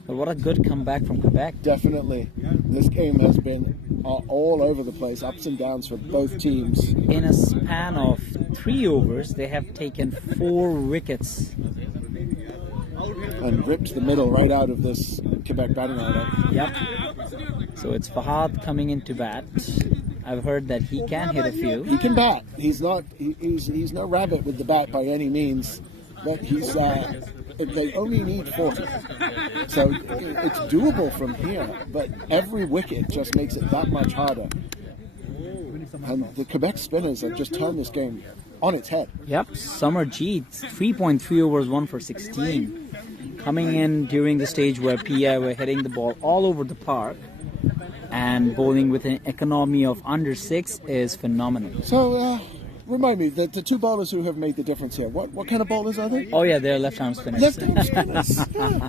But what a good comeback from Quebec. Definitely, this game has been all over the place, ups and downs for both teams. In a span of 3 overs, they have taken 4 wickets. And ripped the middle right out of this Quebec batting order. Yep. So it's Fahad coming into bat. I've heard that he can hit a few. He can bat. He's no rabbit with the bat by any means, but they only need 40. So it's doable from here, but every wicket just makes it that much harder. And the Quebec spinners have just turned this game on its head. Yep, Summer G, 3.3 overs, 1 for 16. Coming in during the stage where PI were hitting the ball all over the park, and bowling with an economy of under 6 is phenomenal. So, remind me, the two bowlers who have made the difference here, what kind of bowlers are they? Oh yeah, they're left-arm spinners. Left-arm spinners. Yeah.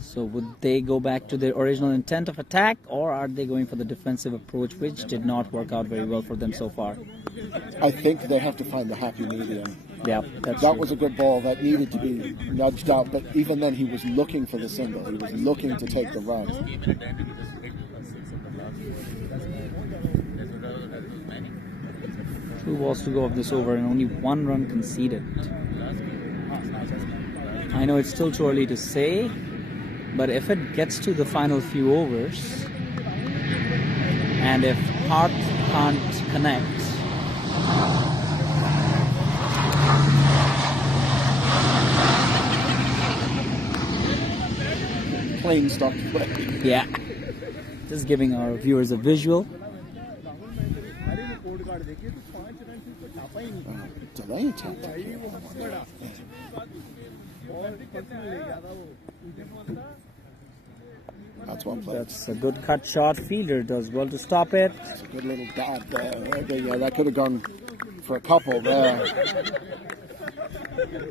So would they go back to their original intent of attack, or are they going for the defensive approach, which did not work out very well for them so far? I think they have to find the happy medium. Yeah, that's That true. was a good ball that needed to be nudged out, but even then he was looking for the single. He was looking to take the run. Two balls to go of this over and only 1 run conceded. I know it's still too early to say, but if it gets to the final few overs, and if Hart can't connect, Plain stock play. yeah, just giving our viewers a visual. Delay attack. That's one play. That's a good cut shot. Fielder does well to stop it. It's a good little dab there. Okay, yeah, that could have gone for a couple there.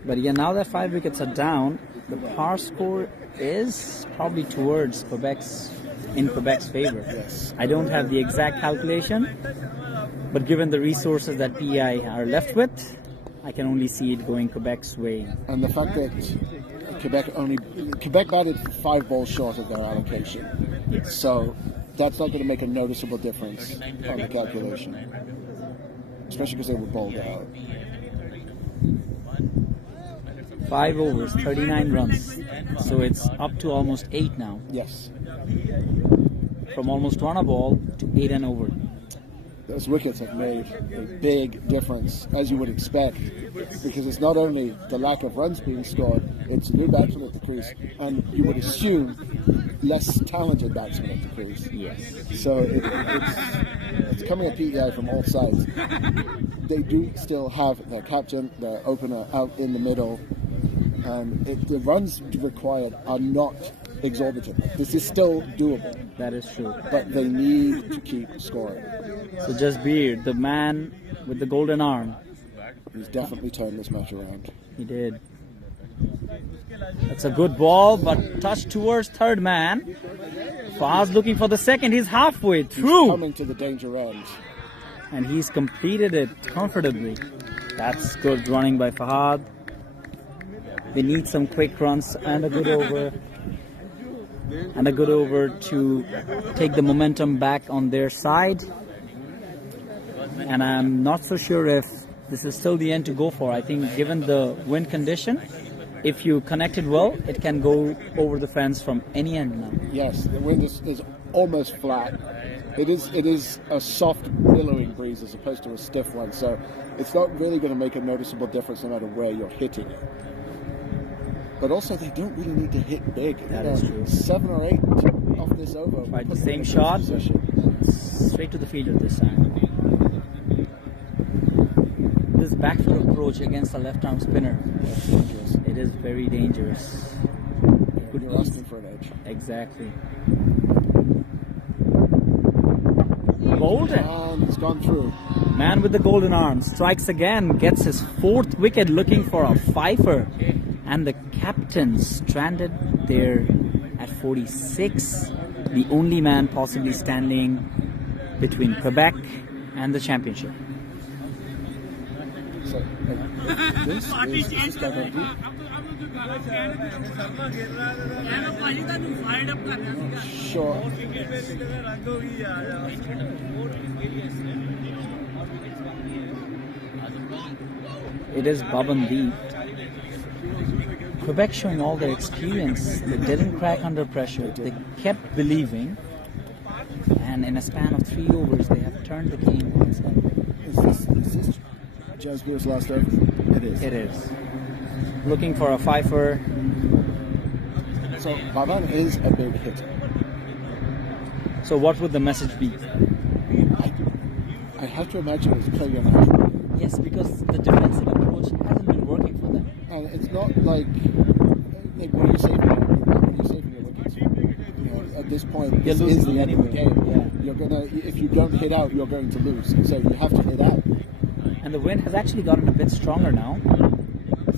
But again, now that 5 wickets are down, the par score is probably towards Quebec's favor. Yes. I don't have the exact calculation, but given the resources that PEI are left with, I can only see it going Quebec's way. And the fact that Quebec batted 5 balls short of their allocation. So that's not going to make a noticeable difference on the calculation. Especially because they were bowled out. 5 overs, 39 runs. So it's up to almost 8 now. Yes. From almost 1 a ball to 8 and over. Those wickets have made a big difference, as you would expect, because it's not only the lack of runs being scored, it's new batsmen at the crease, and you would assume less talented batsmen at the crease. Yes. So it's coming at PEI from all sides. They do still have their captain, their opener out in the middle, and the runs required are not exorbitant. This is still doable, That is true. but they need to keep scoring. So just Beard, the man with the golden arm. He's definitely turned this match around. He did. That's a good ball, but touch towards third man. Faz looking for the second. He's halfway through. Coming to the danger end. And he's completed it comfortably. That's good running by Fahad. They need some quick runs and a good over. And a good over to take the momentum back on their side. And I'm not so sure if this is still the end to go for. I think given the wind condition, if you connect it well, it can go over the fence from any end now. Yes, the wind is almost flat. It is a soft, billowing breeze as opposed to a stiff one, so it's not really going to make a noticeable difference no matter where you're hitting it. But also, they don't really need to hit big. That is true. 7 or 8 off this over. Right, the put them same in a good shot, position. straight to the fielder this time. This back foot approach against a left arm spinner, it is very dangerous. You're asking for an edge. Exactly. Golden. And it's gone through. Man with the golden arm strikes again, gets his 4th wicket, looking for a fifer. And the captain stranded there at 46. The only man possibly standing between Quebec and the championship. So, this is this guy going to Sure. It is Babandeep. Quebec showing all their experience. They didn't crack under pressure. They kept believing. And in a span of 3 overs, they have turned the game on its head. Is this Jasbir's last over? It is. It is. Looking for a fifer. So, Baban is a big hitter. So what would the message be? I have to imagine it's play your natural. Yes, because the defensive approach hasn't been working for them. And it's not like when you're saving your wickets. You know, at this point, this is the end of the game. Yeah. You're gonna, if you don't hit out, you're going to lose. So you have to hit out. And the wind has actually gotten a bit stronger now.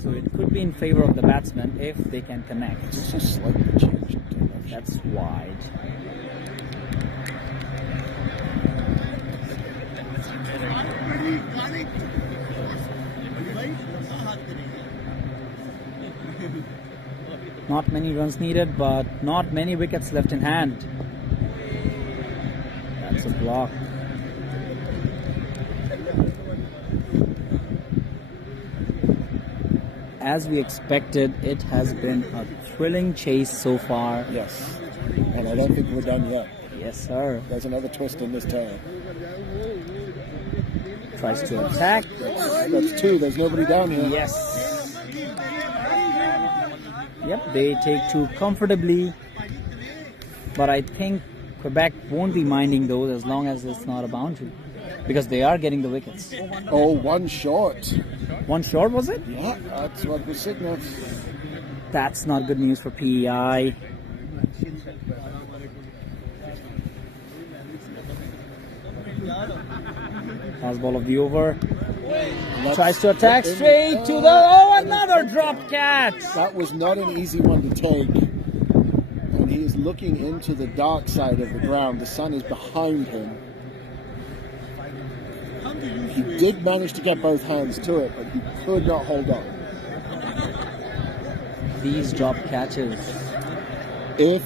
So it could be in favor of the batsmen if they can connect. It's just slightly changed. That's wide. Not many runs needed, but not many wickets left in hand. That's a block. As we expected, it has been a thrilling chase so far. Yes. And I don't think we're done yet. Yes, sir. There's another twist in this tale. Tries to attack. That's 2. There's nobody down here. Yes. Yep, they take 2 comfortably. But I think Quebec won't be minding those as long as it's not a boundary. Because they are getting the wickets. Oh, 1 short. 1 short, was it? Yeah, that's what was signaled. That's not good news for PEI. Last ball of the over. Tries to attack straight to the... Oh, another dropped catch! That was not an easy one to take. And he is looking into the dark side of the ground. The sun is behind him. He did manage to get both hands to it, but he could not hold on. These drop catches. If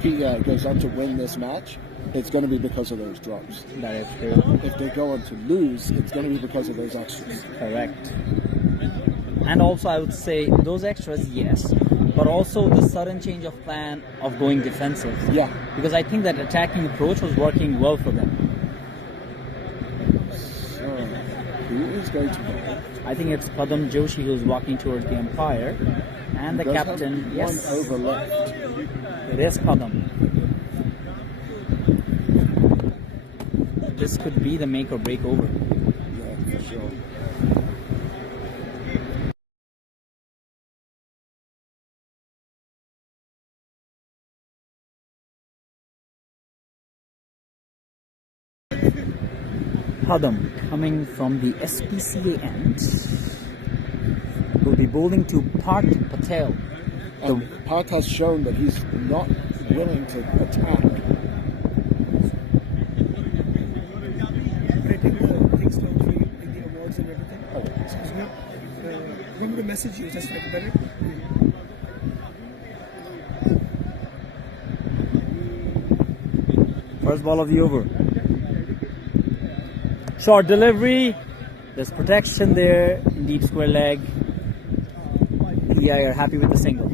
PEI goes on to win this match, it's going to be because of those drops. That is true. If they go on to lose, it's going to be because of those extras. Correct. And also I would say those extras, yes. But also the sudden change of plan of going defensive. Yeah. Because I think that attacking approach was working well for them. So, who is going to go? I think it's Padam Joshi who's walking towards the umpire. And the Does captain, have yes. 1 over left. It is Padam. This could be the make or break over. Yeah, for sure. Padam coming from the SPCA end will be bowling to Parth Patel. And Parth has shown that he's not willing to attack. Writing the things down for you, like the awards and everything. Oh, Excuse me. Want me to message you just like a minute? First ball of the over. Short delivery. There's protection there, deep square leg. PI are happy with the single.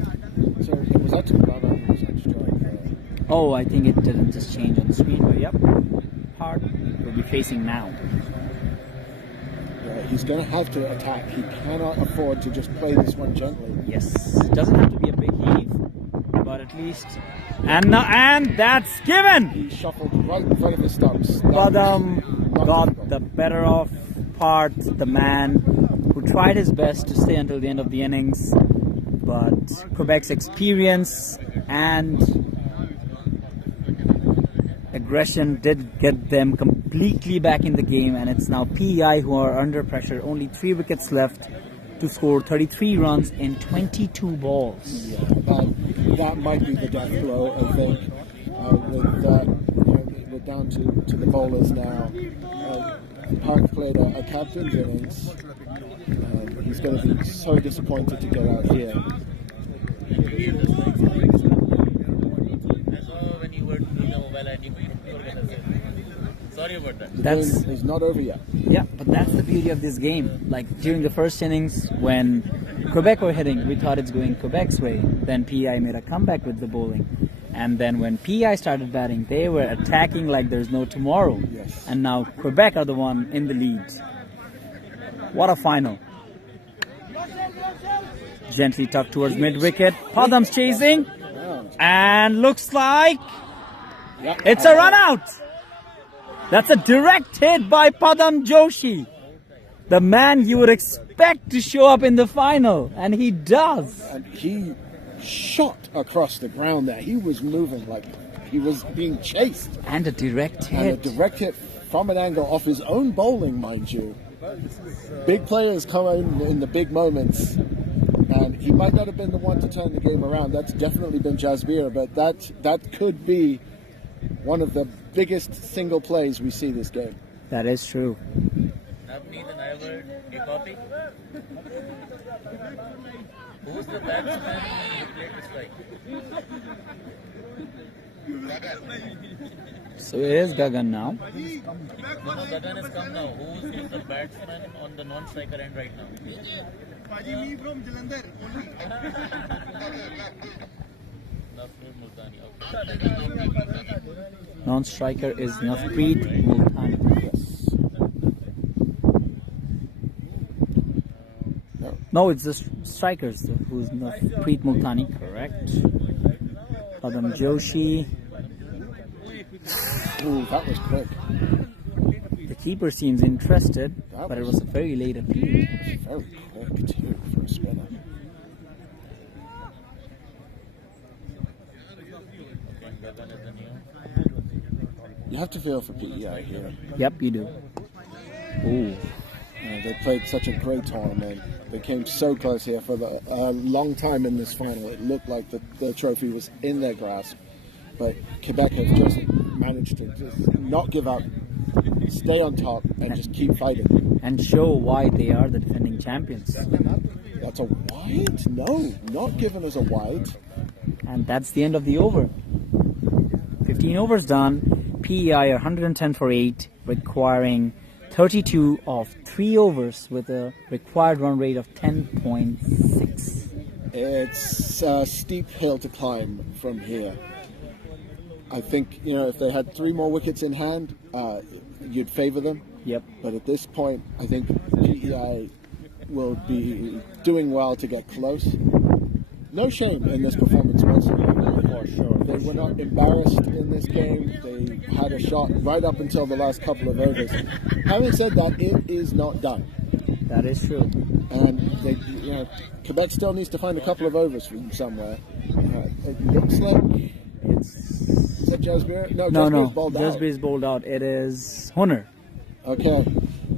So it was actually Baba who was on strike. Oh, I think it didn't just change on the screen, but yep. Hard will be facing now. He's going to have to attack. He cannot afford to just play this one gently. Yes, it doesn't have to be a big heave, but at least. And that's given! He shuffled right in front of his stumps. Padam got the better of part, the man who tried his best to stay until the end of the innings, but Quebec's experience and aggression did get them completely back in the game, and it's now PEI who are under pressure. Only 3 wickets left to score 33 runs in 22 balls. Yeah, that might be the death blow, I think. With that, we're down to the bowlers now. Park played a captain's innings. He's going to be so disappointed to get out here. Sorry about that. The game is not over yet. Yeah, but that's the beauty of this game. Like during the first innings, when Quebec were hitting, we thought it's going Quebec's way. Then PEI made a comeback with the bowling. And then when PEI started batting, they were attacking like there's no tomorrow. Yes. And now Quebec are the one in the lead. What a final. Gently tucked towards mid-wicket. Padam's chasing. And looks like it's a run out. That's a direct hit by Padam Joshi. The man you would expect to show up in the final. And he does. And he shot across the ground there. He was moving like he was being chased. And a direct hit. And a direct hit from an angle off his own bowling, mind you. Big players come in the big moments. And he might not have been the one to turn the game around. That's definitely been Jasbir, but that could be one of the biggest single plays we see this game. That is true. Who's the batsman who played the strike? So it is Gagan now. No, Gagan has come now. Who's the batsman on the non-striker end right now? Me from Jalandhar. Non-striker is Navpreet Multani. Yes. No, it's the strikers who's Navpreet Multani. Correct. Padam Joshi. Ooh, that was quick. The keeper seems interested, but it was a very late appeal. It was very quick too for a spinner. You have to feel for PEI here. Yep, you do. Ooh. They played such a great tournament. They came so close here for a long time in this final. It looked like the trophy was in their grasp. But Quebec have just managed to just not give up, stay on top, and just keep fighting. And show why they are the defending champions. That's a wide? No, not given as a wide. And that's the end of the over. 15 overs done. PEI are 110 for 8, requiring 32 of 3 overs with a required run rate of 10.6. It's a steep hill to climb from here. I think, if they had 3 more wickets in hand, you'd favour them. Yep. But at this point, I think PEI will be doing well to get close. No shame in this performance whatsoever. For sure. They were not embarrassed in this game. They had a shot right up until the last couple of overs. Having said that, it is not done. That is true. And Quebec still needs to find a couple of overs from somewhere. It looks like is that Jasbir? No, Jasbir's bowled out. Jasbir's bowled out. It is Hunter. Okay.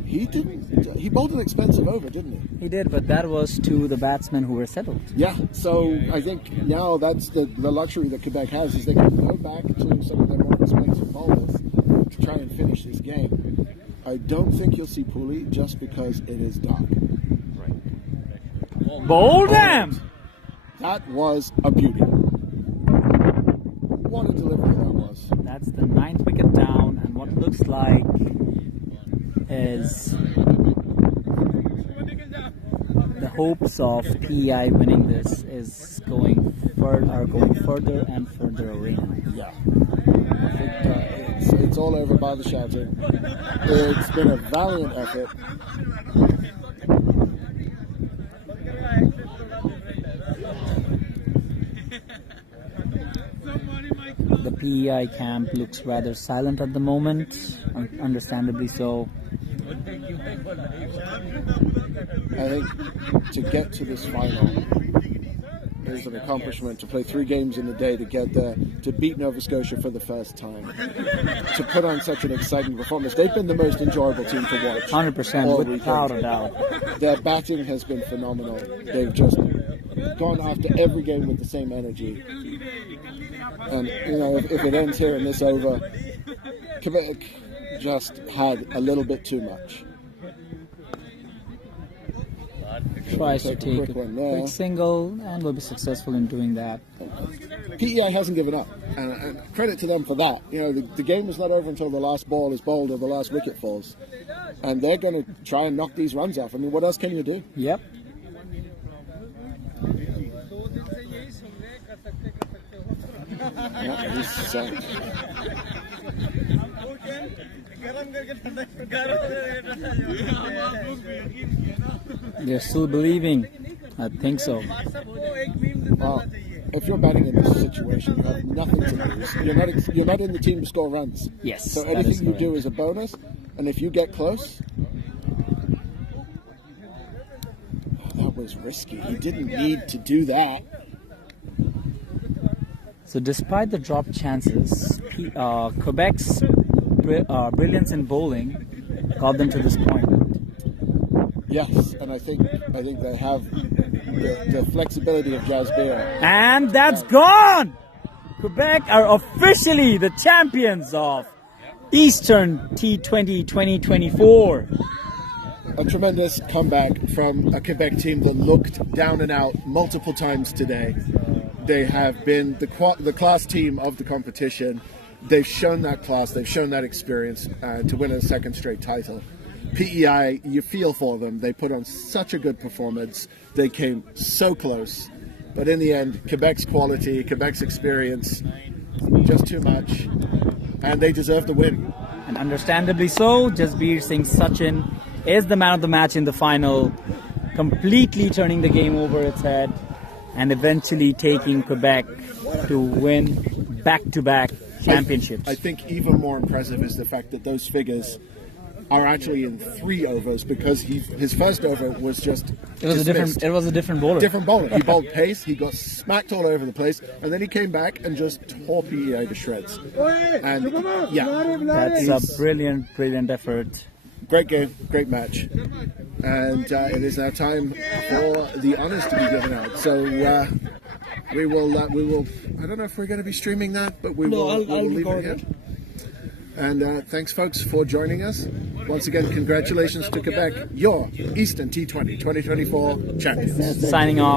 He bowled an expensive over, didn't he? He did, but that was to the batsmen who were settled. Yeah, so I think now that's the luxury that Quebec has, is they can go back to some of their more expensive bowlers to try and finish this game. I don't think you'll see Pooley just because it is dark. Bowled him! That was a beauty. What a delivery that was. That's the 9th wicket down, and what looks like is hopes of PEI winning this is going further and further away now. Yeah. I think it's all over by the shouting. It's been a valiant effort. The PEI camp looks rather silent at the moment, understandably so. I think to get to this final is an accomplishment. To play 3 games in a day, to get there, to beat Nova Scotia for the first time, to put on such an exciting performance. They've been the most enjoyable team to watch. 100%, without a doubt. Their batting has been phenomenal. They've just gone after every game with the same energy. And, you know, if it ends here in this over, Quebec just had a little bit too much. Tries to take a one there. quick single and will be successful in doing that. PEI hasn't given up, and credit to them for that. You know, the game is not over until the last ball is bowled or the last wicket falls, and they're going to try and knock these runs off. I mean, what else can you do? Yep. Yeah, he's They're still believing. I think so. well, if you're batting in this situation, you have nothing to lose. You're not in the team to score runs. Yes. So that is anything you correct. do is a bonus, and if you get close, that was risky. He didn't need to do that. So despite the drop chances, Quebec's brilliance in bowling got them to this point. Yes, and I think they have the flexibility of Jasbir. And that's gone! Quebec are officially the champions of Eastern T20 2024. A tremendous comeback from a Quebec team that looked down and out multiple times today. They have been the class team of the competition. They've shown that class, they've shown that experience to win a second straight title. PEI, you feel for them. They put on such a good performance. They came so close. But in the end, Quebec's quality, Quebec's experience, just too much. And they deserve the win. And understandably so, Jasbir Singh Sachin is the man of the match in the final, completely turning the game over its head and eventually taking Quebec to win back-to-back championships. I think even more impressive is the fact that those figures are actually in 3 overs, because his first over was just It was a different bowler. different bowler. He bowled pace, he got smacked all over the place, and then he came back and just tore PEI to shreds. And yeah, That's a brilliant effort. great game, great match. And it is now time for the honours to be given out. So we will. I don't know if we're going to be streaming that, but we will leave it here. And thanks, folks, for joining us. Once again, congratulations to Quebec, your Eastern T20 2024 champions. Signing off.